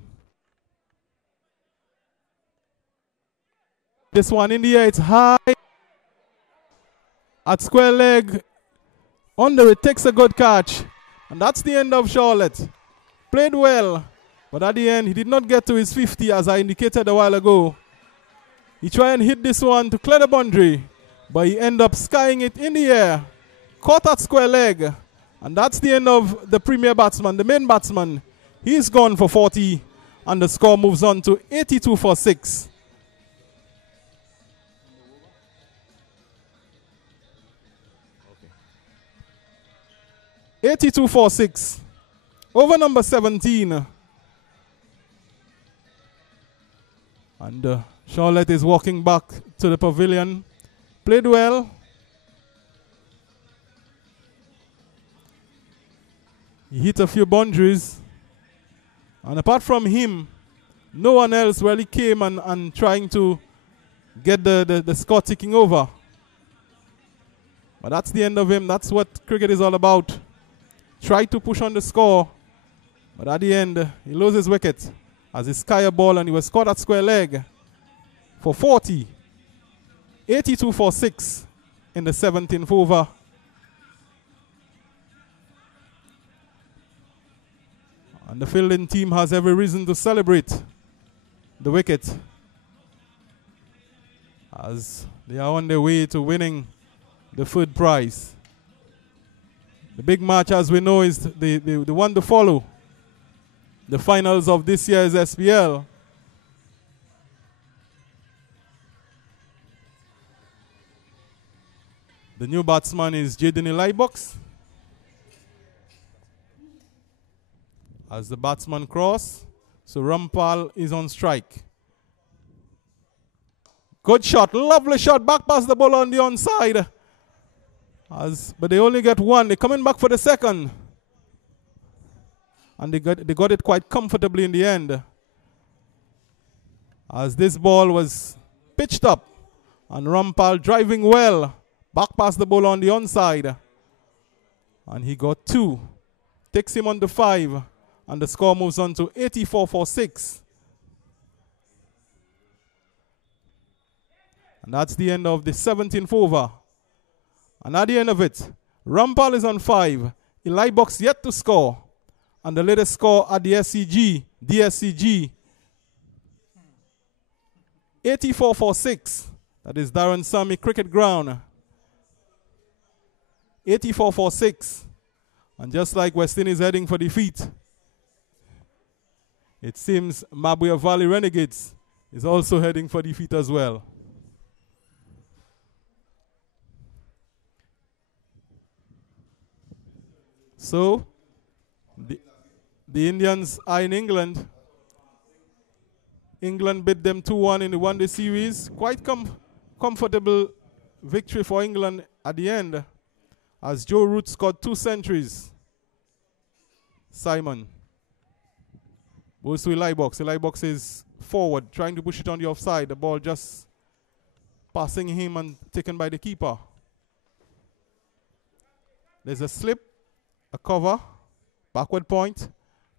This one in the air, it's high. At square leg. Under it, takes a good catch. And that's the end of Charlotte. Played well. But at the end, he did not get to his 50 as I indicated a while ago. He tried and hit this one to clear the boundary. But he ended up skying it in the air. Caught at square leg. And that's the end of the premier batsman, the main batsman. He's gone for 40. And the score moves on to 82-6. 82-6. Over number 17. And Charlotte is walking back to the pavilion. Played well. He hit a few boundaries. And apart from him, no one else really came and trying to get the score ticking over. But that's the end of him. That's what cricket is all about. Try to push on the score. But at the end, he loses wicket as he sky a ball and he was caught at square leg for 40. 82-6 in the 17th over. And the fielding team has every reason to celebrate the wicket as they are on their way to winning the 3rd prize. The big match, as we know, is the one to follow. The finals of this year's SPL. The new batsman is Jaden Elibox. As the batsman cross, so Rampal is on strike. Good shot, lovely shot, back past the ball on the onside. But they only get one. They're coming back for the second. And they got it quite comfortably in the end. As this ball was pitched up. And Rampal driving well. Back past the ball on the onside. And he got 2. Takes him on to 5. And the score moves on to 84-6. And that's the end of the 17th over. And at the end of it, Rampal is on 5. Elibox yet to score. And the latest score at the DSCG, 84-6. That is Darren Sammy Cricket Ground. 84-6. And just like Westin is heading for defeat, it seems Mabuya Valley Renegades is also heading for defeat as well. So, the Indians are in England. England beat them 2-1 in the one-day series. Quite comfortable victory for England at the end, as Joe Root scored 2 centuries. Simon. Goes to Elibox. Elibox is forward, trying to push it on the offside. The ball just passing him and taken by the keeper. There's a slip, a cover, backward point,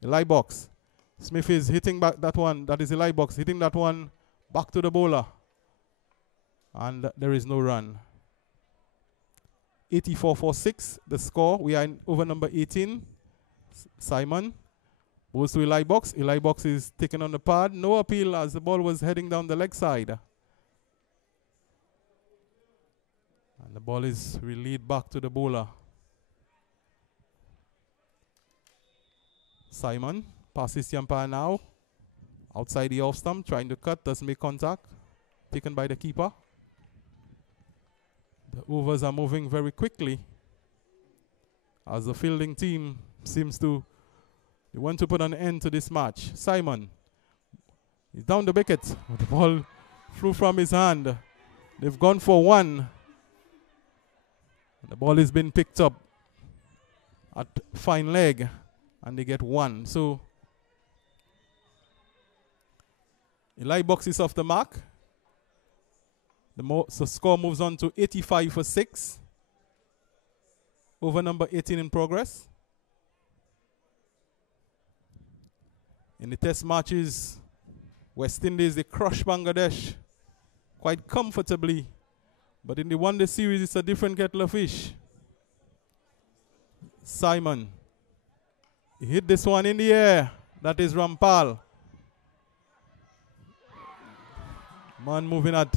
the light box. Smith is hitting back that one. That is the light box, hitting that one back to the bowler. And there is no run. 84 for 6, the score. We are in over number 18. Simon goes to Eli Box. Eli Box is taken on the pad. No appeal as the ball was heading down the leg side. And the ball is relayed back to the bowler. Simon passes the umpire now. Outside the off stump, trying to cut, doesn't make contact. Taken by the keeper. The overs are moving very quickly as the fielding team seems to want to put an end to this match. Simon is down the wicket. The ball flew from his hand. They've gone for one. The ball has been picked up at fine leg and they get one. So Eli Box is off the mark. The score moves on to 85 for 6. Over number 18 in progress. In the test matches, West Indies, they crushed Bangladesh quite comfortably. But in the one-day series, it's a different kettle of fish. Simon. He hit this one in the air. That is Rampal. Man moving at.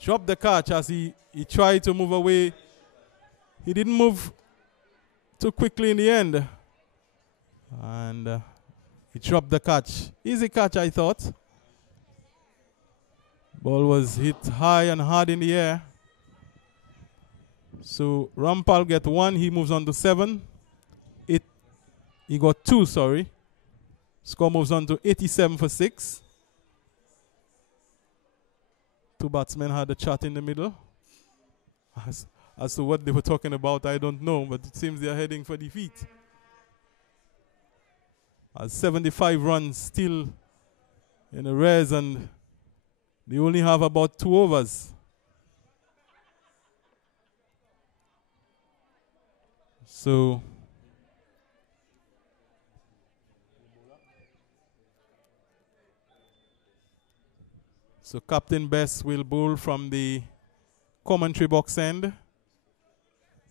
Dropped the catch as he tried to move away. He didn't move too quickly in the end. And he dropped the catch. Easy catch, I thought. Ball was hit high and hard in the air. So Rampal get one. He moves on to 7. He got 2, sorry. Score moves on to 87 for 6. Two batsmen had a chat in the middle. As to what they were talking about, I don't know, but it seems they are heading for defeat. As 75 runs still in the res, and they only have about 2 overs. So Captain Best will bowl from the commentary box end,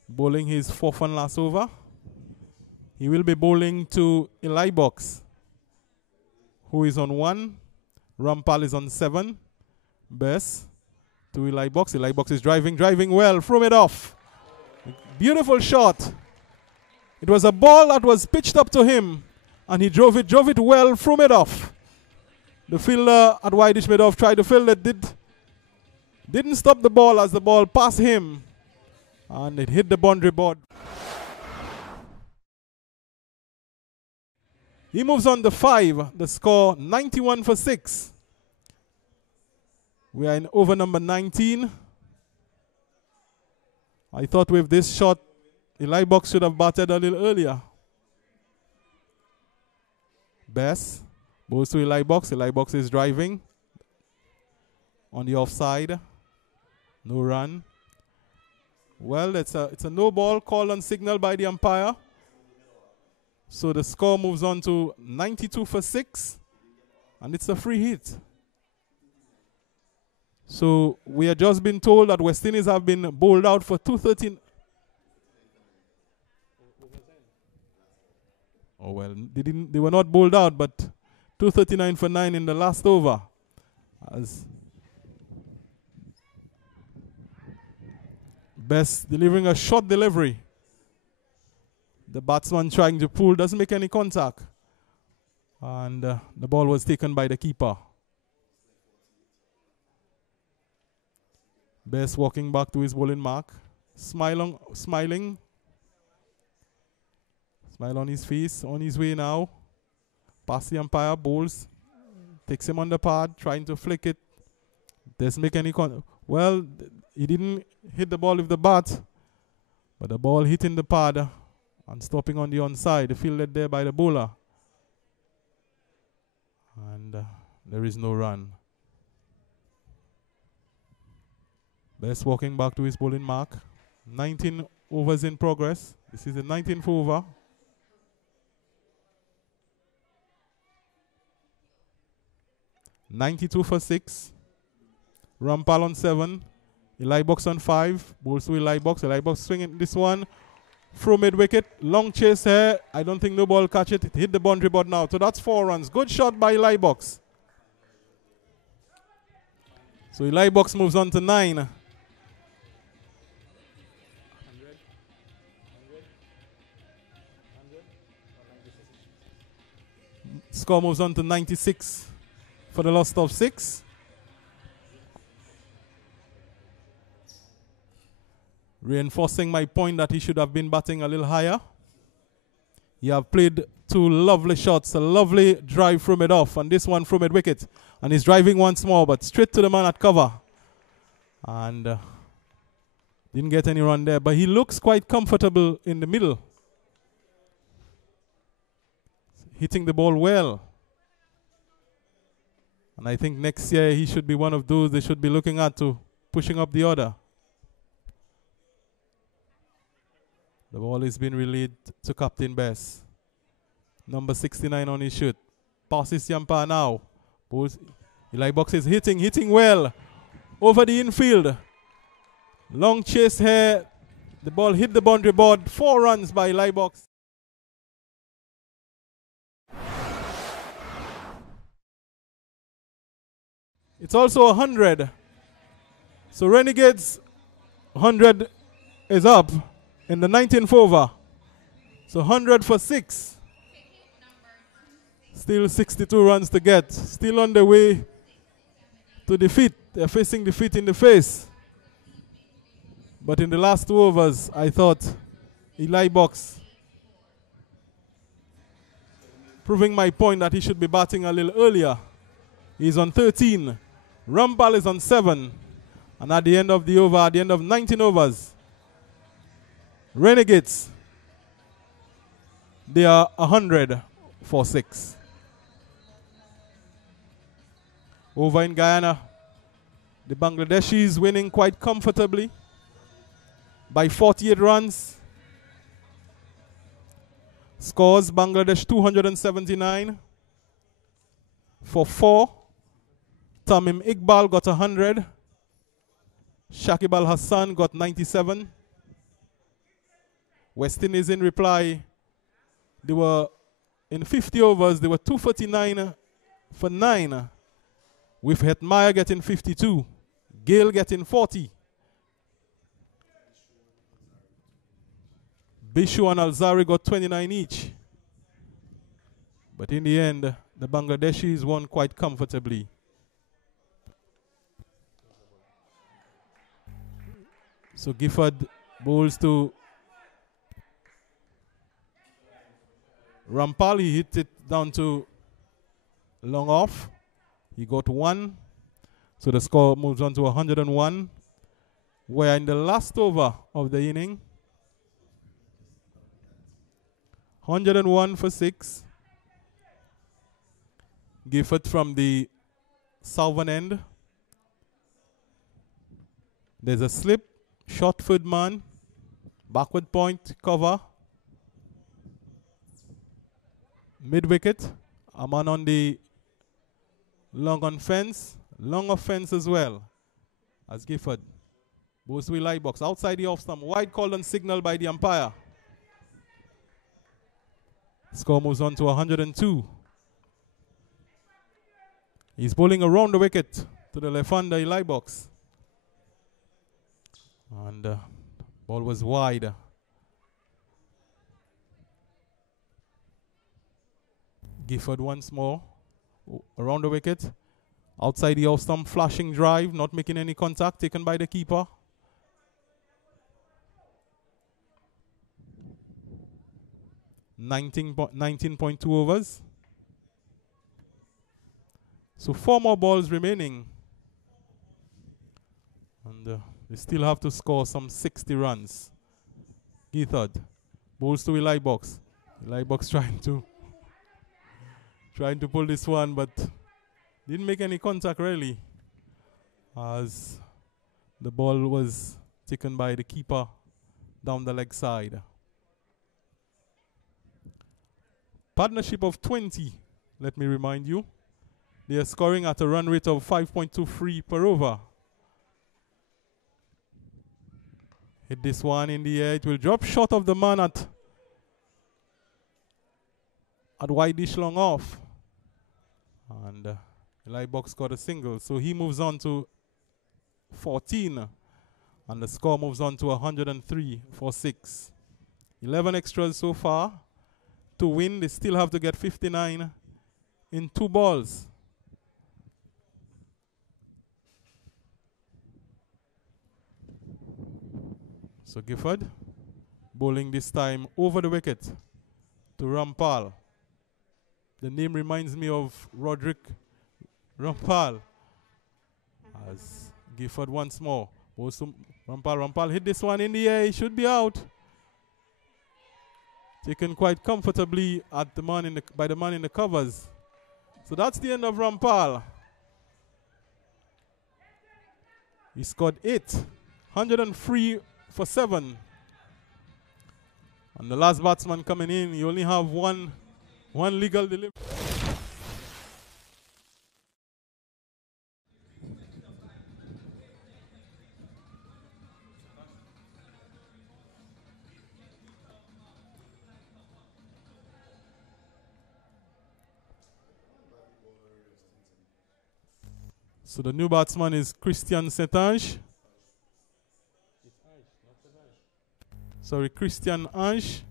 bowling his 4th and last over. He will be bowling to Eli Box, who is on 1. Rampal is on 7. Best to Eli Box. Eli Box is driving well. From it off. Beautiful shot. It was a ball that was pitched up to him, and he drove it well. From it off. The fielder at Whitish Meadow tried to field it, didn't stop the ball as the ball passed him, and it hit the boundary board. He moves on to 5. The score 91 for 6. We are in over number 19. I thought with this shot, Eli Box should have batted a little earlier. Best goes to Eli Box. Eli Box is driving on the offside. No run. Well, it's a no ball called on signal by the umpire. So the score moves on to 92 for 6. And it's a free hit. So we have just been told that West Indies have been bowled out for 213. Oh well, they were not bowled out, but 239 for 9 in the last over. As Best delivering a short delivery. The batsman trying to pull, doesn't make any contact. And the ball was taken by the keeper. Best walking back to his bowling mark. Smiling. Smile on his face, on his way now. Past the umpire, bowls. Takes him on the pad, trying to flick it. Doesn't make any contact. Well, he didn't hit the ball with the bat, but the ball hitting the pad and stopping on the onside, fielded there by the bowler. And there is no run. Best walking back to his bowling mark. 19 overs in progress. This is the 19th over. (92 for 6). Rampal on 7. Eli Box on 5. Bowls to Eli Box. Eli Box swinging this one. Through mid wicket. Long chase here. I don't think no ball catch it. It hit the boundary board now. So that's 4 runs. Good shot by Eli Box. So Eli Box moves on to 9. Score moves on to 96 for the loss of 6. Reinforcing my point that he should have been batting a little higher. He have played 2 lovely shots, a lovely drive from it off, and this one from mid wicket. And he's driving once more, but straight to the man at cover. And didn't get any run there, but he looks quite comfortable in the middle. Hitting the ball well. And I think next year he should be one of those they should be looking at to pushing up the order. The ball is being relayed to Captain Bess. Number 69 on his shoot. Passes Yampa now. Eli Box is hitting well. Over the infield. Long chase here. The ball hit the boundary board. 4 runs by Eli Box. It's also 100. So Renegades 100 is up in the 19th over. So 100 for 6. Still 62 runs to get. Still on the way to defeat. They're facing defeat in the face. But in the last 2 overs, I thought Eli Box, proving my point that he should be batting a little earlier. He's on 13. Rampal is on 7. And at the end of the over, at the end of 19 overs, Renegades, they are 100 for 6. Over in Guyana, the Bangladeshis winning quite comfortably by 48 runs. Scores Bangladesh 279 for 4. Tamim Iqbal got 100. Shakib Al Hassan got 97. West Indies in reply, they were in 50 overs, they were 249 for 9. With Hetmyer getting 52. Gale getting 40. Bishu and Alzari got 29 each. But in the end, the Bangladeshis won quite comfortably. So Gifford bowls to Rampal. He hit it down to long off. He got 1. So the score moves on to 101. Where in the last over of the inning, 101 for 6. Gifford from the southern end. There's a slip. Short foot man, backward point, cover, mid wicket, a man on the long on fence, long of fence as well as Gifford. Bowls to Eli Box outside the off stump, wide call and signal by the umpire. Score moves on to 102. He's bowling around the wicket to the left-hander Eli Box. And ball was wide. Gifford once more around the wicket. Outside the off stump, flashing drive, not making any contact, taken by the keeper. (19.2 overs. So 4 more balls remaining. And they still have to score some 60 runs. Gifford bowls to Eli Box. Eli Box trying to trying to pull this one, but didn't make any contact really, as the ball was taken by the keeper down the leg side. Partnership of 20, let me remind you. They are scoring at a run rate of 5.23 per over. Hit this one in the air. It will drop short of the man at wide dish long off. And Eli Box got a single. So he moves on to 14. And the score moves on to 103 for 6. 11 extras so far. To win, they still have to get 59 in 2 balls. So Gifford bowling this time over the wicket to Rampal. The name reminds me of Roderick Rampal. As Gifford once more. Rampal hit this one in the air. He should be out. Taken quite comfortably at the man by the man in the covers. So that's the end of Rampal. He scored 8. 103 for 7. And the last batsman coming in, you only have one legal delivery. So the new batsman is Christian Saint-Ange. Sorry, Christian Ange.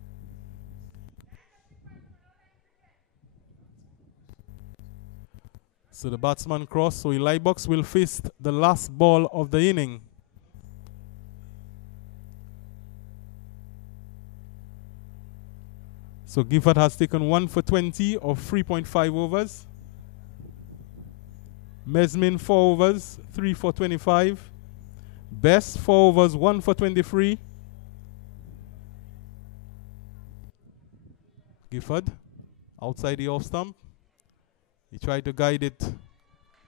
So the batsman cross. So Eli Box will face the last ball of the inning. So Gifford has taken 1 for 20 of 3.5 overs. Mesmin 4 overs, 3 for 25. Best 4 overs, 1 for 23. Gifford outside the off stump. He tried to guide it.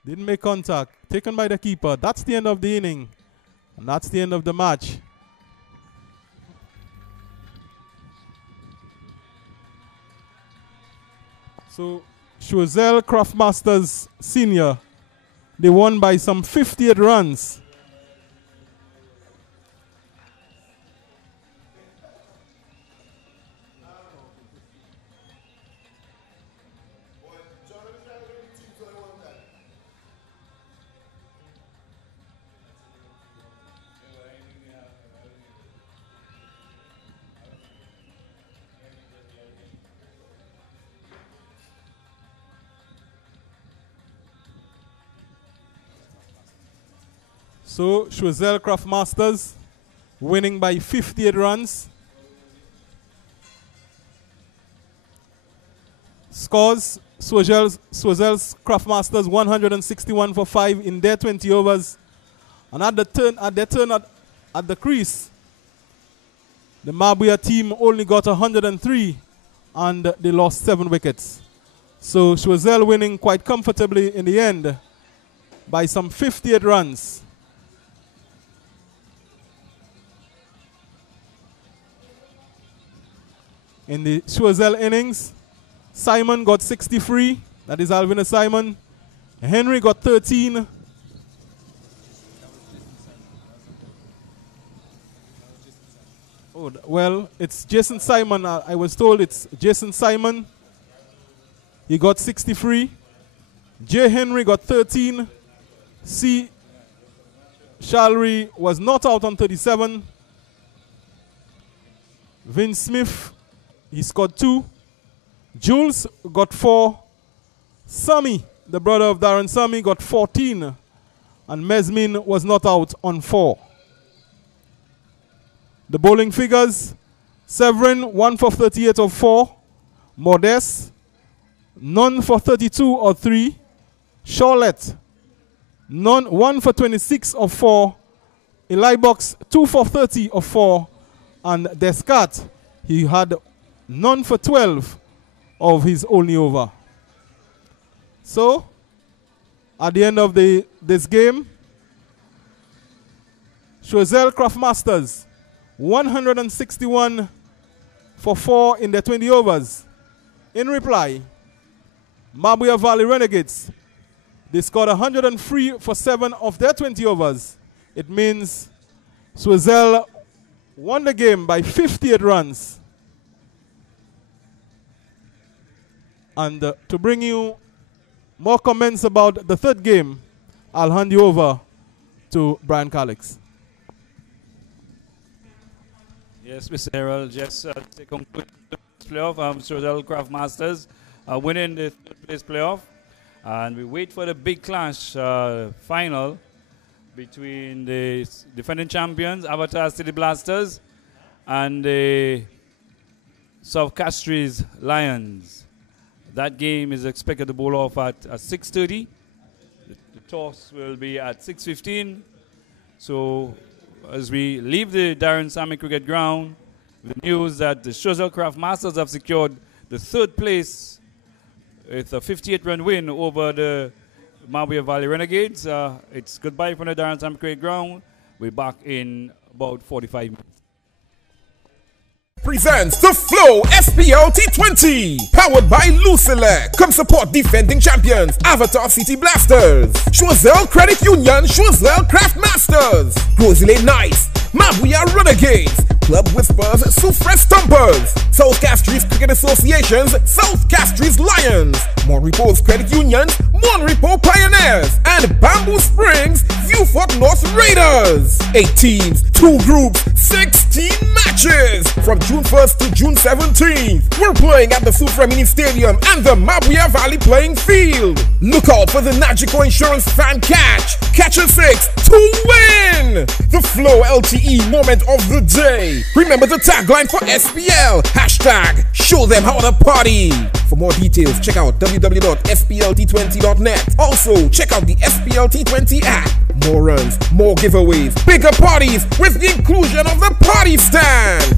Didn't make contact. Taken by the keeper. That's the end of the inning. And that's the end of the match. So Choiseul Craftmasters Senior, they won by some 58 runs. So Choiseul Craftmasters winning by 58 runs. Scores: Choiseul's Craftmasters 161 for 5 in their 20 overs. And at their turn at the crease, the Mabuya team only got 103 and they lost 7 wickets. So Choiseul winning quite comfortably in the end by some 58 runs. In the Choiseul innings, Simon got 63. That is Alvin Simon. Henry got 13. Oh, well, it's Jason Simon. I was told it's Jason Simon. He got 63. J. Henry got 13. C. Shalry was not out on 37. Vince Smith, he scored 2. Jules got 4. Sammy, the brother of Darren Sammy, got 14. And Mesmin was not out on 4. The bowling figures: Severin, 1 for 38 of 4. Modest, none for 32 or 3. Charlotte, 1 for 26 of 4. Eli Box, 2 for 30 of 4. And Descartes, he had none for 12 of his only over. So, at the end of this game, Choiseul Craftmasters 161 for 4 in their 20 overs. In reply, Mabuya Valley Renegades, they scored 103 for 7 of their 20 overs. It means Choiseul won the game by 58 runs. And to bring you more comments about the third game, I'll hand you over to Brian Calix. Yes, Mr. Harold, just to conclude the playoff, Choiseul Craftmasters winning the third place playoff. And we wait for the big clash final between the defending champions, Avatar City Blasters, and the South Castries Lions. That game is expected to bowl off at 6:30. The toss will be at 6:15. So as we leave the Darren Sammy Cricket Ground, the news that the Choiseul Craftmasters have secured the third place with a 58-run win over the Mabuya Valley Renegades. It's goodbye from the Darren Sammy Cricket Ground. We're back in about 45 minutes. Presents the Flow splt20, powered by Lucilec. Come support defending champions, Avatar City Blasters, Choiseul Credit Union, Choiseul Craftmasters, Rosalie Nice, Mabuya Renegades, Club Whispers, Soufre Stumpers, South Castries Cricket Associations, South Castries Lions, Monrepo's Credit Unions, Monrepo Pioneers, and Bamboo Springs, Beaufort North Raiders. 8 teams, 2 groups, 16 matches. From June 1st to June 17th, we're playing at the Soufre Mini Stadium and the Mabuya Valley playing field. Look out for the Nagico Insurance Fan Catch. Catch a 6 to win. The Flow LTE moment of the day. Remember the tagline for SPL, hashtag show them how to party. For more details, check out www.splt20.net. Also, check out the SPLT20 app. More runs, more giveaways, bigger parties with the inclusion of the party stand.